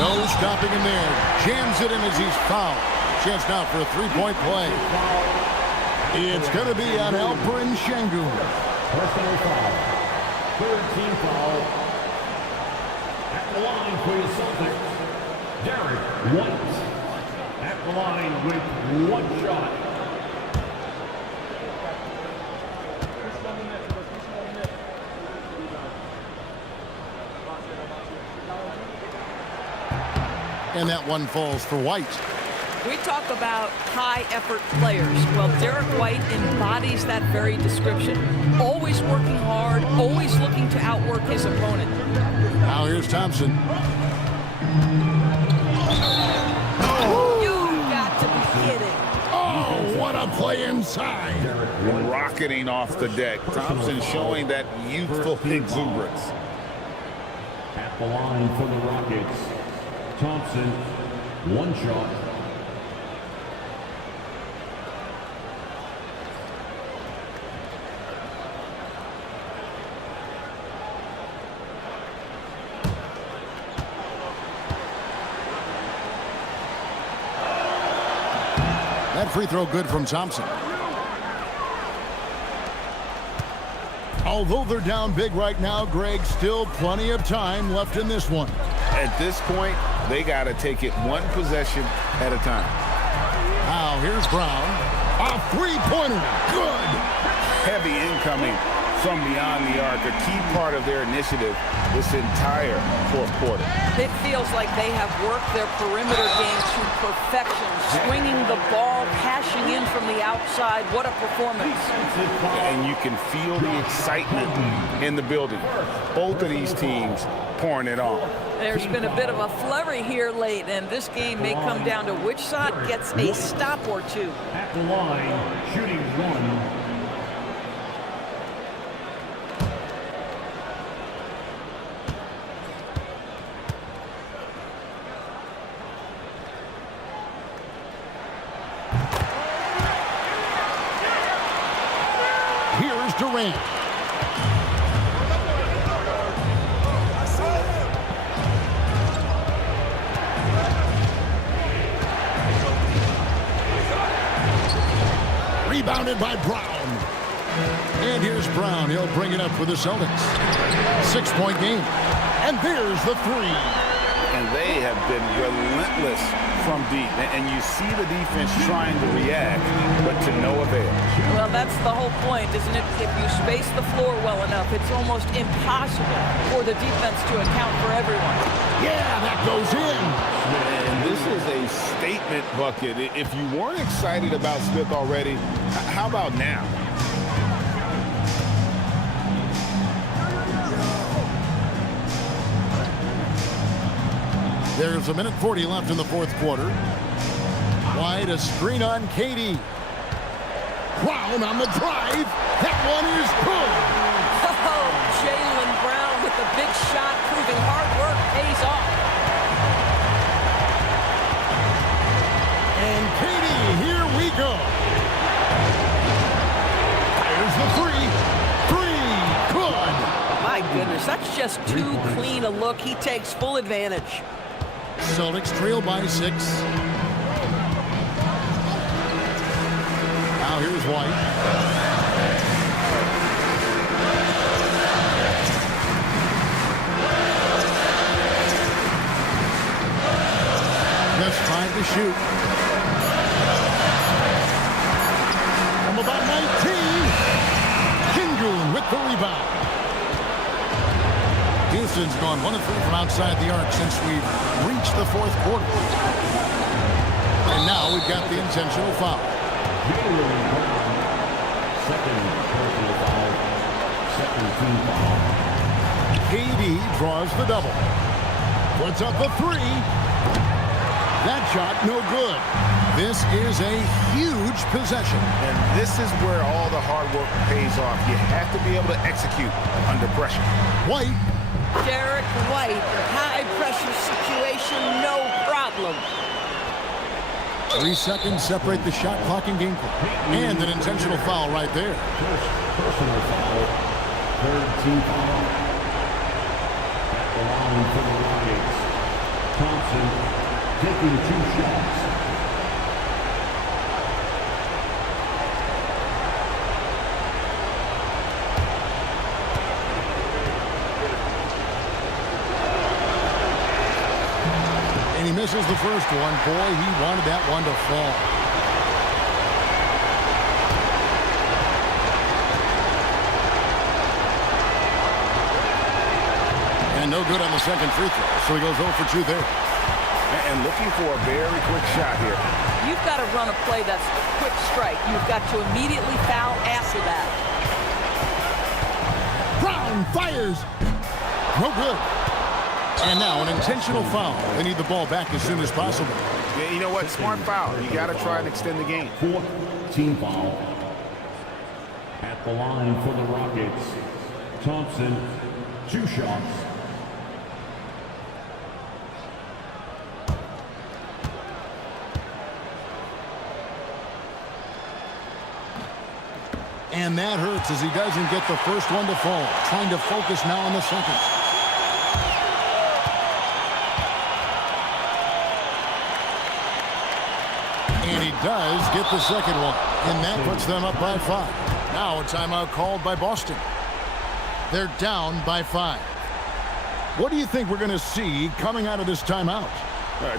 No stopping him there. Jams it in as he's fouled. Chance now for a three-point play. It's going to be on Alperen Sengun. Personal foul. Third team foul. At the line for the Celtics, Derek White. At the line with 1 shot. And that one falls for White. We talk about high-effort players. Well, Derek White embodies that very description. Always working hard, always looking to outwork his opponent. Now here's Thompson. You've got to be kidding. Oh, what a play inside. Rocketing off the deck. Thompson showing that youthful exuberance. At the line for the Rockets, Thompson, 1 shot. That free throw good from Thompson. Although they're down big right now, Greg, still plenty of time left in this one. At this point, they got to take it one possession at a time. Now here's Brown. A three-pointer. Good. Heavy incoming from beyond the arc, a key part of their initiative this entire fourth quarter. It feels like they have worked their perimeter game to perfection, swinging the ball, cashing in from the outside. What a performance. And you can feel the excitement in the building. Both of these teams pouring it on. There's been a bit of a flurry here late, and this game may come down to which side gets a stop or two. At the line, shooting 1. Durant. Rebounded by Brown. And here's Brown. He'll bring it up for the Celtics. 6-point game. And there's the three. And they have been relentless from deep. And you see the defense trying to react, but to no avail. Well, that's the whole point, isn't it? If you space the floor well enough, it's almost impossible for the defense to account for everyone. Yeah, that goes in. And this is a statement bucket. If you weren't excited about Smith already, how about now? There's 1:40 left in the fourth quarter. Wide, a screen on KD. Brown on the drive. That one is good. Oh, Jaylen Brown with the big shot, proving hard work pays off. And KD, here we go. There's the three. Good. My goodness, that's just too clean a look. He takes full advantage. Celtics trail by 6. Now here's White. Just 5 to shoot. From about 19. Kingoon with the rebound. Houston's gone 1 of 3 from outside the arc since we've reached the fourth quarter. And now we've got the intentional foul. Second personal foul. Second team foul. KD draws the double. Puts up the three. That shot no good. This is a huge possession. And this is where all the hard work pays off. You have to be able to execute under pressure. White. Derek White, high-pressure situation, no problem. 3 seconds separate the shot clock and game clock. And an intentional foul right there. First personal foul. Third team foul. At the line for the Rockets. Thompson taking 2 shots. And he misses the first one. Boy, he wanted that one to fall. And no good on the second free throw. So he goes 0 for 2 there. And looking for a very quick shot here. You've got to run a play that's a quick strike. You've got to immediately foul after that. Brown fires. No good. And now an intentional foul. They need the ball back as soon as possible. Yeah, you know what? Smart foul. You got to try and extend the game. Fourth team foul. At the line for the Rockets. Thompson, 2 shots. And that hurts as he doesn't get the first one to fall. Trying to focus now on the second. And he does get the second one. And that puts them up by 5. Now a timeout called by Boston. They're down by 5. What do you think we're going to see coming out of this timeout?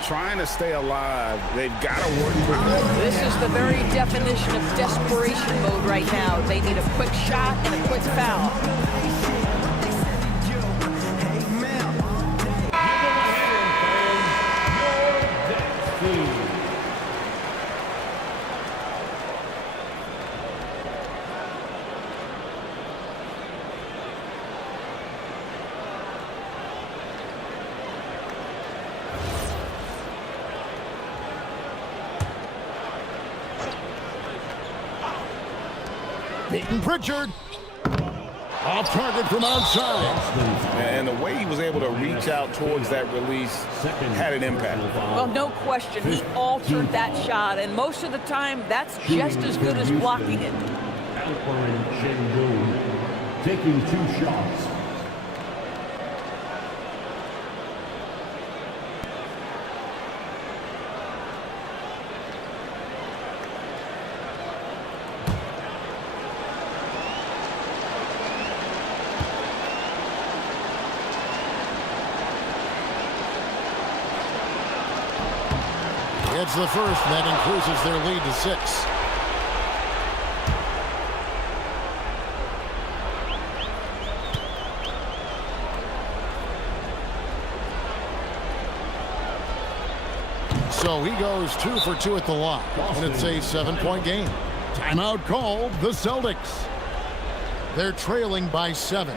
Trying to stay alive. They've got to work quickly. This is the very definition of desperation mode right now. They need a quick shot and a quick foul. Peyton Pritchard. Off target from outside. And the way he was able to reach out towards that release had an impact. Well, no question. He altered that shot, and most of the time, that's just as good as blocking it. Alperen Şengün. taking 2 shots. It's the first, and that increases their lead to 6. So he goes 2 for 2 at the line, and it's a 7-point game. Timeout called, the Celtics. They're trailing by 7.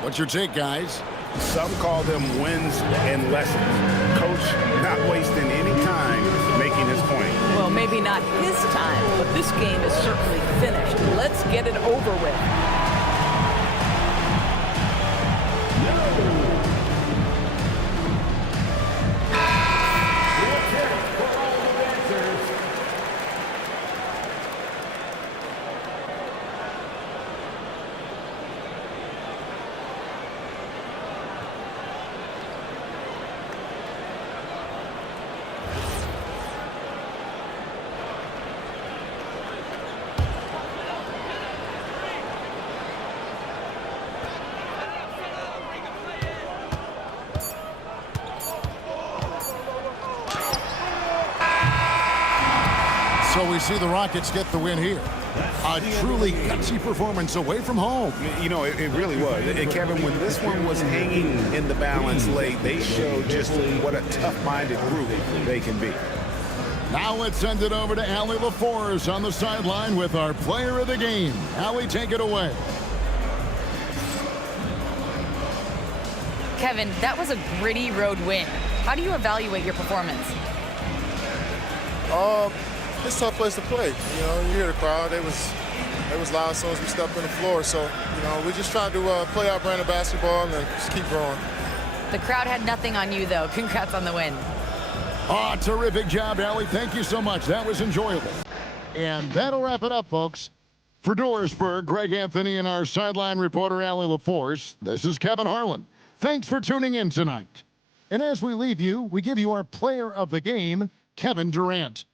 What's your take, guys? Some call them wins and lessons. Coach not wasting any time making his point. Well, maybe not his time, but this game is certainly finished. Let's get it over with. So we see the Rockets get the win here. A truly gutsy performance away from home. You know, it really was. And Kevin, when this one was hanging in the balance late, they showed just what a tough-minded group they can be. Now let's send it over to Allie LaForce on the sideline with our player of the game. Allie, take it away. Kevin, that was a gritty road win. How do you evaluate your performance? It's a tough place to play. You know, you hear the crowd. They was loud as soon as we stepped on the floor. So, you know, we're just trying to play our brand of basketball and just keep growing. The crowd had nothing on you, though. Congrats on the win. Oh, terrific job, Allie. Thank you so much. That was enjoyable. And that'll wrap it up, folks. For Dorisburg, Greg Anthony and our sideline reporter, Allie LaForce, this is Kevin Harlan. Thanks for tuning in tonight. And as we leave you, we give you our player of the game, Kevin Durant.